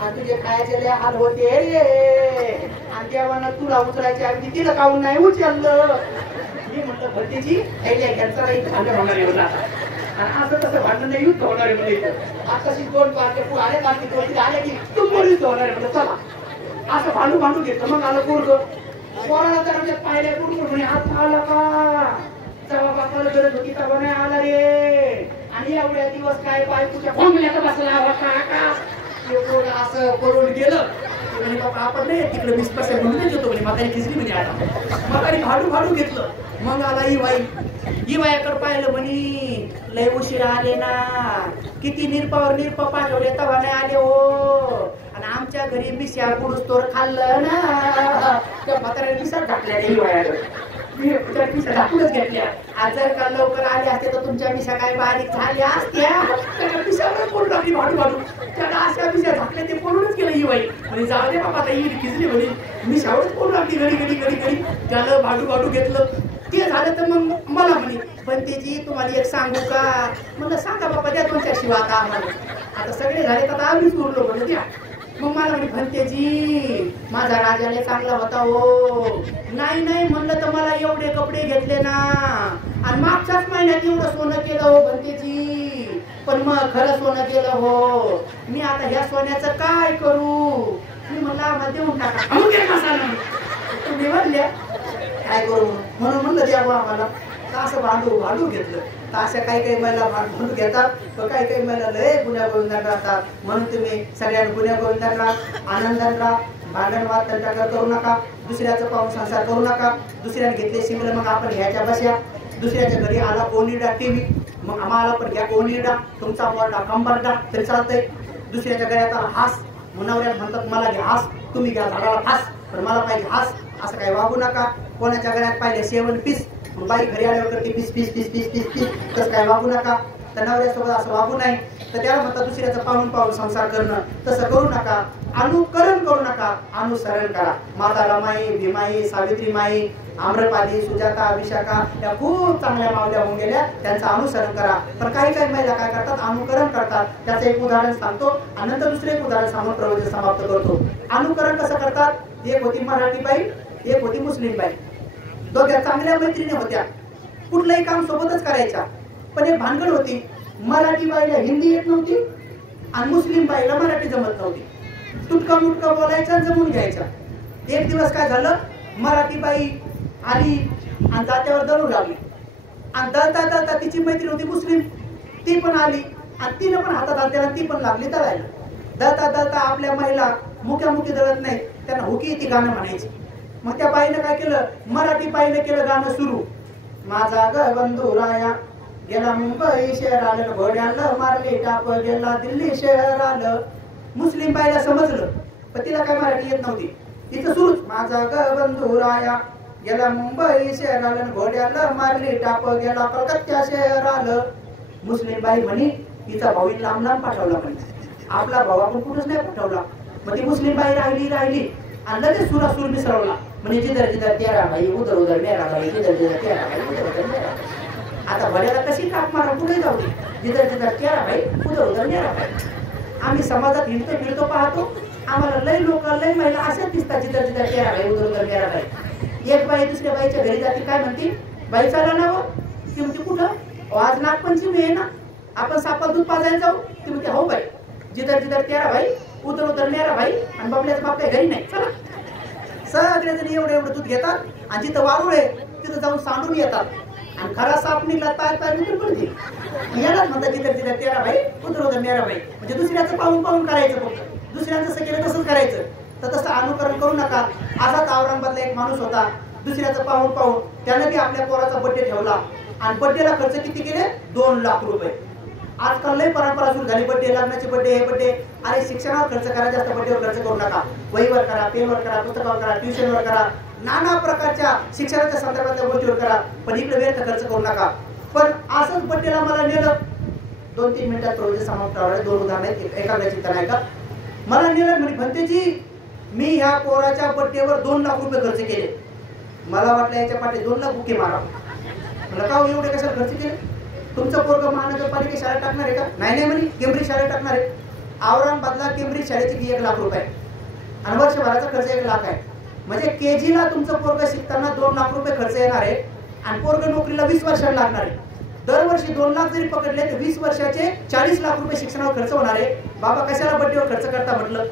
आणि तुझे खायचे लय हाल होते रे, आणि तेव्हा तुला उचलायची अगदी तिला काऊन नाही उचललं. मी म्हटलं भरतीची घ्यायचा नाही भांडण होणार आहे मला, आणि असं तसं भांडण नाही युद्ध होणार आहे म्हणजे. आताशी 2 पार्टे आले बाकी 2 आले की तू युद्ध होणार आहे म्हणजे. चला असं भांडू भांडू घेतलं. मग आलं पोरग. पोराला तर पाहिल्या पोरग म्हणे हात आला का, तेव्हा बापाला गरज होती तेव्हा नाही आला रे, आणि एवढ्या दिवस काय बायकोच्या भोंगल्यात बसला होता का. असं करून गेलं म्हणे बाबा आपण नाही तिकडे 20% म्हणून देतो म्हणे. म्हातारी खिचली म्हणे. आता म्हातारी भाडू भाडू घेतलं. मग आला ही वायाकडे पाहिलं म्हणे लय उशिरा आले ना, किती निरपावर पाठवले तेव्हा नाही आले हो, आणि आमच्या घरी मिश्या पुरुष तोर खाल्लं ना, त्या म्हाताऱ्याने मिसळ टाकल्या ही वायाकडे. टाकूनच घेतल्या. आज जर का लवकर आले असते तर तुमच्या मिशा काय बारीक झाल्या असत्या. त्याला मिशावरच पडून लागली भाडू भाडू. त्याला अशा मिशा झाकल्या ते पडूनच गेलं ही बाई. म्हणजे जाऊ दे बाबा आता ही खिचली म्हणे, मिशावरच पडून लागली घडी. त्याला भाडू भाडू घेतलं. ते झालं तर मग मला म्हणे बंतेजी तुम्हाला एक सांगू का. म्हणलं सांगा बाबा द्या 2-4 शिवा आता आम्हाला. आता सगळे झाले तर आम्हीच उरलो म्हणलं द्या. मग मला म्हणे भंतेजी माझा राजाने चांगला होता हो. नाही म्हणलं तर मला एवढे कपडे घेतले ना, आणि मागच्याच महिन्यात एवढं सोनं केलं हो भंतेजी, पण मग खरं सोनं केलं हो. मी आता ह्या सोन्याचं काय करू. मी म्हणलं आम्हाला देऊन टाका. तुम्ही म्हणल्या काय करू म्हणून म्हणलं द्यावं आम्हाला. असं भांडू घेतलं. तर अशा काही महिला भांडू घेतात, तर काही महिला लय गुन्ह्या गोविंदात राहतात. म्हणून तुम्ही सगळ्यांना गुन्ह्या गोविंदात राहा, आनंदात राहा, भांडण वाद तंटाकर करू नका, दुसऱ्याचं पाहून संसार करू नका. दुसऱ्याने घेतले शिंगलं मग आपण घ्यायच्या बस्या. दुसऱ्याच्या घरी आला ओनिडा टीव्ही, मग आम्हाला पण घ्या ओनिडा. तुमचा मोडा कंबरडा तरी चालतंय. दुसऱ्याच्या घरात आला हास, मुनावऱ्यात म्हणतात मला घ्या हास, तुम्ही घ्या झाडाला फास, पण मला पाहिजे हास. असं काही वागू नका. कोणाच्या घरात पाहिले 7 पीस, बाई घरी आल्यावर करते पीस. तसं काय वागू नका. तर नवऱ्यासोबत असं वागू नाही. तर त्याला म्हणतात दुसऱ्याचं पाहून संसार करणं. तसं करू नका. अनुकरण करू नका, अनुसरण करा. माता रमाई, भीमाई, सावित्री माई, आम्रपाली, सुजाता, विशाखा या खूप चांगल्या मावल्या होऊन गेल्या. त्यांचं अनुसरण करा. पण काही महिला काय करतात, अनुकरण करतात. त्याचं एक उदाहरण सांगतो आणि नंतर दुसरे एक उदाहरण सांगून प्रवचन समाप्त करतो. अनुकरण कसं करतात. एक होती मराठी बाई, एक होती मुस्लिम बाई. दोघ्या चांगल्या मैत्रिणी होत्या. कुठलंही काम सोबतच करायच्या. पण एक भानगड होती. मराठी बाईला हिंदी येत नव्हती आणि मुस्लिम बाईला मराठी जमत नव्हती. तुटका मुटका बोलायचा, जमून घ्यायचा. एक दिवस काय झालं, मराठी बाई आली आणि जात्यावर दळू लागली. आणि दळता तिची मैत्रीण होती मुस्लिम, ती पण आली आणि तिनं पण हातात हात दिला, ती पण लागली दळायला. दळता आपल्या महिला मुक्यामुखी दळत नाही, त्यांना हुकी ती गाणं म्हणायची. मग त्या बाईनं काय केलं, मराठी बाईनं केलं गाणं सुरू. माझा ग बंधू राया गेला मुंबई शहर आलं, घोड्याला मारली टाप गेला दिल्ली शहर आलं. मुस्लिम बाईला समजलं, पण तिला काय मराठी येत नव्हती. तिचं सुरूच माझा ग बंधू राया गेला मुंबई शहर आलं, घोड्याला मारली टाप गेला कलकत्ता शहर आलं. मुस्लिम बाई म्हणे तिचा भाऊ लांब पाठवला म्हणे, आपला भाऊ आपण कुठंच नाही पाठवला. मग ती मुस्लिम बाई राहिली आणि लगेच सुरासूर मिसळवला. म्हणजे जिधर जिधर तेरा भाई उधर उधर मेरा भाई, जिधर जिधर तेरा भाई उधर उधर मेरा. आता भड्याला कशी टाक मारा, कुठे जाऊ दे. जिधर जिधर तेरा भाई उधर उधर मेरा भाई. आम्ही समाजात हिंडतो फिरतो पाहतो, आम्हाला लय लोक लय महिला अशाच दिसतात जिथं जिथं तेरा बाई उदर तेरा बाई. एक बाई दुसऱ्या बाईच्या घरी जाते, काय म्हणते, बाई चाला ना हो. ती म्हणते कुठं, आज नागपंचमी आहे ना, आपण सापात दूध पाजायला जाऊ. ती म्हणते हो बाई, जिथं जिथं तेरा बाई उदर नेरा बाई आणि बापल्याचं बाप काही घरी नाही. चला सगळेजण एवढं एवढं दूध घेतात आणि जिथं वारुळ आहे तिथं जाऊन सांडून येतात. आणि खरा साप निघला पाय पाय निघून पडते. यालाच म्हणतात जिथं जिथं तेरा बाई उदर नेरा बाई. म्हणजे दुसऱ्याचं पाहून पाहून करायचं, फक्त दुसऱ्यांचं जसं केलं तसंच करायचं. तर तसं अनुकरण करू नका. असाच औरंगाबादला एक माणूस होता, दुसऱ्याचं पाहून पाहून त्यानं बी आपल्या पोराचा बड्डे ठेवला आणि बड्डेला खर्च किती केले, 2 लाख रुपये. आजकाल लय परंपरा सुरू झाली, बड्डे लग्नाचे बड्डे हे बड्डे. अरे शिक्षणावर खर्च करा, जास्त बड्डेवर खर्च करू नका. वहीवर करा, पेनवर करा, पुस्तकावर करा, ट्युशनवर करा, नाना प्रकारच्या शिक्षणाच्या संदर्भातल्या गोष्टीवर करा, पण इकडे व्यर्थ खर्च करू नका. पण असंच बड्डेला मला नेलं, 2-3 मिनिटात प्रोजेक्ट समाप्त करावे. 2 उदाहरण आहेत, एखाद्या चिंता नाही का. मला नेलं म्हणे, भंतेजी मी ह्या पोराच्या बड्डेवर 2 लाख रुपये खर्च केले. मला वाटलं याच्या पाठी 2 लाख बुके मारा. मला का एवढे कशाला खर्च केले, तुमचं पोरग महानगरपालिका शाळेत टाकणार आहे का? नाही म्हणे केम्ब्रिज शाळेत टाकणार आहे. औरंगाबादला केम्ब्रिज शाळेची फी 1 लाख रुपये आणि वर्षभराचा खर्च 1 लाख आहे. म्हणजे केजीला तुमचं पोरग शिकताना 2 लाख रुपये खर्च येणार आहे आणि पोरग नोकरीला 20 वर्षाला लागणार आहे. दरवर्षी 2 लाख जरी पकडले तर 20 वर्षाचे 40 लाख रुपये शिक्षणावर खर्च होणार आहे. बाबा कशाला बड्डेवर खर्च करता म्हटलं.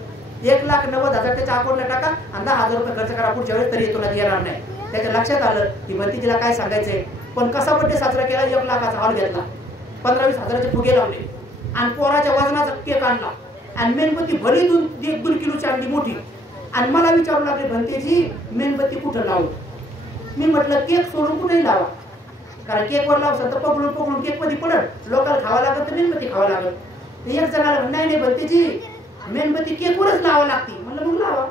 1,90,000 त्याच्या अकाउंटला टाका आणि 10,000 रुपये खर्च करा, पुढच्या वेळेस तरी तुला येणार नाही. त्याच्या लक्षात आलं की भंतीजीला काय सांगायचंय. पण कसा बड्डे साजरा केला, 1 लाखाचा हॉल घेतला, 15-20 हजाराचे फुगे लावले आणि पोराच्या वजनाचा केक आणला आणि मेणबत्ती भली 1-2 किलोची आणली मोठी. आणि मला विचारू लागले, भंतेजी मेणबत्ती कुठं लावू. मी म्हटलं केक सोडून कुठेही लावा, कारण केकवर लावसाल तर पकडून पकडून केक मध्ये पडत, लोकांना खावा लागत तर मेणबत्ती खावा लागत. एक जणाला नाही भंतेजी मेणबत्ती केकवरच लावा लागते. म्हणलं मग लावा.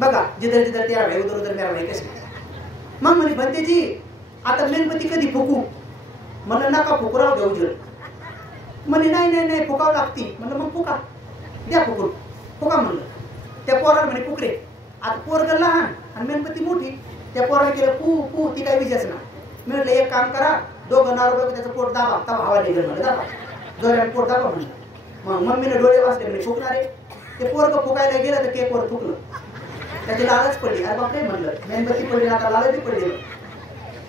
बघा जिधर जिधर तेरा भाई उधर उधर मेरा भाई कसे. मग म्हणे भंतेजी आता मेणबत्ती कधी फुकू. म्हणलं नका फुकू, राहू द्या उजळ. म्हणे नाही फुकावं लागती. म्हणलं मग फुका, द्या फुकून, फुका म्हणलं. त्या पोराला म्हणे फुकरे. आता पोरग लहान आणि मेणबत्ती मोठी. त्या पोराने केलं फू फू, ती काय विजयच ना. मी म्हटलं एक काम करा, 2 नारळ त्याचं पोट दाबा, तवा हवा निघेल म्हणलं, दाबा जोराने पोट दाबा म्हणलं. मग मम्मीने डोळे वाचले, म्हणजे फुकणारे. ते पोरग फुकायला गेलं तर केकवर फुकलं. त्याची लालच पडली. अरे बापरे म्हणलं, मेणबत्ती पडली आता लालच पडली.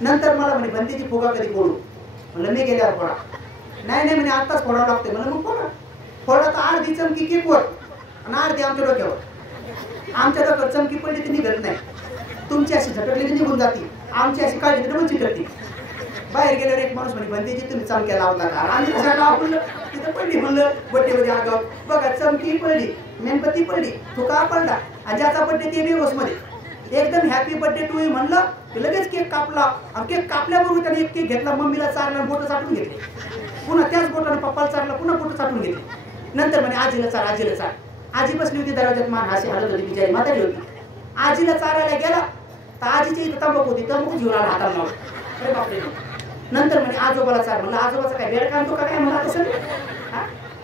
नंतर मला म्हणे भंतीची फुगा कधी फोडू. म्हणलं मी गेल्यावर फोडा. नाही म्हणे आत्ताच फोडावं लागते. म्हणलं मग फोडा. फोडा तर अर्धी चमकी केकवर आणि अर्धी आमच्या डोक्यावर. आमच्या डोक्यावर चमकी पडली तर निघत नाही, तुमची अशी झटकली तर निघून जाते, आमची अशी काढली तर डबल चिकटते. बाहेर गेल्यावर एक माणूस म्हणे भंतीची तुम्ही चमक्या लावता का. आम्ही लावलं तिथं पडली. म्हणलं बड्डेमध्ये आगाव बघा, चमकी पडली, मेणबत्ती पडली, फुका पडला आणि ज्याचा बड्डे ते बेहोश मध्ये एकदम हॅपी बड्डे टू यू म्हणलं की लगेच केक कापला. आणि केक कापल्याबरोबर त्याने एक केक घेतला, मम्मीला चारला, बोटं चाटून घेतले. पुन्हा त्याच बोटाने पप्पाला चारला, पुन्हा बोटं चाटून घेतले. नंतर म्हणे आजीला चार, आजीला चार. आजी बसली होती दरवाजात, मान अशी हलत होती, बिचारी म्हातारी होती. आजीला चारायला गेला तर आजीची इथं तंबाखू होती, तंबाखू घेऊन आला हाताला लावून. अरे बापरे. नंतर म्हणे आजोबाला चार. म्हणलं आजोबाचा काय बेड काढतो का काय म्हणा तसं.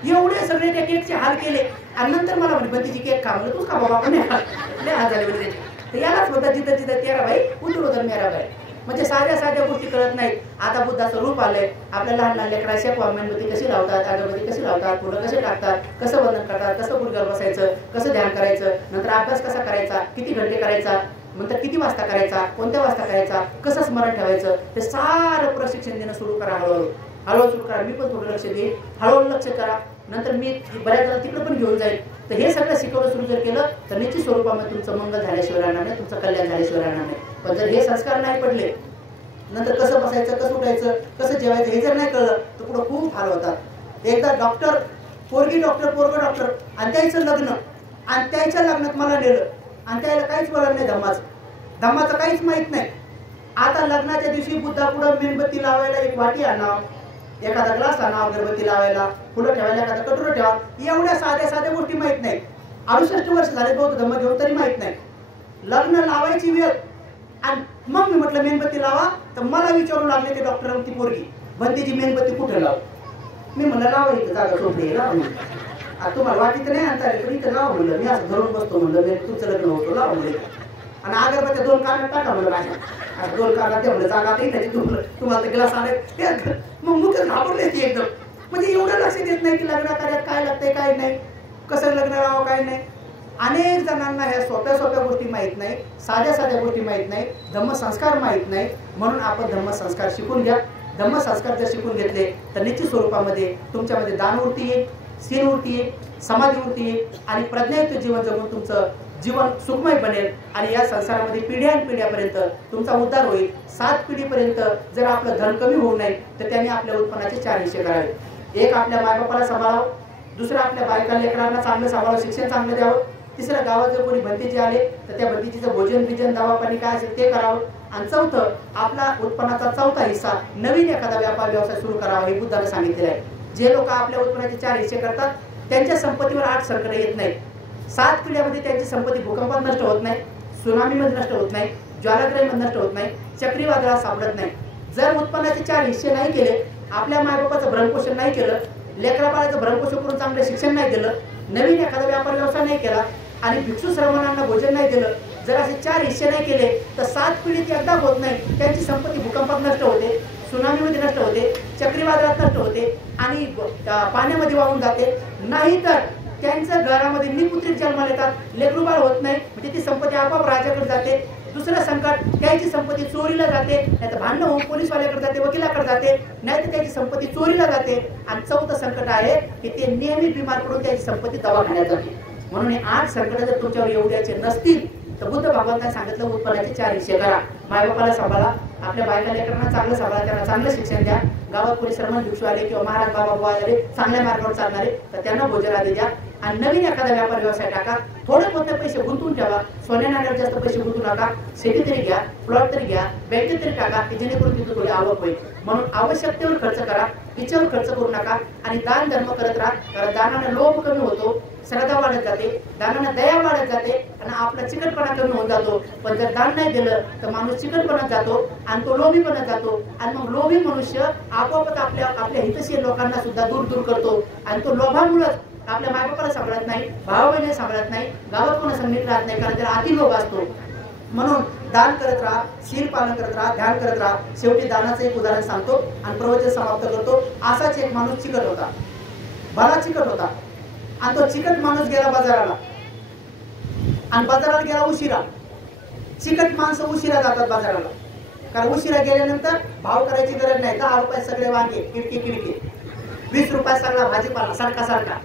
एवढे सगळे त्या केकचे हाल केले. आणि नंतर मला म्हणे भंतीची केक खा. म्हणलं तूच खा बाबा, आपण लय हाल झाले म्हणजे. तर यालाच म्हणतात जिथं जिथं तेरा भाई उदर उदर मेरा भाई. म्हणजे साध्या गोष्टी कळत नाहीत. आता बुद्धाचं रूप आलंय. आपल्या लहान लहान लेकरा शिकवा, मेणबत्ती कशी लावतात, अगरबत्ती कशी लावतात, फुलं कसे टाकतात, कसं वंदन करतात, कसं गुडघ्यावर बसायचं, कसं ध्यान करायचं, नंतर अभ्यास कसा करायचा, किती घंटे करायचा, नंतर किती वाजता करायचा, कोणत्या वाजता करायचा, कसं स्मरण ठेवायचं, ते सारं प्रशिक्षण देणं सुरू करा. हळूहळू सुरू करा. मी पण थोडं लक्ष देईन, हळूहळू लक्ष करा. नंतर मी बऱ्याच जण तिकडे पण घेऊन जाईल. तर हे सगळं शिकवणं सुरू जर केलं तर निश्चित स्वरूपामध्ये तुमचं मंगल झाल्याशिवाय राहणार नाही, तुमचं कल्याण झाल्याशिवाय राहणार नाही. पण जर हे संस्कार नाही पडले, नंतर कसं बसायचं, कसं उठायचं, कसं जेवायचं हे जर नाही कळलं तर पुढं खूप हाल होतात. एकदा डॉक्टर, पोरगी डॉक्टर, पोरगं डॉक्टर आणि त्याचं लग्न, आणि त्याच्या लग्नात मला नेलं आणि त्याला काहीच वळण नाही धम्माचं काहीच माहित नाही. आता लग्नाच्या दिवशी बुद्धा पुढं मेणबत्ती लावायला एक वाटी आणावं, एखादा ग्लास आणावं, अगरबत्ती लावायला, फुलं ठेवायला एखादा कटोरं ठेवा. एवढ्या साध्या गोष्टी माहित नाही. 68 वर्ष झाले बौद्ध धम्म घेऊन तरी माहित नाही. लग्न लावायची वेळ आणि मग मी म्हटलं मेणबत्ती लावा, तर मला विचारू लागले ते डॉक्टर ती पोरगी भंतीची मेणबत्ती कुठे लाव. मी म्हणलं लावा इथं जागा सोपली लावा म्हणलं. आता तुम्हाला वाटीत नाही आणता आले पण इथं लावा म्हणलं. मी असं धरून बसतो म्हणलं, तुमचं लग्न होतो लावा म्हणलं. आणि अगरबत्त्या 2 कानात टाका म्हणलं माझ्या. 2 कानात ते म्हणलं जागा इथे तुम्हाला तर ग्लास आले. मग मुख घाबरले ती एकदम. म्हणजे एवढं लक्ष देत नाही की लग्न कार्यात काय लागतंय काय नाही, कसं लग्न राहावं काय नाही. अनेक जणांना ह्या सोप्या सोप्या गोष्टी माहीत नाही, साध्या साध्या गोष्टी माहीत नाही, धम्मसंस्कार माहीत नाही. म्हणून आपण धम्मसंस्कार शिकून घ्या. धम्मसंस्कार जर शिकून घेतले तर निश्चित स्वरूपामध्ये तुमच्यामध्ये दानवृत्ती येईल, सीनवृत्ती येईल, समाधीवृत्ती येईल आणि प्रज्ञायुक्त जीवन जगून तुमचं जीवन सुखमय बनेल. आणि या संसारामध्ये पिढ्यानपिढ्यापर्यंत तुमचा उद्धार होईल. 7 पिढीपर्यंत जर आपलं धन कमी होऊ नये तर त्यांनी आपल्या उत्पन्नाचे 4 हिस्से करावे. एक आपल्या मायबापाला सांभाळावं, दुसरं आपल्या बायका लेकरांना चांगलं सांभाळावं, शिक्षण चांगलं द्यावं, तिसरं गावात जर कोणी भंतीचे आले तर त्या भंतीचं भोजन बिजन दवा पाणी काय असेल ते करावं. आणि चौथं आपला उत्पन्नाचा 4था हिस्सा नवीन एखादा व्यापार व्यवसाय सुरू करावा हे बुद्धाने सांगितलेलं आहे. जे लोक आपल्या उत्पन्नाचे 4 हिस्से करतात त्यांच्या संपत्तीवर 8 संकट येत नाही. 7 पिढ्यामध्ये त्यांची संपत्ती भूकंपात नष्ट होत नाही, सुनामीमध्ये नष्ट होत नाही, ज्वालाग्रहीमध्ये नष्ट होत नाही, चक्रीवादळात सापडत नाही. जर उत्पन्नाचे 4 हिस्से नाही केले, आपल्या मायबापाचं भरणपोषण नाही केलं, लेकराबाळाचं भरणपोषण करून चांगलं शिक्षण नाही दिलं, नवीन एखादा व्यापार व्यवसाय नाही केला आणि भिक्षू श्रमणांना भोजन नाही दिलं, जर असे 4 हिस्से नाही केले तर 7 पिढीत एकदा होत नाही त्यांची संपत्ती भूकंपात नष्ट होते, सुनामीमध्ये नष्ट होते, चक्रीवादळात नष्ट होते आणि पाण्यामध्ये वाहून जाते. नाहीतर त्यांच्या घरामध्ये निपुत्रिक जन्माला येतात, लेकरूबाळ होत नाही, म्हणजे ती संपत्ती आपोआप राजाकडे जाते. दुसरं संकट, त्याची संपत्ती चोरीला जाते, नाहीतर भांडण होऊन पोलीसवाल्याकडे जाते, वकिलाकडे जाते, नाहीतर त्याची संपत्ती चोरीला जाते. आणि 4थं संकट आहे की ते नियमित बिमार पडून त्याची संपत्ती दवाखान्यात जाते. म्हणून हे 8 संकट जर तुमच्यावर एवढ्याचे नसतील तर बुद्ध भगवंतांनी सांगितलं उत्पन्नाचे 4 हिस्से करा. मायबापाला सांभाळा, आपल्या बायका लेकरांना चांगलं सांभाळा, त्यांना चांगलं शिक्षण द्या. गावात कोणी श्रमण भिक्षू आले किंवा महाराज बाबा बुवा आले चांगल्या मार्गावर चालणारे तर त्यांना भोजन आधी द्या. आणि नवीन एखादा व्यापार व्यवसाय टाका. थोडे कोणते पैसे गुंतवून ठेवा, सोन्या नाण्यावर जास्त पैसे गुंतवू नका. शेती तरी घ्या, प्लॉट तरी घ्या, बँकेत तरी टाका की जेणेकरून तिथं थोडी आवक होईल. म्हणून आवश्यकतेवर खर्च करा, इच्छेवर खर्च करू नका. आणि दान धर्म करत राहा, कारण दानाने लोभ कमी होतो, श्रद्धा वाढत जाते, दानाने दया वाढत जाते आणि आपला चिकटपणा कमी होऊन जातो. पण जर दान नाही दिलं तर माणूस चिकटपणात जातो आणि तो लोभी बनत जातो. आणि मग लोभी मनुष्य आपोआपच आपल्या हितशीर लोकांना सुद्धा दूर दूर करतो. आणि तो लोभामुळेच आपल्या मायबापाला सांभाळत नाही, भावा बहिणीला सांभाळत नाही, गावात कोणा संगीत राहत नाही, कारण त्याला अति लोभ असतो. म्हणून दान करत राहा, शील पालन करत राहा, ध्यान करत राहा. शेवटी दानाचं एक उदाहरण सांगतो आणि प्रवचन समाप्त करतो. असाच एक माणूस चिकट होता, भला चिकट होता. आणि तो चिकट माणूस गेला बाजाराला आणि बाजाराला गेला उशिरा. चिकट माणसं उशिरा जातात बाजाराला, कारण उशिरा गेल्यानंतर भाव करायची गरज नाही. 10 रुपये सगळे वांगे किडकी किडकी, 20 रुपये सगळा भाजीपाला सारखा सारखा,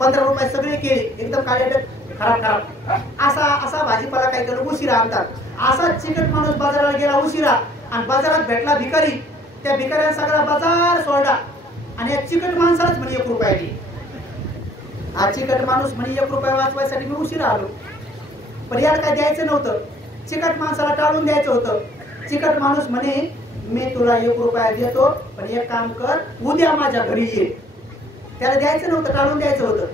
15 रुपये सगळे केळी एकदम काळे खराब खराब. असा भाजीपाला काही करून उशिरा आणतात. असा चिकट माणूस बाजाराला गेला उशिरा आणि बाजारात भेटला भिकारी. त्या भिकाऱ्याने सगळा बाजार सोडला आणि या चिकट माणसालाच म्हणे 1 रुपया दे. हा चिकट माणूस म्हणे 1 रुपया वाचवायसाठी मी उशिरा आलो. पण याला काय द्यायचं नव्हतं, चिकट माणसाला टाळून द्यायचं होतं. चिकट माणूस म्हणे मी तुला 1 रुपया देतो, पण एक काम कर, उद्या माझ्या घरी ये. त्याला द्यायचं नव्हतं, टाळून द्यायचं होतं.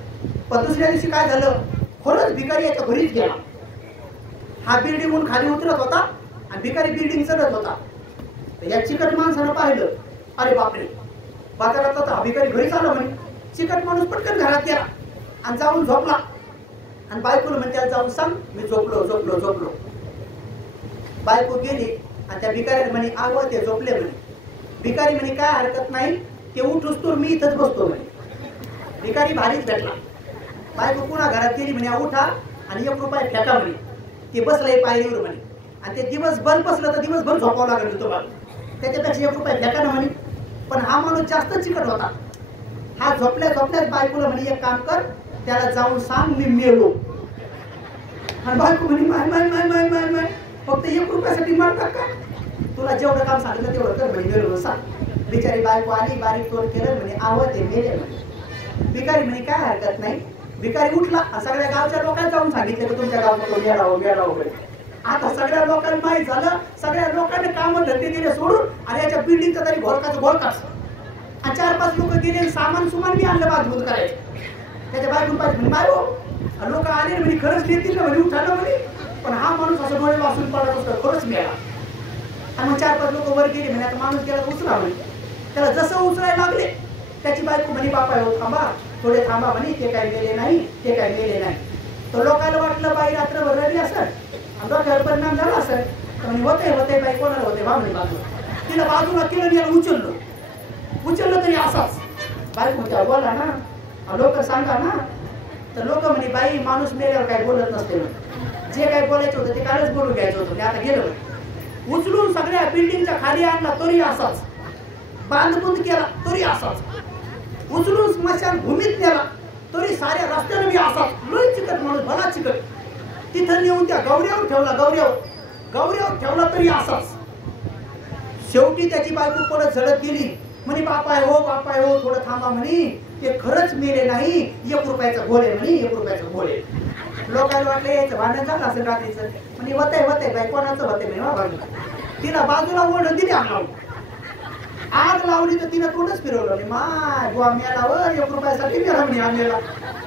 पण दुसऱ्या दिवशी काय झालं, खरंच भिकारी याच्या घरीच गेला. हा बिल्डिंगहून खाली उतरत होता आणि भिकारी बिल्डिंग चढत होता. या चिकट माणसानं पाहिलं, अरे बापरे, बाजारात होता हा भिकारी घरीच आला म्हणे. चिकट माणूस पटकन घरात गेला आणि जाऊन झोपला. आणि बायकोला म्हणे त्याला जाऊन सांग मी झोपलो झोपलो झोपलो. बायको गेली आणि त्या भिकाऱ्याला म्हणे आव ते झोपले म्हणे. भिकारी म्हणे काय हरकत नाही, ते उठूस तर मी इथंच बसतो म्हणे. भिकारी भारीच भेटला. बायको पुन्हा घरात गेली म्हणे उठा आणि 1 रुपया फेका म्हणे. ते बसलंय पायरीवर म्हणे आणि ते दिवसभर बसलं तर दिवसभर झोपावं लागेल तुम्हाला, त्याच्यापेक्षा 1 रुपया फेका ना म्हणे. पण हा माणूस जास्त चिकट होता. हा झोपल्या झोपल्याच बायकोला म्हणे एक काम कर, त्याला जाऊन सांग मी मेलो. आणि बायको म्हणे माय माय माय माय माय माय फक्त 1 रुपयासाठी मारतात का, तुला जेवढं काम सांगितलं तेवढं कर म्हणे मेलो सांग. बिचारी बायको आली, बारीक तोड केलं म्हणे आव ते मेले म्हणे. भिकारी म्हणे काय हरकत नाही. भिकारी उठला, सगळ्या गावच्या लोकांना जाऊन सांगितलं की तुमच्या गावात मेळावं वगैरे. आता सगळ्या लोकांना माहीत झालं, सगळ्या लोकांनी कामं धंदे दिले सोडून आणि याच्या बिल्डिंगचा तरी घोळकाच घोळकाच. आणि 4-5 लोक गेले, सामान सुमान बी आणलं बाजून करायचं. त्याच्या बाजून पाहिजे म्हणे बाय लोक आले म्हणे खरंच देतील ना म्हणे उठायला म्हणे. पण हा माणूस असं डोळे वाचून पडत असतो, खरंच मिळाला. आणि मग 4-5 लोक वर गेले म्हणे आता माणूस गेला उचला म्हणे. त्याला जसं उचलायला लागले त्याची बायको म्हणे बापा हो थांबा, थोडे थांबा म्हणे, ते काय गेले नाही, ते काय गेले नाही. तर लोकांना वाटलं बाई रात्रभर रडली असेल आणि डोक्यावर परिणाम झाला असेल. तर म्हणे होते बाई कोणाला होते बा म्हणे बाजूला. तिला बाजूला केलं, याला उचललं तरी असाच बायको त्या बोला ना, लोक सांगा ना. तर लोक म्हणे बाई माणूस मेल्यावर काय बोलत नसते, जे काय बोलायचं होतं ते कालच बोलून घ्यायचं होतं. मी आता गेलो उचलून सगळ्या बिल्डिंगच्या खाली आणला तरी असाच, बांधबुंद केला तरी असाच, उचलून स्मशान भूमीत नेला तरी साऱ्या रस्त्याने मी असाच. लय चिकट माणूस, भला चिकट. तिथं नेऊन त्या गौऱ्यावर ठेवला, गौऱ्यावर ठेवला तरी असाच. शेवटी त्याची बायको परत झडत गेली. म्हणे बापाय हो थोडं थांबा म्हणे, ते खरंच मेले नाही, 1 रुपयाचं घोडे म्हणे, 1 रुपयाचं घोडे. लोकांना वाटलं यायचं भांडण झालं असेल रात्रीचं. म्हणजे होतंय बाई कोणाचं होतंय म्हणे भांडण. तिला बाजूला ओढून दिली आग लावली तर तिनं तोंडच फिरवलं. माय बुवा मेलावर 1 रुपयासाठी मेला म्हणे आम्हाला.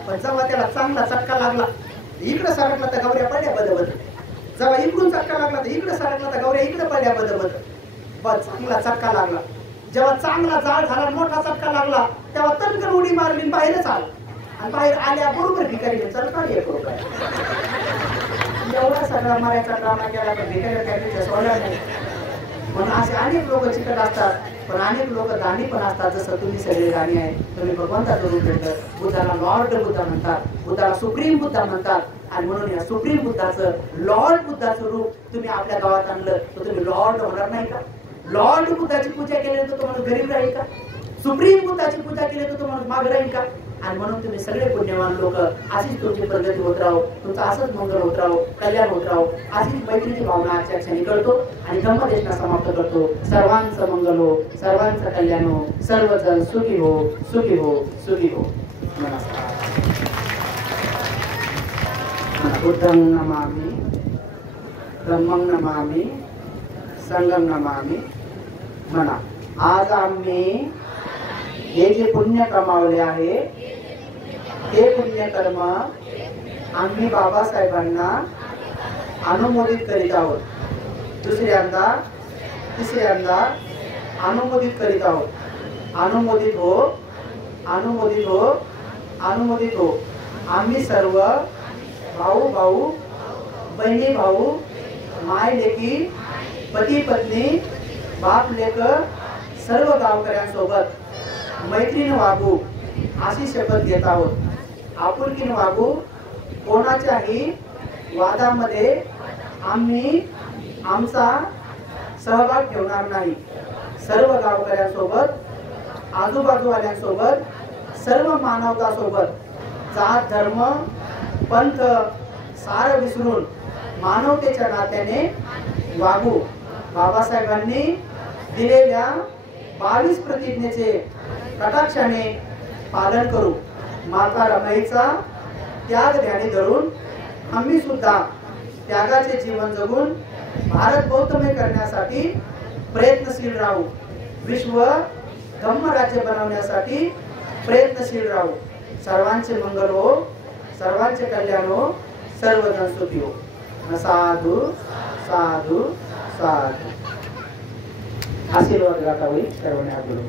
पण जेव्हा त्याला चांगला चटका लागला, इकडं सरकला तर गौऱ्या पडल्या बदबद. जेव्हा इकडून चटका लागला तर इकडं सरकला तर गौऱ्या इकडं पडल्या बदबद. बस चांगला चटका लागला. जेव्हा चांगला जाळ झाला, मोठा चटका लागला, तेव्हा तनकन उडी मारली बाहेरच आला. आणि बाहेर आल्याबरोबर भिकारी चल काढ 1 रुपया. एवढा सगळा मारायचा ड्रामा केला पण भिकारी काय सोडला नाही. म्हणून असे अनेक लोक चिकट असतात, पण अनेक लोक दानी पण असतात. जसं तुम्ही सगळे दानी आहे, तुम्ही भगवंताचं रूप घेतलं. बुद्धाला लॉर्ड बुद्धा म्हणतात, बुद्धाला सुप्रीम बुद्धा म्हणतात. आणि म्हणून या सुप्रीम बुद्धाचं, लॉर्ड बुद्धाचं रूप तुम्ही आपल्या गावात आणलं तर तुम्ही लॉर्ड होणार नाही का? लॉर्ड बुद्धाची पूजा केली तर तो माणूस गरीब राहील का? सुप्रीम बुद्धाची पूजा केली तर तो माणूस मागे राहील का? आणि म्हणून तुम्ही सगळे पुण्यवान लोक अशीच तुमची प्रगती होत राहो, तुमचं असंच मंगल होत राहो, कल्याण होत राहो. अशीच मैत्रीची भावना आजच्या क्षणी करतो आणि धम्मदेशना समाप्त करतो. सर्वांचं मंगल हो, सर्वांचं कल्याण हो, सर्वजण सुखी हो, सुखी हो, सुखी हो. नमस्कार. बुद्धं नमामि, धम्मं नमामि, संघं नमामि. म्हणा आज आम्ही हे जे पुण्य कमावले आहे ते पुण्यकर्म आम्ही बाबासाहेबांना अनुमोदित करीत आहोत. दुसऱ्यांदा तिसऱ्यांदा अनुमोदित करीत आहोत. अनुमोदित हो, अनुमोदित हो, अनुमोदित हो. आम्ही सर्व भाऊ भाऊ, बहिणी भाऊ, माय लेकी, पती पत्नी, बाप लेकर सर्व गावकऱ्यांसोबत मैत्रीने वागू अशी शपथ घेत आहोत. आपुलकीने वागू, कोणाच्याही वादामध्ये आम्ही आमचा सहभाग ठेवणार नाही. सर्व गावकऱ्यांसोबत, आजूबाजूवाल्यांसोबत, सर्व मानवतासोबत जात धर्म पंथ सार विसरून मानवतेच्या नात्याने वागू. बाबासाहेबांनी दिलेल्या 22 प्रतिज्ञेचे कटाक्षाने पालन करू. माता रमाईचा त्याग ध्यानी धरून आम्ही सुद्धा त्यागाचे जीवन जगून भारत बौद्धमय करण्यासाठी प्रयत्नशील राहू. विश्व धम्म राज्य बनवण्यासाठी प्रयत्नशील राहू. सर्वांचे मंगल हो, सर्वांचे कल्याण हो, सर्वजण सुखी हो. साधू साधू साधू. आशीर्वाद गाठा होईल सर्वांनी हात जोडून.